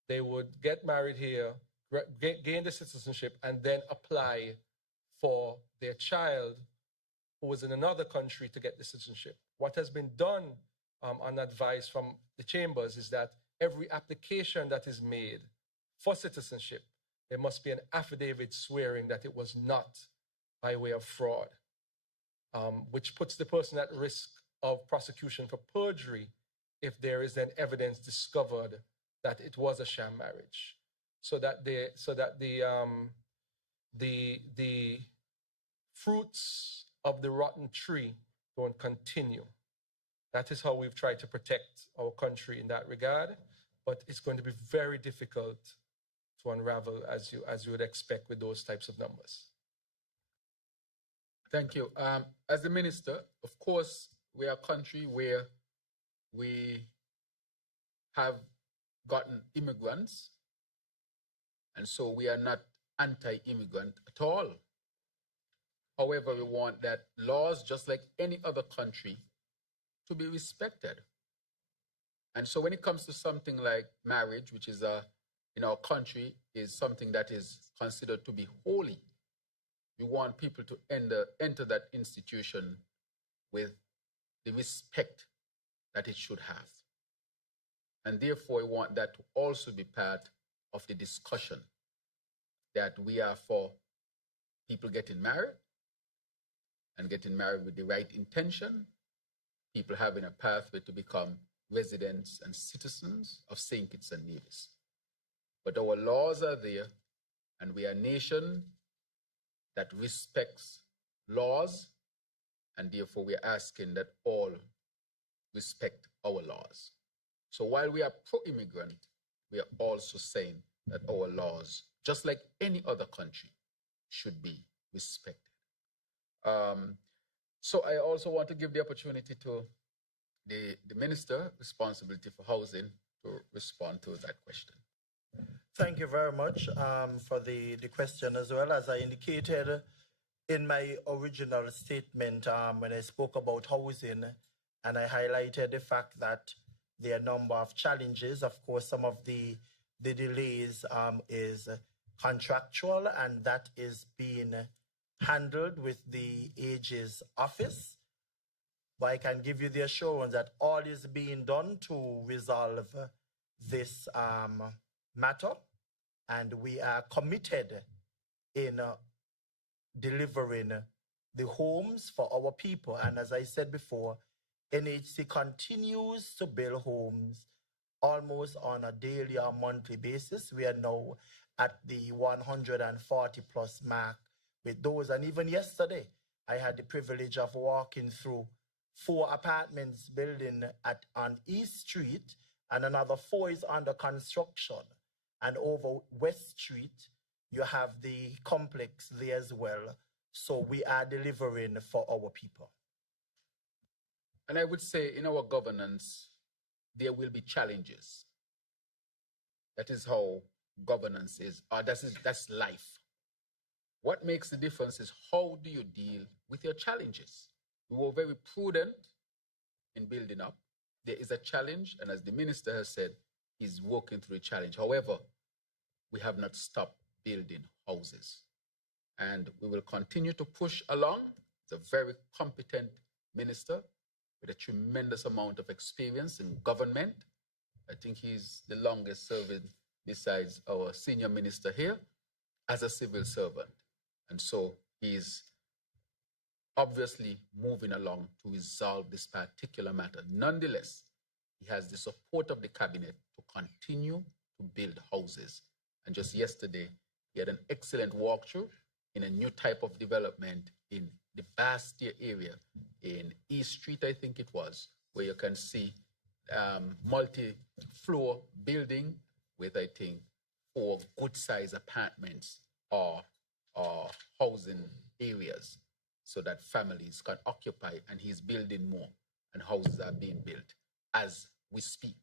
they would get married here, gain the citizenship, and then apply for their child who was in another country to get the citizenship. What has been done on advice from the chambers is that every application that is made for citizenship, there must be an affidavit swearing that it was not by way of fraud, which puts the person at risk of prosecution for perjury if there is then evidence discovered that it was a sham marriage, so that the fruits of the rotten tree don't continue. That is how we've tried to protect our country in that regard, but it's going to be very difficult to unravel as you would expect with those types of numbers. Thank you. As the minister, of course, we are a country where we have gotten immigrants, and so we are not anti-immigrant at all. However, we want that laws, just like any other country, to be respected. And so when it comes to something like marriage, which is in our country is something that is considered to be holy, we want people to enter that institution with the respect that it should have. And therefore, we want that to also be part of the discussion, that we are for people getting married and getting married with the right intention, people having a pathway to become residents and citizens of St. Kitts and Nevis. But our laws are there, and we are a nation that respects laws, and therefore we are asking that all respect our laws. So while we are pro-immigrant, we are also saying that our laws, just like any other country, should be respected. So I also want to give the opportunity to the Minister responsibility for housing to respond to that question. Thank you very much for the question as well. As I indicated in my original statement when I spoke about housing, and I highlighted the fact that there are a number of challenges. Of course, some of the delays is contractual, and that is being handled with the Ages Office. But I can give you the assurance that all is being done to resolve this matter, and we are committed in delivering the homes for our people. And as I said before, NHC continues to build homes almost on a daily or monthly basis. We are now at the 140 plus mark with those. And even yesterday, I had the privilege of walking through 4 apartments building on East Street, and another 4 is under construction. And over West Street, you have the complex there as well. So we are delivering for our people. And I would say in our governance, there will be challenges. That is how governance is, that's life. What makes the difference is how do you deal with your challenges? We were very prudent in building up. There is a challenge, and as the minister has said, he's working through a challenge. However, we have not stopped building houses. And we will continue to push along. He's a very competent minister with a tremendous amount of experience in government. I think he's the longest serving, besides our senior minister here, as a civil servant. And so he's obviously moving along to resolve this particular matter. Nonetheless, he has the support of the cabinet to continue to build houses. And just yesterday, he had an excellent walkthrough in a new type of development in the Bastia area in East Street, I think it was, where you can see multi-floor building with, I think, 4 good-sized apartments or housing areas so that families can occupy, and he's building more, and houses are being built as we speak.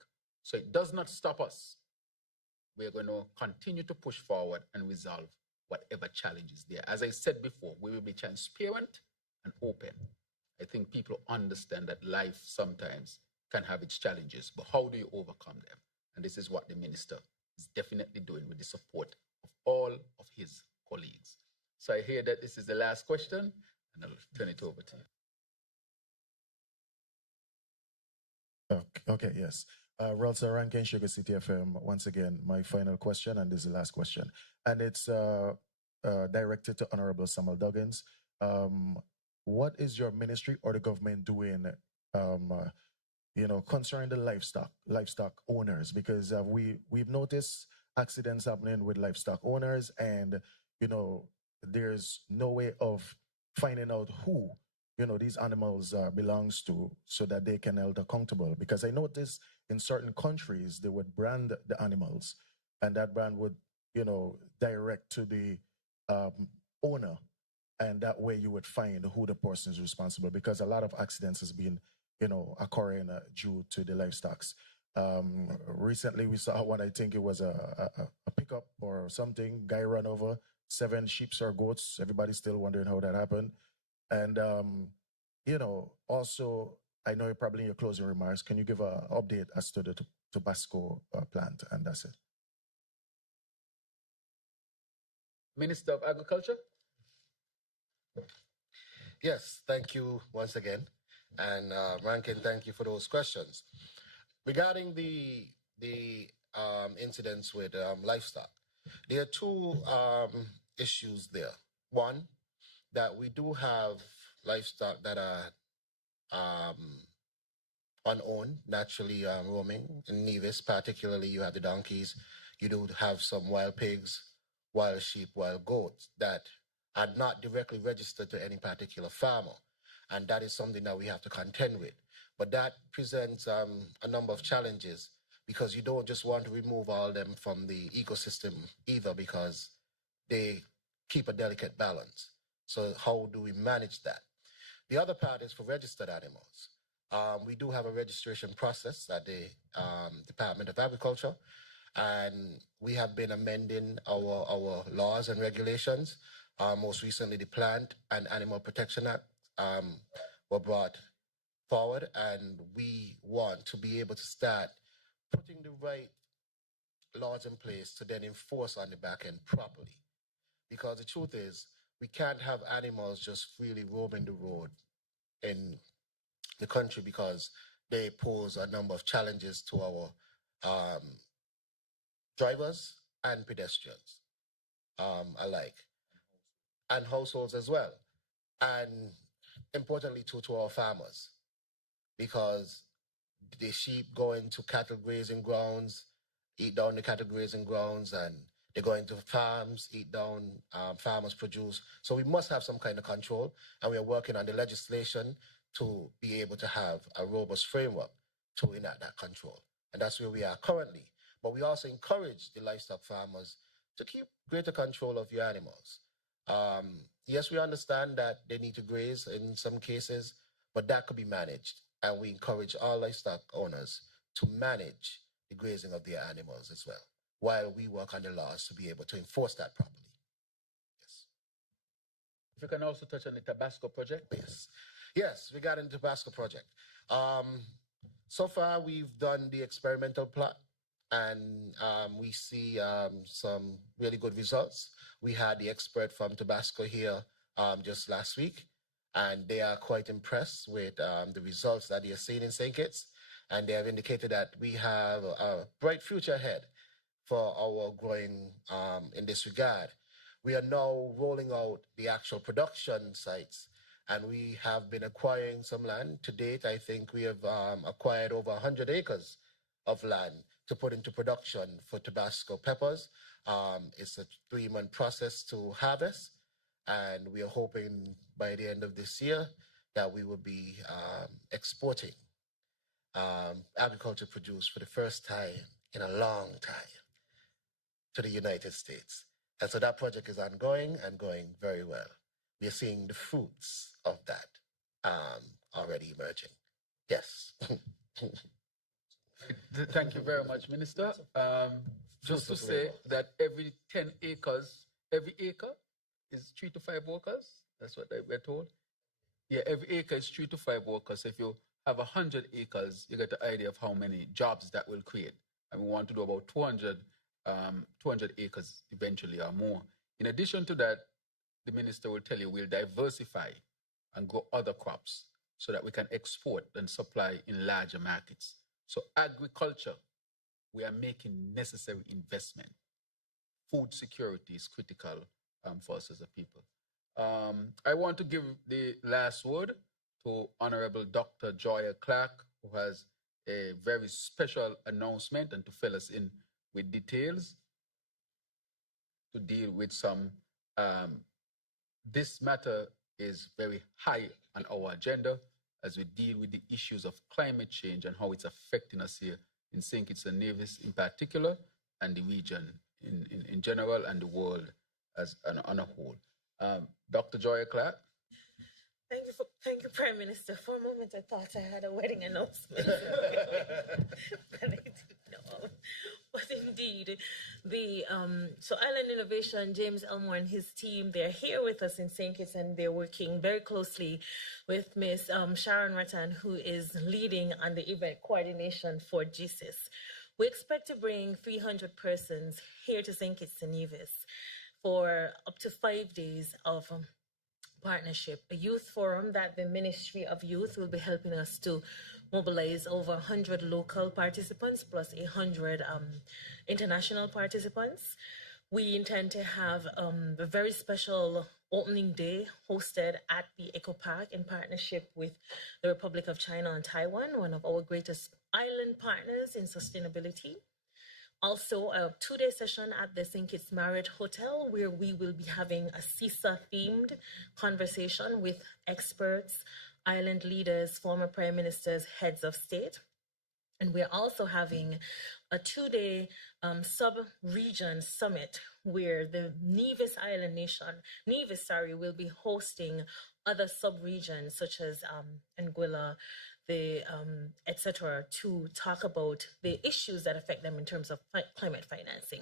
So it does not stop us. We're going to continue to push forward and resolve whatever challenge is there. As I said before, we will be transparent and open. I think people understand that life sometimes can have its challenges, but how do you overcome them? And this is what the minister is definitely doing with the support of all of his colleagues. So I hear that this is the last question, and I'll turn it over to you. Okay, yes. Relsa Rankin, Sugar City FM. Once again, my final question, and this is the last question. And it's directed to Honorable Samuel Duggins. What is your ministry or the government doing, concerning the livestock owners? Because we've noticed accidents happening with livestock owners, and, there's no way of finding out who these animals belongs to, so that they can held accountable. Because I noticed in certain countries they would brand the animals, and that brand would direct to the owner, and that way you would find who the person is responsible. Because a lot of accidents has been occurring due to the livestock. Recently we saw one, I think it was a pickup or something, guy run over 7 sheep or goats. Everybody's still wondering how that happened. And, also, I know you're probably in your closing remarks, can you give an update as to the Tabasco plant? And that's it. Minister of Agriculture? Yes, thank you once again. And Rankin, thank you for those questions. Regarding the incidents with livestock, there are 2 issues there. One, that we do have livestock that are unowned, naturally roaming in Nevis. Particularly, you have the donkeys. You do have some wild pigs, wild sheep, wild goats that are not directly registered to any particular farmer. And that is something that we have to contend with. But that presents a number of challenges, because you don't just want to remove all of them from the ecosystem either, because they keep a delicate balance. So how do we manage that? The other part is for registered animals. We do have a registration process at the Department of Agriculture, and we have been amending our laws and regulations. Most recently, the Plant and Animal Protection Act were brought forward, and we want to be able to start putting the right laws in place to then enforce on the back end properly. Because the truth is, we can't have animals just freely roaming the road in the country, because they pose a number of challenges to our drivers and pedestrians alike, and households as well. And importantly, to our farmers, because the sheep go into cattle grazing grounds, eat down the cattle grazing grounds, and they go into farms, eat down farmers' produce. So we must have some kind of control, and we are working on the legislation to be able to have a robust framework to enact that control. And that's where we are currently. But we also encourage the livestock farmers to keep greater control of your animals. Yes, we understand that they need to graze in some cases, but that could be managed. And we encourage all livestock owners to manage the grazing of their animals as well, while we work on the laws to be able to enforce that properly. Yes. If you can also touch on the Tabasco project. Yes, regarding the Tabasco project. So far, we've done the experimental plot, and we see some really good results. We had the expert from Tabasco here just last week, and they are quite impressed with the results that they are seeing in St. Kitts, and they have indicated that we have a bright future ahead for our growing in this regard. We are now rolling out the actual production sites, and we have been acquiring some land. To date, I think we have acquired over 100 acres of land to put into production for Tabasco peppers. It's a 3-month process to harvest, and we are hoping by the end of this year that we will be exporting agriculture produce for the first time in a long time to the United States. And so that project is ongoing and going very well. We are seeing the fruits of that already emerging. Yes. Thank you very much, Minister. Just to say that every 10 acres, every acre is 3 to 5 workers. That's what we're told. Yeah, every acre is 3 to 5 workers. So if you have 100 acres, you get the idea of how many jobs that will create. And we want to do about 200 acres eventually or more. In addition to that, the minister will tell you we'll diversify and grow other crops so that we can export and supply in larger markets. So agriculture, we are making necessary investment. Food security is critical for us as a people. I want to give the last word to Honorable Dr. Joya Clark, who has a very special announcement and to fill us in with details to deal with some. This matter is very high on our agenda as we deal with the issues of climate change and how it's affecting us here in St. Kitts and Nevis in particular, and the region in general, and the world as on a whole. Dr. Joya Clark. Thank you, Prime Minister. For a moment, I thought I had a wedding announcement. But I didn't know. But indeed, so Island Innovation, James Elmore and his team, they're here with us in St. Kitts, and they're working very closely with Ms. Sharon Rattan, who is leading on the event coordination for GSIS. We expect to bring 300 persons here to St. Kitts and Nevis for up to 5 days of partnership, a youth forum that the Ministry of Youth will be helping us to mobilize over 100 local participants plus 100 international participants. We intend to have a very special opening day hosted at the Eco Park in partnership with the Republic of China and Taiwan, one of our greatest island partners in sustainability. Also, a 2-day session at the St. Kitts Marriott Hotel, where we will be having a CISA-themed conversation with experts, island leaders, former prime ministers, heads of state. And we're also having a 2-day sub-region summit where the Nevis Island Nation, will be hosting other sub-regions such as Anguilla, etc., to talk about the issues that affect them in terms of climate financing.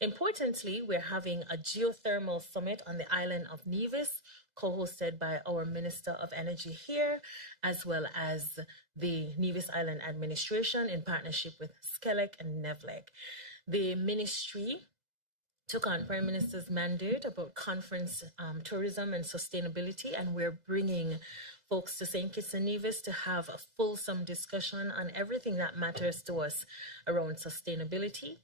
Importantly, we're having a geothermal summit on the island of Nevis, co-hosted by our Minister of Energy here, as well as the Nevis Island Administration in partnership with SCELEC and NEVLEC. The ministry took on Prime Minister's mandate about conference tourism and sustainability, and we're bringing folks to St. Kitts and Nevis to have a fulsome discussion on everything that matters to us around sustainability.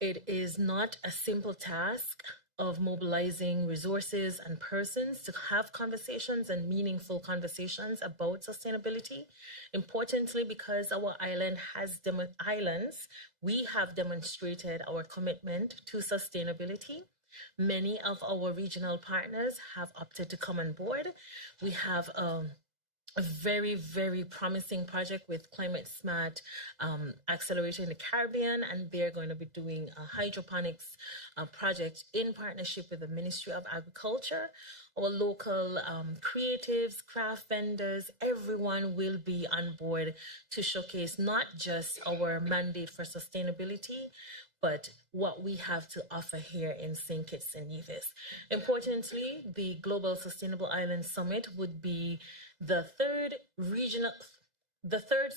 It is not a simple task of mobilizing resources and persons to have conversations and meaningful conversations about sustainability. Importantly, because our island has islands, we have demonstrated our commitment to sustainability. Many of our regional partners have opted to come on board. We have a very, very promising project with Climate Smart Accelerator in the Caribbean, and they're going to be doing a hydroponics project in partnership with the Ministry of Agriculture. Our local creatives, craft vendors, everyone will be on board to showcase not just our mandate for sustainability, but what we have to offer here in St. Kitts and Nevis. Importantly, the Global Sustainable Island Summit would be the third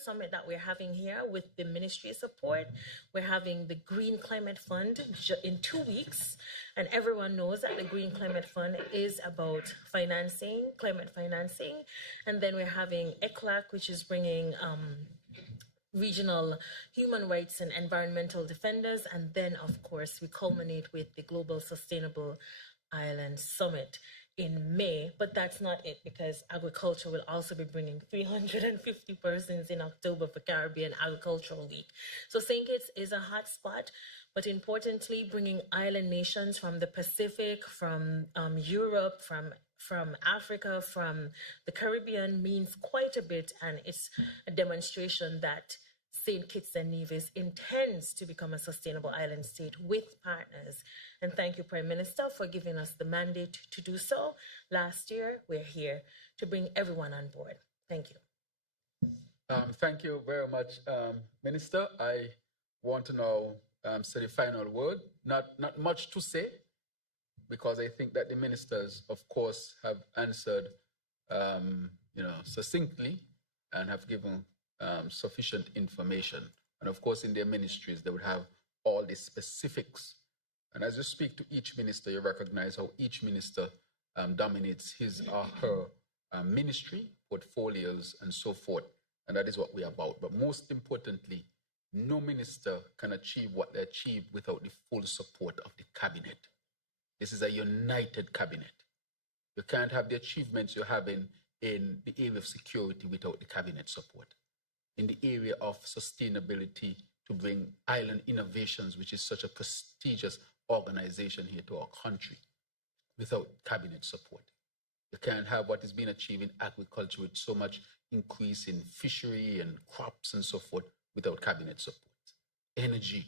summit that we're having here with the ministry support. We're having the Green Climate Fund in 2 weeks, and everyone knows that the Green Climate Fund is about financing, climate financing. And then we're having ECLAC, which is bringing regional human rights and environmental defenders. And then, of course, we culminate with the Global Sustainable Island Summit in May. But that's not it, because agriculture will also be bringing 350 persons in October for Caribbean Agricultural Week. So St. Kitts is a hot spot, but importantly, bringing island nations from the Pacific, from Europe, from Africa, from the Caribbean means quite a bit, and it's a demonstration that St. Kitts and Nevis intends to become a sustainable island state with partners. And thank you, Prime Minister, for giving us the mandate to do so. Last year, we're here to bring everyone on board. Thank you. Thank you very much, Minister. I want to now say the final word. Not much to say, because I think that the ministers, of course, have answered, succinctly and have given sufficient information. And of course, in their ministries, they would have all the specifics. And as you speak to each minister, you recognize how each minister dominates his or her ministry, portfolios, and so forth. And that is what we are about. But most importantly, no minister can achieve what they achieve without the full support of the cabinet. This is a united cabinet. You can't have the achievements you're having in the area of security without the cabinet support. In the area of sustainability, to bring island innovations, which is such a prestigious organization here to our country, without cabinet support. You can't have what is being achieved in agriculture with so much increase in fishery and crops and so forth without cabinet support. Energy,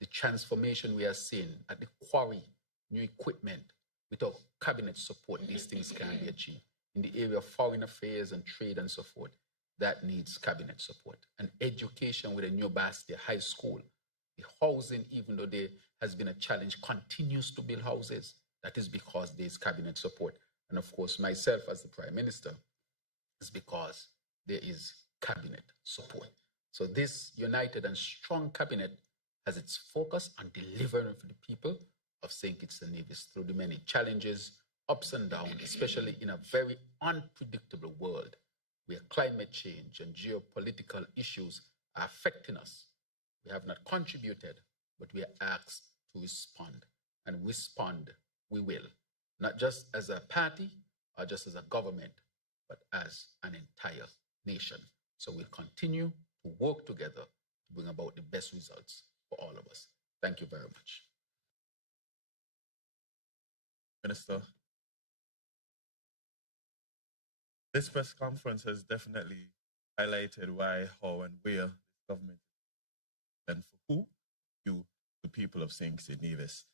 the transformation we are seeing at the quarry, new equipment, without cabinet support, these things can't be achieved. In the area of foreign affairs and trade and so forth, that needs cabinet support. And education with a new Bastia High School. The housing, even though there has been a challenge, continues to build houses. That is because there is cabinet support. And of course, myself as the Prime Minister is because there is cabinet support. So this united and strong cabinet has its focus on delivering for the people of St. Kitts and Nevis through the many challenges, ups and downs, especially in a very unpredictable world where climate change and geopolitical issues are affecting us. We have not contributed, but we are asked to respond. And respond we will, not just as a party or just as a government, but as an entire nation. So we'll continue to work together to bring about the best results for all of us. Thank you very much. Minister, this press conference has definitely highlighted why, how, and where this government is, and for who, you, the people of St. Kitts and Nevis.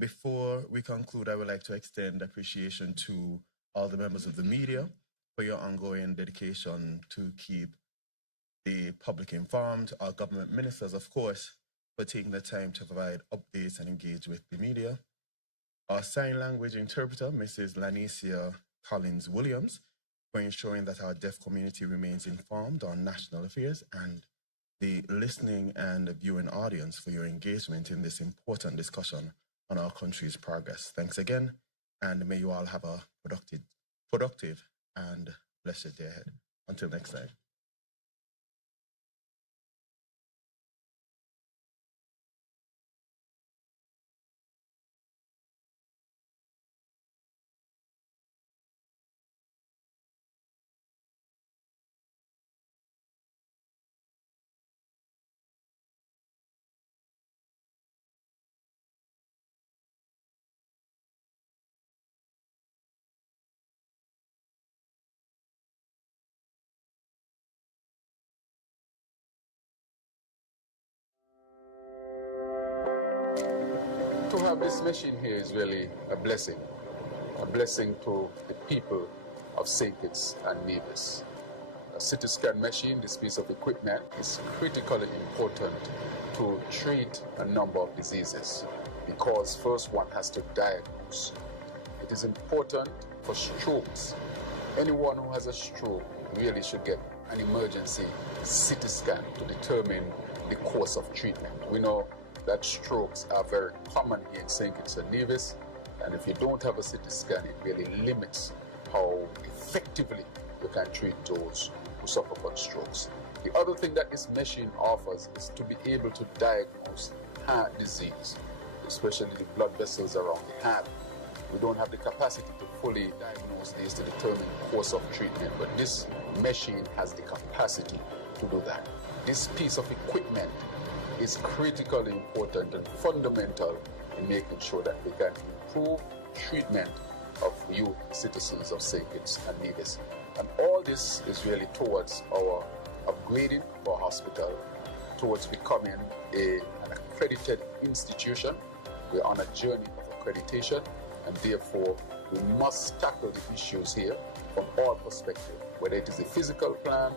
Before we conclude, I would like to extend appreciation to all the members of the media for your ongoing dedication to keep the public informed, our government ministers, of course, for taking the time to provide updates and engage with the media. Our sign language interpreter, Mrs. Lanicia Collins-Williams, for ensuring that our deaf community remains informed on national affairs, and the listening and viewing audience for your engagement in this important discussion on our country's progress. Thanks again, and may you all have a productive and blessed day ahead. Until next time. To have this machine here is really a blessing to the people of St. Kitts and Nevis. CT scan machine, this piece of equipment, is critically important to treat a number of diseases because first one has to diagnose. It is important for strokes. Anyone who has a stroke really should get an emergency CT scan to determine the course of treatment. We know that strokes are very common here in St. Kitts and Nevis, and if you don't have a CT scan, it really limits how effectively you can treat those who suffer from strokes. The other thing that this machine offers is to be able to diagnose heart disease, especially the blood vessels around the heart. We don't have the capacity to fully diagnose these to determine course of treatment, but this machine has the capacity to do that. This piece of equipment is critically important and fundamental in making sure that we can improve treatment of you citizens of St. Kitts and Nevis. And all this is really towards our upgrading of our hospital, towards becoming an accredited institution. We're on a journey of accreditation, and therefore we must tackle the issues here from all perspectives, whether it is a physical plan,